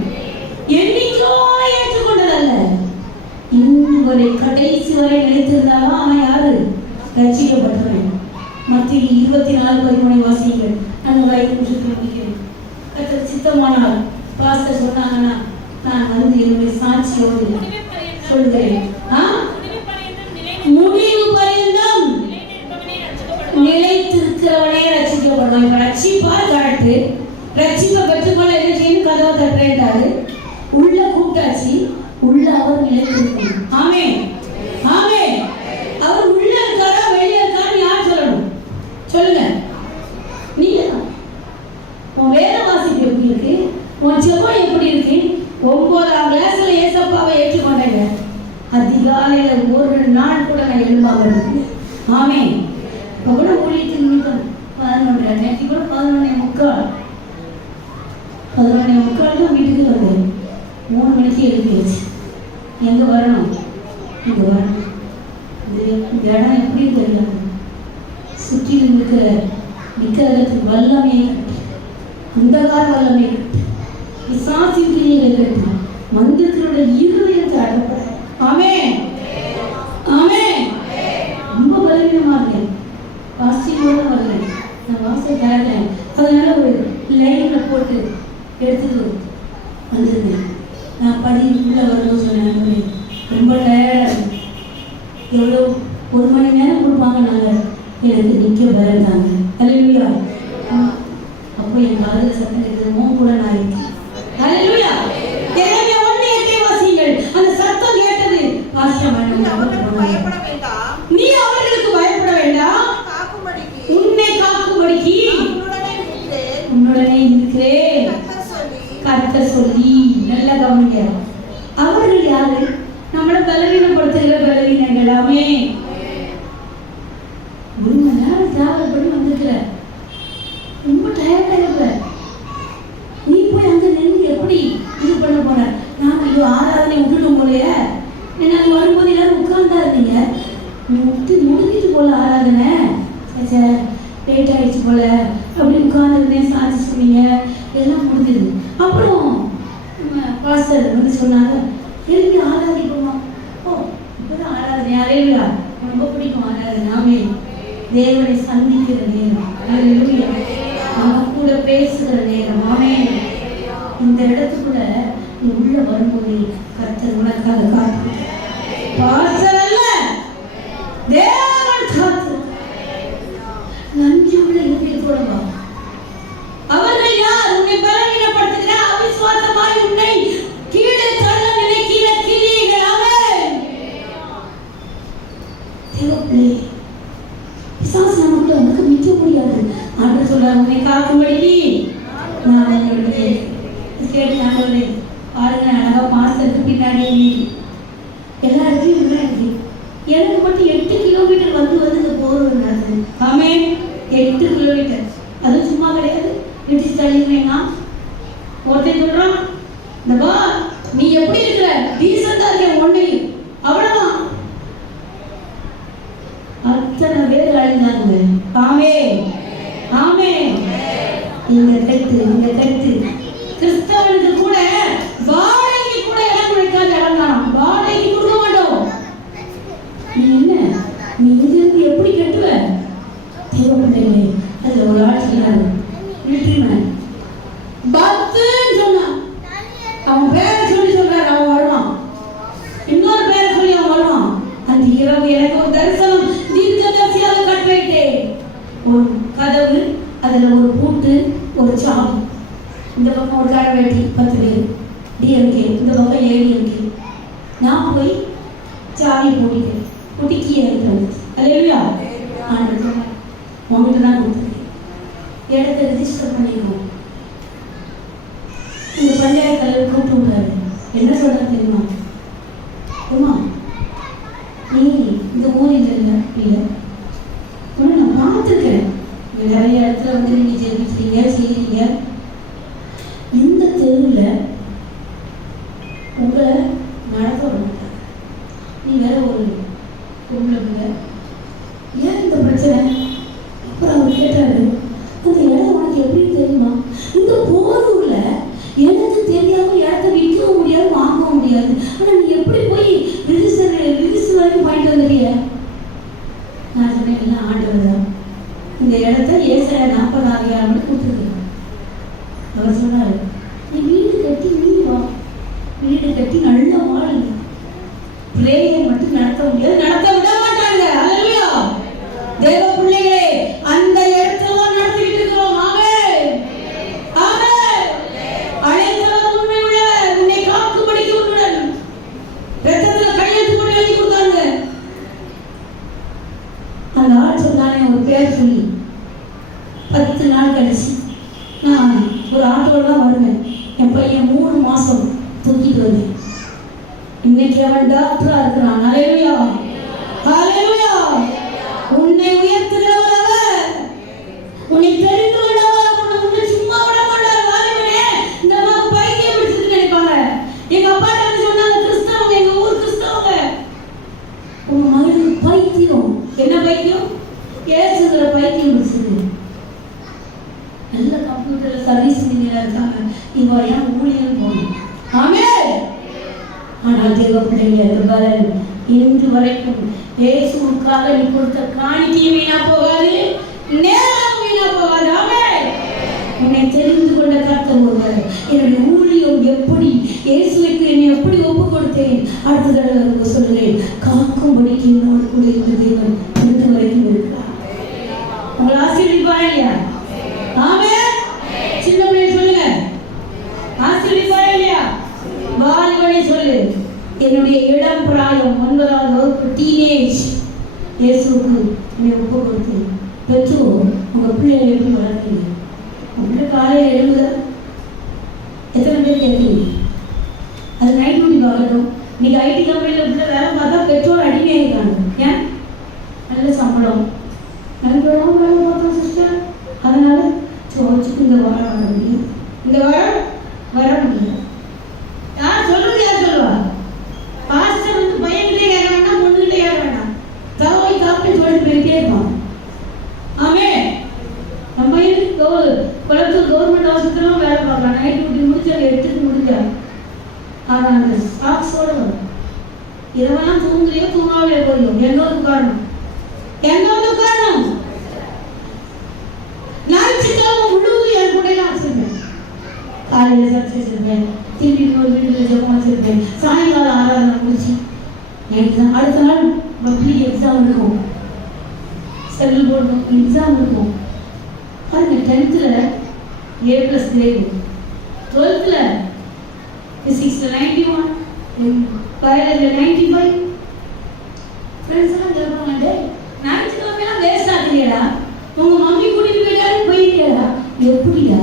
என்னைக்கோ ஏற்றுக்கொண்டதல்ல, இன்று வரை கடைசி வரை நினைத்திருந்தாலும் அவன் யாரு? ரட்சிக்கப்பட்டவன். மத்திய 24:13 வாசியுங்கள். அந்த வயது கர்த்தர் சித்தமானால் பாஸ்டர் சொன்னாங்கன்னா நான் வந்து என்னுடைய சாட்சியோடு சொல்கிறேன். முடிவு பரியந்தம் நிலைத்திருக்கிறவனே ரட்சிக்கப்படுவான். இப்ப ரட்சிப்பா கரெக்ட். ரட்சிப்பை பெற்றுக்கொள்ள என்ன செய்யணும்? கதவை தட்டுறாரு. உள்ள கூப்பிட்டாச்சு, உள்ள அவர் நிலைத்திருக்கணும். ஆமென். ஆமென். அவர் உள்ள இருக்காரா வெளியே இருக்கான்னு யார் சொல்லணும்? சொல்லுங்க. நீங்க உன் வேத வாசிப்பு எப்படி இருக்கு? உன் செப்பம் எப்படி இருக்கு? 9ஆம் கிளாஸ்ல ஏசப்பாவை ஏற்றுக்கொண்டேங்க. அதிகாலையில ஒரு நாள் கூட நான் எழும்பாம இருக்கு. ஆமென். இப்போ கூட ஊழியத்துக்கு நிமித்தம் 11 நேற்று கூட 11:45 தான் வீட்டுக்கு வந்தேன். 3 மணிக்கு எழுப்பிடுச்சு. எங்க வரணும்? இங்க வரணும். இந்த இடம் எப்படி தெரியல, சுற்றிலும் நிற்கிறதுக்கு வல்லமே அந்தகார வல்லமே பிசாசின் கிரியைகளை கட்டி மந்திரத்தினுடைய இருதயத்தை அடப்பட. ஆமென். ஆமென். ரொம்ப பலவீனமா இருக்கேன். வாசியோட வரல, நான் வாசை தரேன். அதனால ஒரு லைன்ல போட்டு எடுத்துட்டு வந்துருந்தேன். நான் படிக்குள்ள வரணும்னு சொன்னேன். ரொம்ப டயர்டா இருக்கு. எவ்வளோ 1 மணி நேரம் கொடுப்பாங்க. நாங்கள் எனக்கு நிற்க பயந்தாங்க. அல்லேலூயா. அப்போ என் காதல் சத்தம் இருக்குமோ கூட நான் இருக்கேன். அல்லேலூயா. எரேமியா 1:8 வாசியுங்கள். அந்த சத்தம் கேட்டது. நீ அவர்களுக்கு பயப்பட வேண்டாம், உன்னை காக்கும்படிக்கு உன்னுடனே இருக்கிறேன் கர்த்தர் சொல்லி. நல்ல கவனிங்க. அவர்கள் யாரு? நம்மளை பலவீனப்படுத்துகிற பலவீனங்கள். ஆமென். 1 மணி நேரம் டிராவல் பண்ணி வந்துருக்கிற, ரொம்ப டயர்டா இருக்கிற, நீ போய் அங்க நின்று எப்படி இது பண்ண போற? நான் ஐயோ ஆராதனை விட்டுட்டோம் போலையே. எனக்கு வரும்போது எல்லாரும் உட்கார்ந்தா இருந்தீங்க, முடிஞ்சிட்டு போல ஆராதனை, லேட் ஆயிடுச்சு போல அப்படின்னு உட்கார்ந்துருந்தேன். சாட்சி சொன்னீங்க, எல்லாம் முடிஞ்சது. அப்புறம் பாஸ்டர் வந்து சொன்னாங்க, எழுதி ஆராதிப்போமா? ஓ இப்பதான் ஆராதனை. அலையா ரொம்ப பிடிக்கும் ஆராதனை. ஆமென். தேவனை சந்திக்கிற நேரம், அவன் கூட பேசுகிற நேரம். ஆமென். இந்த இடத்துக்குள்ள நீ உள்ள வரும்போது கர்த்தர் உனக்காக காத்து பாஸ்டர் அல்ல, தேவன் காத்து நன்றி உள்ள இருப்பில் போடுவா. அவர்கள் யார்? உன்னை பலவீனப்படுத்துகிற, அவிசுவாசமாய் உன்னை கீழே தள்ள நினைக்கிற கிரியைகள். ஆமென். தேவப்பிள்ளை, பிசாசு நமக்குள்ள உனக்கு நிற்க முடியாது. ஆண்டவர் சொல்றார், உன்னை காக்கும்படி நான் உங்களுடைய கேட்டு ஆண்டவரே பாருங்க. அழகா பாஸ்டருக்கு பின்னாடி எல்லா இடத்துலையும் உள்ள இருக்கு. எனக்கு மட்டும் 8 கிலோமீட்டர் வந்து போறது நடக்குது. ஆமென். 8 கிலோமீட்டர். அதுவும் சும்மா கிடையாது. வீட்டு தள்ளிங்கன்னா ஒருத்தன் சொல்றான், இந்த பா நீ எப்படி இருக்கிற, டீசெண்டா இருக்க ஒன்னையும், அவ்வளவுதான். அத்தனை பேர் அழிந்தாங்க. ஆமென். ஆமென். இந்த கட்டு கிறிஸ்தவனுக்கு கூட வாடகைக்கு கூட இடம் கொடுக்காத இடம் தான். வாடகைக்கு கொடுக்க மாட்டோம். நீ என்ன, நீ இங்கிருந்து எப்படி கட்டுவ? தேவைப்பட்டீங்களே. அதுல ஒரு ஆள் சொன்னாரு, மிலிட்ரி மேன் பத்துன்னு சொன்னான். அவன் பேரை சொல்லி சொல்றாரு, அவன் வருவான். இன்னொரு பேரை சொல்லி அவன் வருவான். அந்த இரவு எனக்கு ஒரு தரிசனம், தீர்க்கதரிசியாக கட்டளையிட்டேன். ஒரு கதவு, அதுல ஒரு பூட்டு, ஒரு சாவி. இந்த பக்கம் ஒரு கரவேட்டி, 10 பேர் டிஎம்கே, இந்த பக்கம் ஏடிஎம்கே. நான் போய் சாவியை போட்டிட்டேன். குட்டிக்கியே இருக்கிறது. அல்லேலூயா. ஆண்டவர் சொன்னார், உங்ககிட்ட தான் கொடுத்துருக்கேன், இடத்தை ரெஜிஸ்டர் பண்ணிடுவோம். இந்த பஞ்சாயத்து தலைவர் கூப்பிட்டு விட்டாரு. என்ன சொல்றாரு தெரியுமா? கட்டி நல்லா வாழுங்க. பிரேயர் மட்டும் நடத்த முடியாது, நடத்த விட மாட்டாங்க. அல்லேலூயா. தேவ பிள்ளைகளே, அந்த இடத்துல நடத்திட்டு இருக்கிறோம். ஆமென், ஆமென். அழைத்தவர் உண்மை உள்ளவர், உன்னை காக்கும்படிக்கு உன்னுடன் ரத்தத்துல கையெழுத்து போட்டு எழுதி கொடுத்தாங்க. அந்த ஆள் சொன்னானே ஒரு பேர் சொல்லி 10 நாள் கழிச்சு நான் ஒரு ஆட்டோல தான் வருவேன். என் பையன் 3 மாசம் தூக்கிட்டு வருவேன். இன்னைக்கு அவன் டாக்டரா இருக்கிறான். ஹல்லேலூயா, ஹல்லேலூயா. உன்னை உயர்த்துகிறவர் அவர், உன்னை தெரிந்து கொண்டவர். உன்னை சும்மா விட மாட்டார். வாலிபனே, இந்த அம்மாவுக்கு பைத்தியம் பிடிச்சிருக்கு நினைப்பாங்க. எங்க அப்பா என்ன சொன்னாங்க, கிறிஸ்தவங்க, எங்க ஊர் கிறிஸ்தவங்க, உங்க மகளுக்கு பைத்தியம். என்ன பைத்தியம்? ஏசுகிற பைத்தியம் பிடிச்சிருக்கு. நல்ல கம்ப்யூட்டர்ல சர்வீஸ் இன்ஜினியரா இருக்காங்க. இவ ஏன் ஊழியம் போகணும்? ஆமென். ஆனால் தேவ பிள்ளைகளை இன்று வரைக்கும் இயேசுவுக்காக நீ கொடுத்த காணிக்கையும் வீணா போகாது, நேரம் வீணா போகாது. ஆமென். உன்னை தெரிந்து கொண்ட கர்த்தர் ஒருவர். என்னுடைய ஊழியம் எப்படி, இயேசுவுக்கு என்னை எப்படி ஒப்பு கொடுத்தேன், அடுத்த தடவை சொல்லுகிறேன், காக்கும்படிக்கு என்னோடு கூட இந்த தேவன் இன்று வரைக்கும் இருக்கிறார். உங்களை ஆசீர்வதிப்பாரா இல்லையா? ஆமென். சின்ன பிள்ளை சொல்லுங்க, ஆசீர்வதிப்பாரா இல்லையா? வாலிபனை சொல்லு, என்னுடைய இளம் பிராயம் 9ஆவது வகுப்பு டீனேஜ் இயேசுவுக்கு என்னை ஒப்பு கொடுத்தேன். பெற்றோர் உங்க பிள்ளைகளை எப்படி வளர்த்தீங்க? உங்க காலையில் எழுதுதா? எத்தனை பேர் கேட்குறீங்க? அது நைட் டியூட்டி பார்க்கட்டும். இன்னைக்கு ஐடி கம்பெனியில் பிள்ளை வேலை பார்த்தா பெற்றோர் அடிமையாக இருக்காங்க. ஏன்? நல்ல சம்பளம், நல்ல வேலை பார்த்தோம் சிஸ்டர், அதனால சோச்சுக்கு இந்த வாரம் வர முடியும், இந்த வாரம் வர முடியும். யார் சொல்றது? யார் சொல்லுவா? பாஸ்டர் வந்து பையன்கிட்டே கேட்க வேண்டாம், பொண்ணுகிட்டே கேட்க வேண்டாம், தவறை காப்பி சொல்லிட்டு போயிட்டே இருப்பான். ஆமென். நம்ம பையனுக்கு குளத்தூர் கவர்மெண்ட் ஹாஸ்பிட்டலும் வேலை பார்க்கலாம். நைட் டியூட்டி முடிச்சு 8க்கு முடிஞ்சாங்க. அவன் அந்த ஸ்டாக்ஸோட வரும். இரவெல்லாம் தூங்குறியோ தூங்காவே போயிடும். என்னோட காரணம், என்னோட காரணம். ஞாயிற்றுக்கிழமை முழுவதும் என் கூட நான் வச்சிருப்பேன். காலையில் சர்ச்சை வச்சிருப்பேன், திருப்பி ஒரு வீட்டில் ஜெபம் வச்சிருப்பேன், சாயங்காலம் ஆராதனை முடிச்சு அடுத்த நாள் பப்ளிக் எக்ஸாம் இருக்கும், செல் போர்டு எக்ஸாம் இருக்கும். பாருங்க, 10th A+ கிரேடு, 12th ஃபிசிக்ஸில் 91, பயாலஜியில் 95. ஃப்ரெண்ட்ஸ் எல்லாம் கேட்பாங்க, ஞாயிற்றுக்கிழமையெல்லாம் வேஸ்ட் ஆகுறியடா, உங்க மம்மி கூட்டிட்டு போயிட்டாரு போயிட்டியடா. எப்படிடா?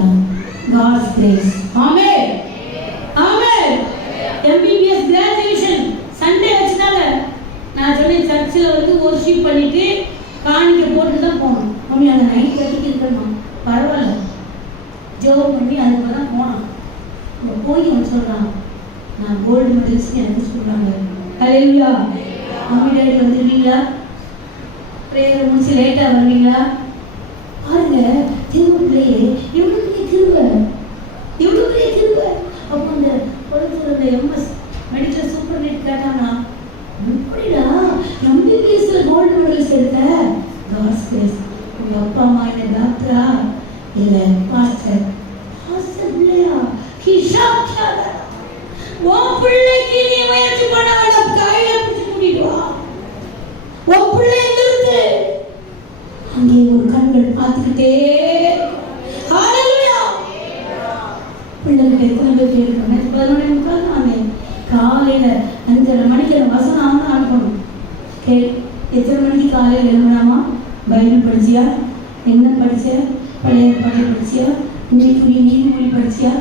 God's grace. ஆமென், ஆமென். MBBS கிராஜுவேஷன் சண்டே வச்சுட்டாங்க. நான் சொன்னேன், சர்ச்சில் வந்து வொர்ஷிப் பண்ணிட்டு காணிக்கை போட்டு தான் போகணும். மம்மி அந்த 9:30 இருக்கணும், பரவாயில்ல, ஜோப் பண்ணி அதுக்கு தான் போனோம். இப்போ போய் அவன் சொல்கிறான், நான் கோல்டு மெடல்ஸ் எனக்கு சொல்கிறாங்க. ஹல்லேலூயா. மம்மி டேடி வந்துடுவீங்களா? ப்ரேயரை முடிச்சு லேட்டாக வருவீங்களா? பாருங்க, திரும்பிள்ளையே எவ்வளோ பெரிய திரும்ப, எவ்வளோ பெரிய திரும்ப. அப்போ அந்த குளத்தில் அந்த MS மெடிக்கல் சூப்பர்நெட் கேட்டானா, எப்படிடா MBBSல கோல்டு மெடல்ஸ் எடுத்த? God's grace. உங்க அப்பா அம்மா என்ன டாக்டரா? இல்லை பாஸ்டர். பாஸ்டர் பிள்ளையா? உன் பிள்ளைக்கு நீ முயற்சி பண்ண வேண்டாம், கையில பிடிச்சு கூட்டிட்டு வா. உன் பிள்ளை இருந்து அங்கே ஒரு கண்கள் பார்த்துக்கிட்டே. ஹல்லேலூயா. பிள்ளைகிட்ட எத்தனை பேர் கேட்கணும்? 11:45 வந்தேன். காலையில 5:30 மணிக்கு அந்த வசனம் தான் அனுப்பணும். எத்தனை மணிக்கு காலையில் எழுதுனாமா? பைபிள் படிச்சியா? என்ன படிச்ச? பழைய பாடல் படிச்சியா? இன்னைக்குரிய நீதிமொழி படிச்சியா?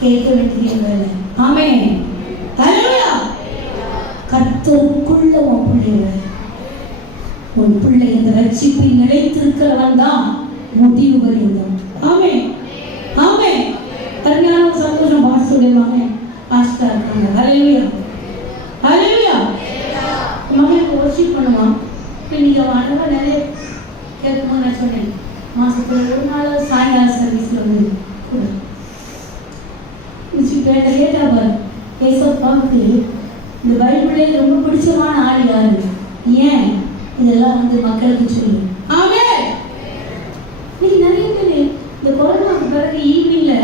கேட்க வேண்டிய வேலை. ஆமென். ஹல்லேலூயா. கர்த்தருக்குள்ள உன் பிள்ளைகளை, உன் பிள்ளை இந்த ரட்சிப்பில் நிலைத்திருக்கிறவன் தான் முடிவு வருகிறான். ஆமென், ஆமென். அருமையான சந்தோஷம் பாஸ் சொல்லுவாங்க, பாஸ்டா இருக்காங்க. ஹல்லேலூயா, ஹல்லேலூயா. மகனுக்கு வொர்ஷிப் பண்ணுவான். இன்னைக்கு அவன் அழகாக நிறைய கேட்கும்போது நான் சொன்னேன், மாசத்துல ஒரு நாள் சாயங்கால சர்வீஸ்ல வந்து கூட லேட்டாக பாரு. ஏசப்பாவுக்கு இந்த பைபிளே ரொம்ப பிடிச்சமான ஆள் யாரு? ஏன் இதெல்லாம் வந்து மக்களுக்கு சொல்லு. ஆமென். இன்னைக்கு நிறைய பேர் இந்த கொரோனாவுக்கு பிறகு ஈவினிங்ல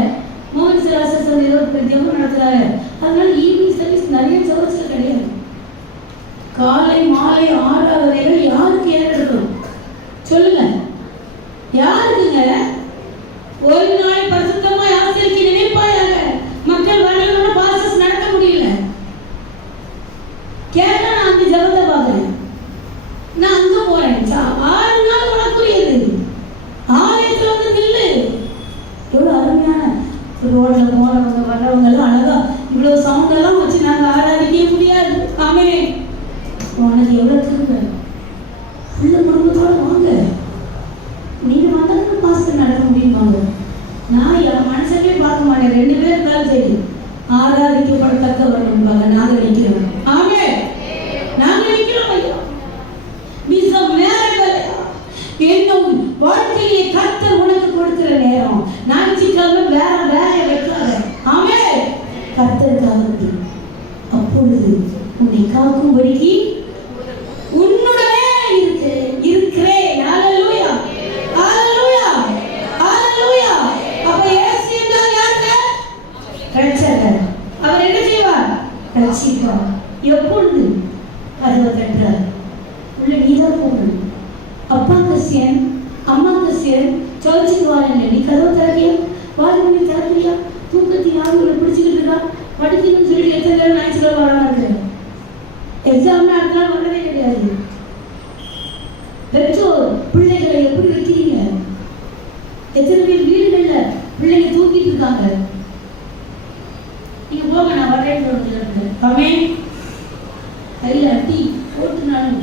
மோகன் சிலாசஸ் ஏதோ ஜெபம் நடத்துறாரு, அதனால ஈவினிங் சர்வீஸ் சொல்லுங்க, யாருக்குங்க? ஒரு நாள் பரிசுத்தமாய் ஆசிரியருக்கு நினைப்பாயாக. மக்கள் வரலன்னா பாசஸ் நடத்த முடியல. கேட்டா நான் அந்த ஜபத்தை பார்க்கிறேன், நான் அங்க போறேன். 6 நாள் உனக்குரியது. ஆலயத்துல வந்து நில்லு. எவ்வளவு அருமையான ரோட்ல போறவங்க வர்றவங்க எல்லாம் அழகா இவ்வளவு சவுண்ட் எல்லாம் வச்சு நாங்க ஆராதிக்க முடியாது. ஆமே, உனக்கு எவ்வளவு திரும்ப உள்ள குடும்பத்தோட வாங்க. நீங்க வந்தாலும் பாஸ்டர் நடத்த முடியுமாங்க? நான் என் மனசவே பார்க்க மாட்டேன். 2 பேர் இருந்தாலும் சரி, ஆராதிக்கப்படத்தக்கவர்கள் நாங்க நிற்கிறோம். ஆமே, நாங்க நிற்கிறோம். ஐயா, மிக மேல என்னும் வாழ்க்கையை கர்த்தர் உனக்கு கொடுக்கிற நேரம். ஞாயிற்றுக்கிழமை வேற வேலையை வைக்காத. ஆமே, கர்த்தருக்காக அப்பொழுது உன்னை காக்கும்படிக்கு உன்னுடனே இருக்கிறேன். ஹல்லேலூயா, ஹல்லேலூயா, ஹல்லேலூயா. அப்ப இயேசு என்றால் யாருங்க? ரட்சகர். அவர் என்ன செய்வார்? ரட்சிப்பார். எப்பொழுது? கதவை தட்டுறார். உள்ள நீதான் போகணும். அப்பா கிறிஸ்டியன், அம்மா கிறிஸ்டியன், சர்ச்சுக்கு வாங்க. நீ கதவை திறக்கியா? வாங்க, நீ திறக்கியா? தூக்கத்தை யாரும் பிடிச்சிக்கிட்டு இருக்கா? படிக்கணும்னு சொல்லிட்டு எத்தனை நேரம் ஞாயிற்றுக்கிழமை வராம இருக்கு. எக்ஸாம்னா அடுத்த நாள் வரவே கிடையாது. பெற்றோர் பிள்ளைகளை எப்படி வைக்கிறீங்க? எத்தனை பேர் வீடுகள்ல பிள்ளைங்க தூக்கிட்டு இருக்காங்க. நீங்க போங்க, நான் வரேன். ஆமே, கையில அட்டி போட்டுனாலும்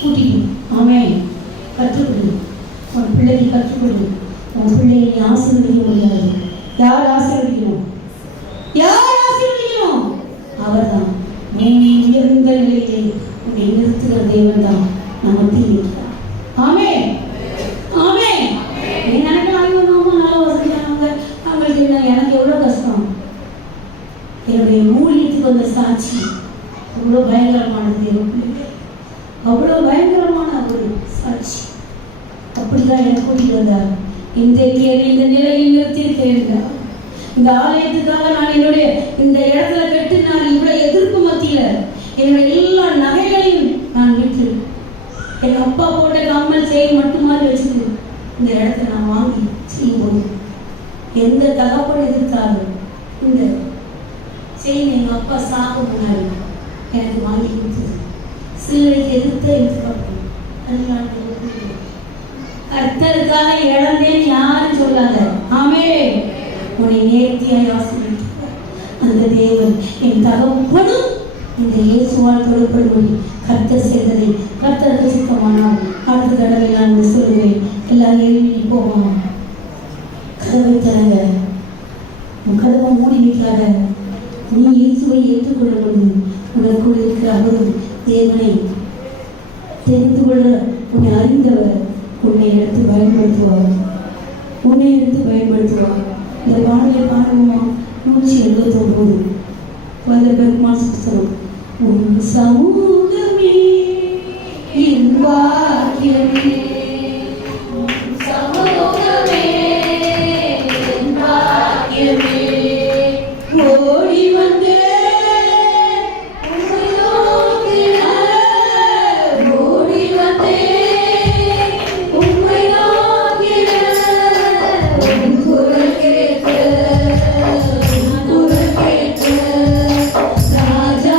கூட்டிட்டு ஆமே கற்றுக்கொடு. உன் பிள்ளைக்கு கற்றுக்கொடு. உன் பிள்ளையை நீ ஆசீர்வதிக்க முடியாது. யார் ஆசீர்வதிக்கணும்? யார் ஆசீர்வதிக்கணும்? அவர்தான். நீ உயர்ந்த நிலையிலே உன்னை நிறுத்துகிற தேவன் தான் நமக்கு இருக்கிறார். ஆமே, ஆமே. நீ நினைக்கலாம், ஐயோ நாம நல்ல வசதியானவங்க, அவங்களுக்கு என்ன, எனக்கு எவ்வளவு கஷ்டம். என்னுடைய ஊழியத்துக்கு வந்த சாட்சி அவ்வளோ பயங்கரமானது. அவ்வளோ பயங்கரமான ஒரு சாட்சி. அப்படிதான் எனக்கு கூட்டிட்டு வந்தார். இன்றைக்கு இந்த நிலையில் நிறுத்தியிருக்கிறேன். இந்த ஆலயத்துக்காக நான் என்னுடைய இந்த இடத்துல கட்டு நான் இவ்வளவு எதிர்ப்பு மத்தியில என்னுடைய எல்லா நகைகளையும் நான் விட்டு எங்க அப்பா போட்ட கம்மல் செயின் மட்டுமாதிரி வச்சுட்டு இந்த இடத்துல நான் வாங்கி செய்யும்போது எந்த தகப்பன் எதிர்த்தாலும் இந்த செயின் எங்க அப்பா சாக முன்னாடி எனக்கு வாங்கி கொடுத்தது. சிலருக்கு எதிர்த்த கர்த்தருக்காக இழந்தேன் யாரும் சொல்லாத. ஆமே, உன்னை நேர்த்தியாய் ஆசீர்வதிப்பார் அந்த தேவன். என் தகப்பனும் இந்த இயேசுவால் தொடுபடும்படி கர்த்தர் செய்ததை கர்த்தருக்கு சித்தமானால் அடுத்த தடவை நான் சொல்லுவேன். எல்லாரும் எழுதி போவோம். கதவை தரங்க, உன் கதவை மூடி வைக்காத. நீ இயேசுவை ஏற்றுக்கொள்ளும் போது உனக்குள் இருக்கிற அவர் தேவனை தெரிந்து கொள்ள உன்னை அறிந்தவர் உன்னை எடுத்து பயன்படுத்துவார். உன்னை எடுத்து பயன்படுத்துவார். இந்த பாடலை பாடுவோமா? 179 பெருமாள் புத்தகம். உன் சமூகமே என் பாக்கியமே, சமூகமே என் பாக்கியமே. ஓடி வந்தே ராஜா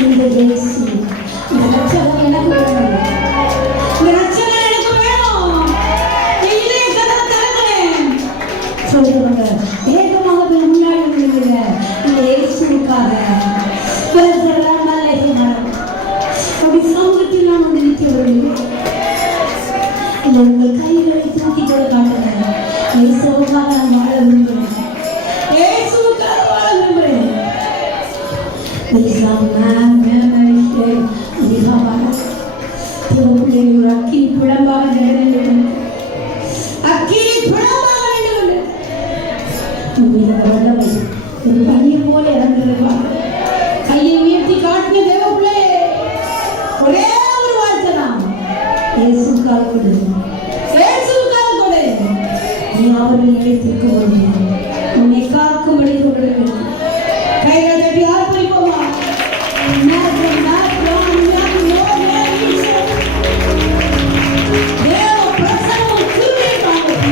இந்த இயேசு, இந்த ரட்சகர் எனக்கு வேணும். இந்த ரட்சகர் எனக்கு வேணும். என் இதய கதவை திறக்கிறேன். சொல்றவங்க வேகமாக போய் முன்னாடி விழுங்க. இந்த இயேசுவுக்காக அப்படி சமூகத்தில் நான் வந்து நிற்க விரும்புகிறேன். உங்கள் கைகளை தூக்கி கூட காட்டுங்க. இயேசுவுக்காக நான் வாழ விரும்புகிறேன். இயேசுவுக்காக வாழ விரும்புகிறேன். ஒரு அக்கினி பிழம்பாக வேண்டும். அக்கினி பிழம்பாக வேண்டும். வல்லமை ஒரு பணியை போல இறந்துருவாங்க. கையை உயர்த்தி காட்டின தேவப்பிள்ளை ஒரே ஒரு வாழ்க்கை தான். இயேசுக்காக கொடு, இயேசுக்காக கொடு. நீ அவர்கள் நிலைத்திருக்க வேண்டும். உன்னை காக்கும்படி கொடு. கைகளை தட்டி ஆர்ப்பரிப்போமா? தேவ பிரசன்னம் கிருபை காண்பது.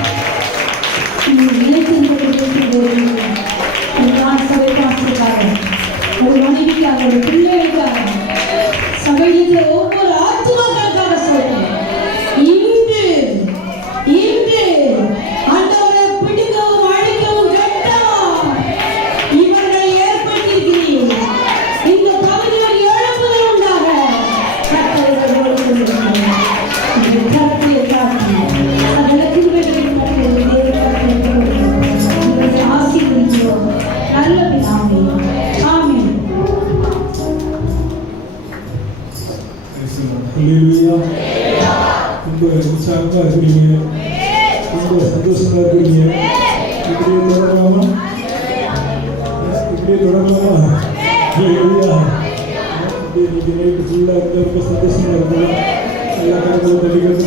நீ நிலைத்திருக்க சபை பாசத்துக்காக, ஒரு மனைவிக்காக, ஒரு பிள்ளைகளுக்காக, சபையில் இருக்கிற ஒவ்வொரு ஆத்துமாக்களுக்காக சொல்றேன். இன்று ஆண்டவரை பிடிக்கவும் அழைக்கவும் கட்டவும் இவர்களை ஏற்படுத்தியிருக்கிறீர்கள். இந்த பகுதியில் எழுப்புதல் உண்டாக கட்டளைகளோடு கொண்டிருக்கிறேன். இந்த கருத்தை காட்டி அதற்கு ஆசீர்வதிக்கிறோம். நல்ல பிதாவே, ஆமென். ஹல்லேலூயா. ரொம்ப உற்சாகமா இருக்கிறீங்க, ரொம்ப சந்தோஷமா இருக்கிறீங்க. இப்படியே தொடரலாமா? ஹல்லேலூயா. இப்படியே நீங்க நைட்டு ஃபுல்லா இருந்த ரொம்ப சந்தோஷமா இருந்தோம். எல்லா கருத்தும் தள்ளிக்கிறது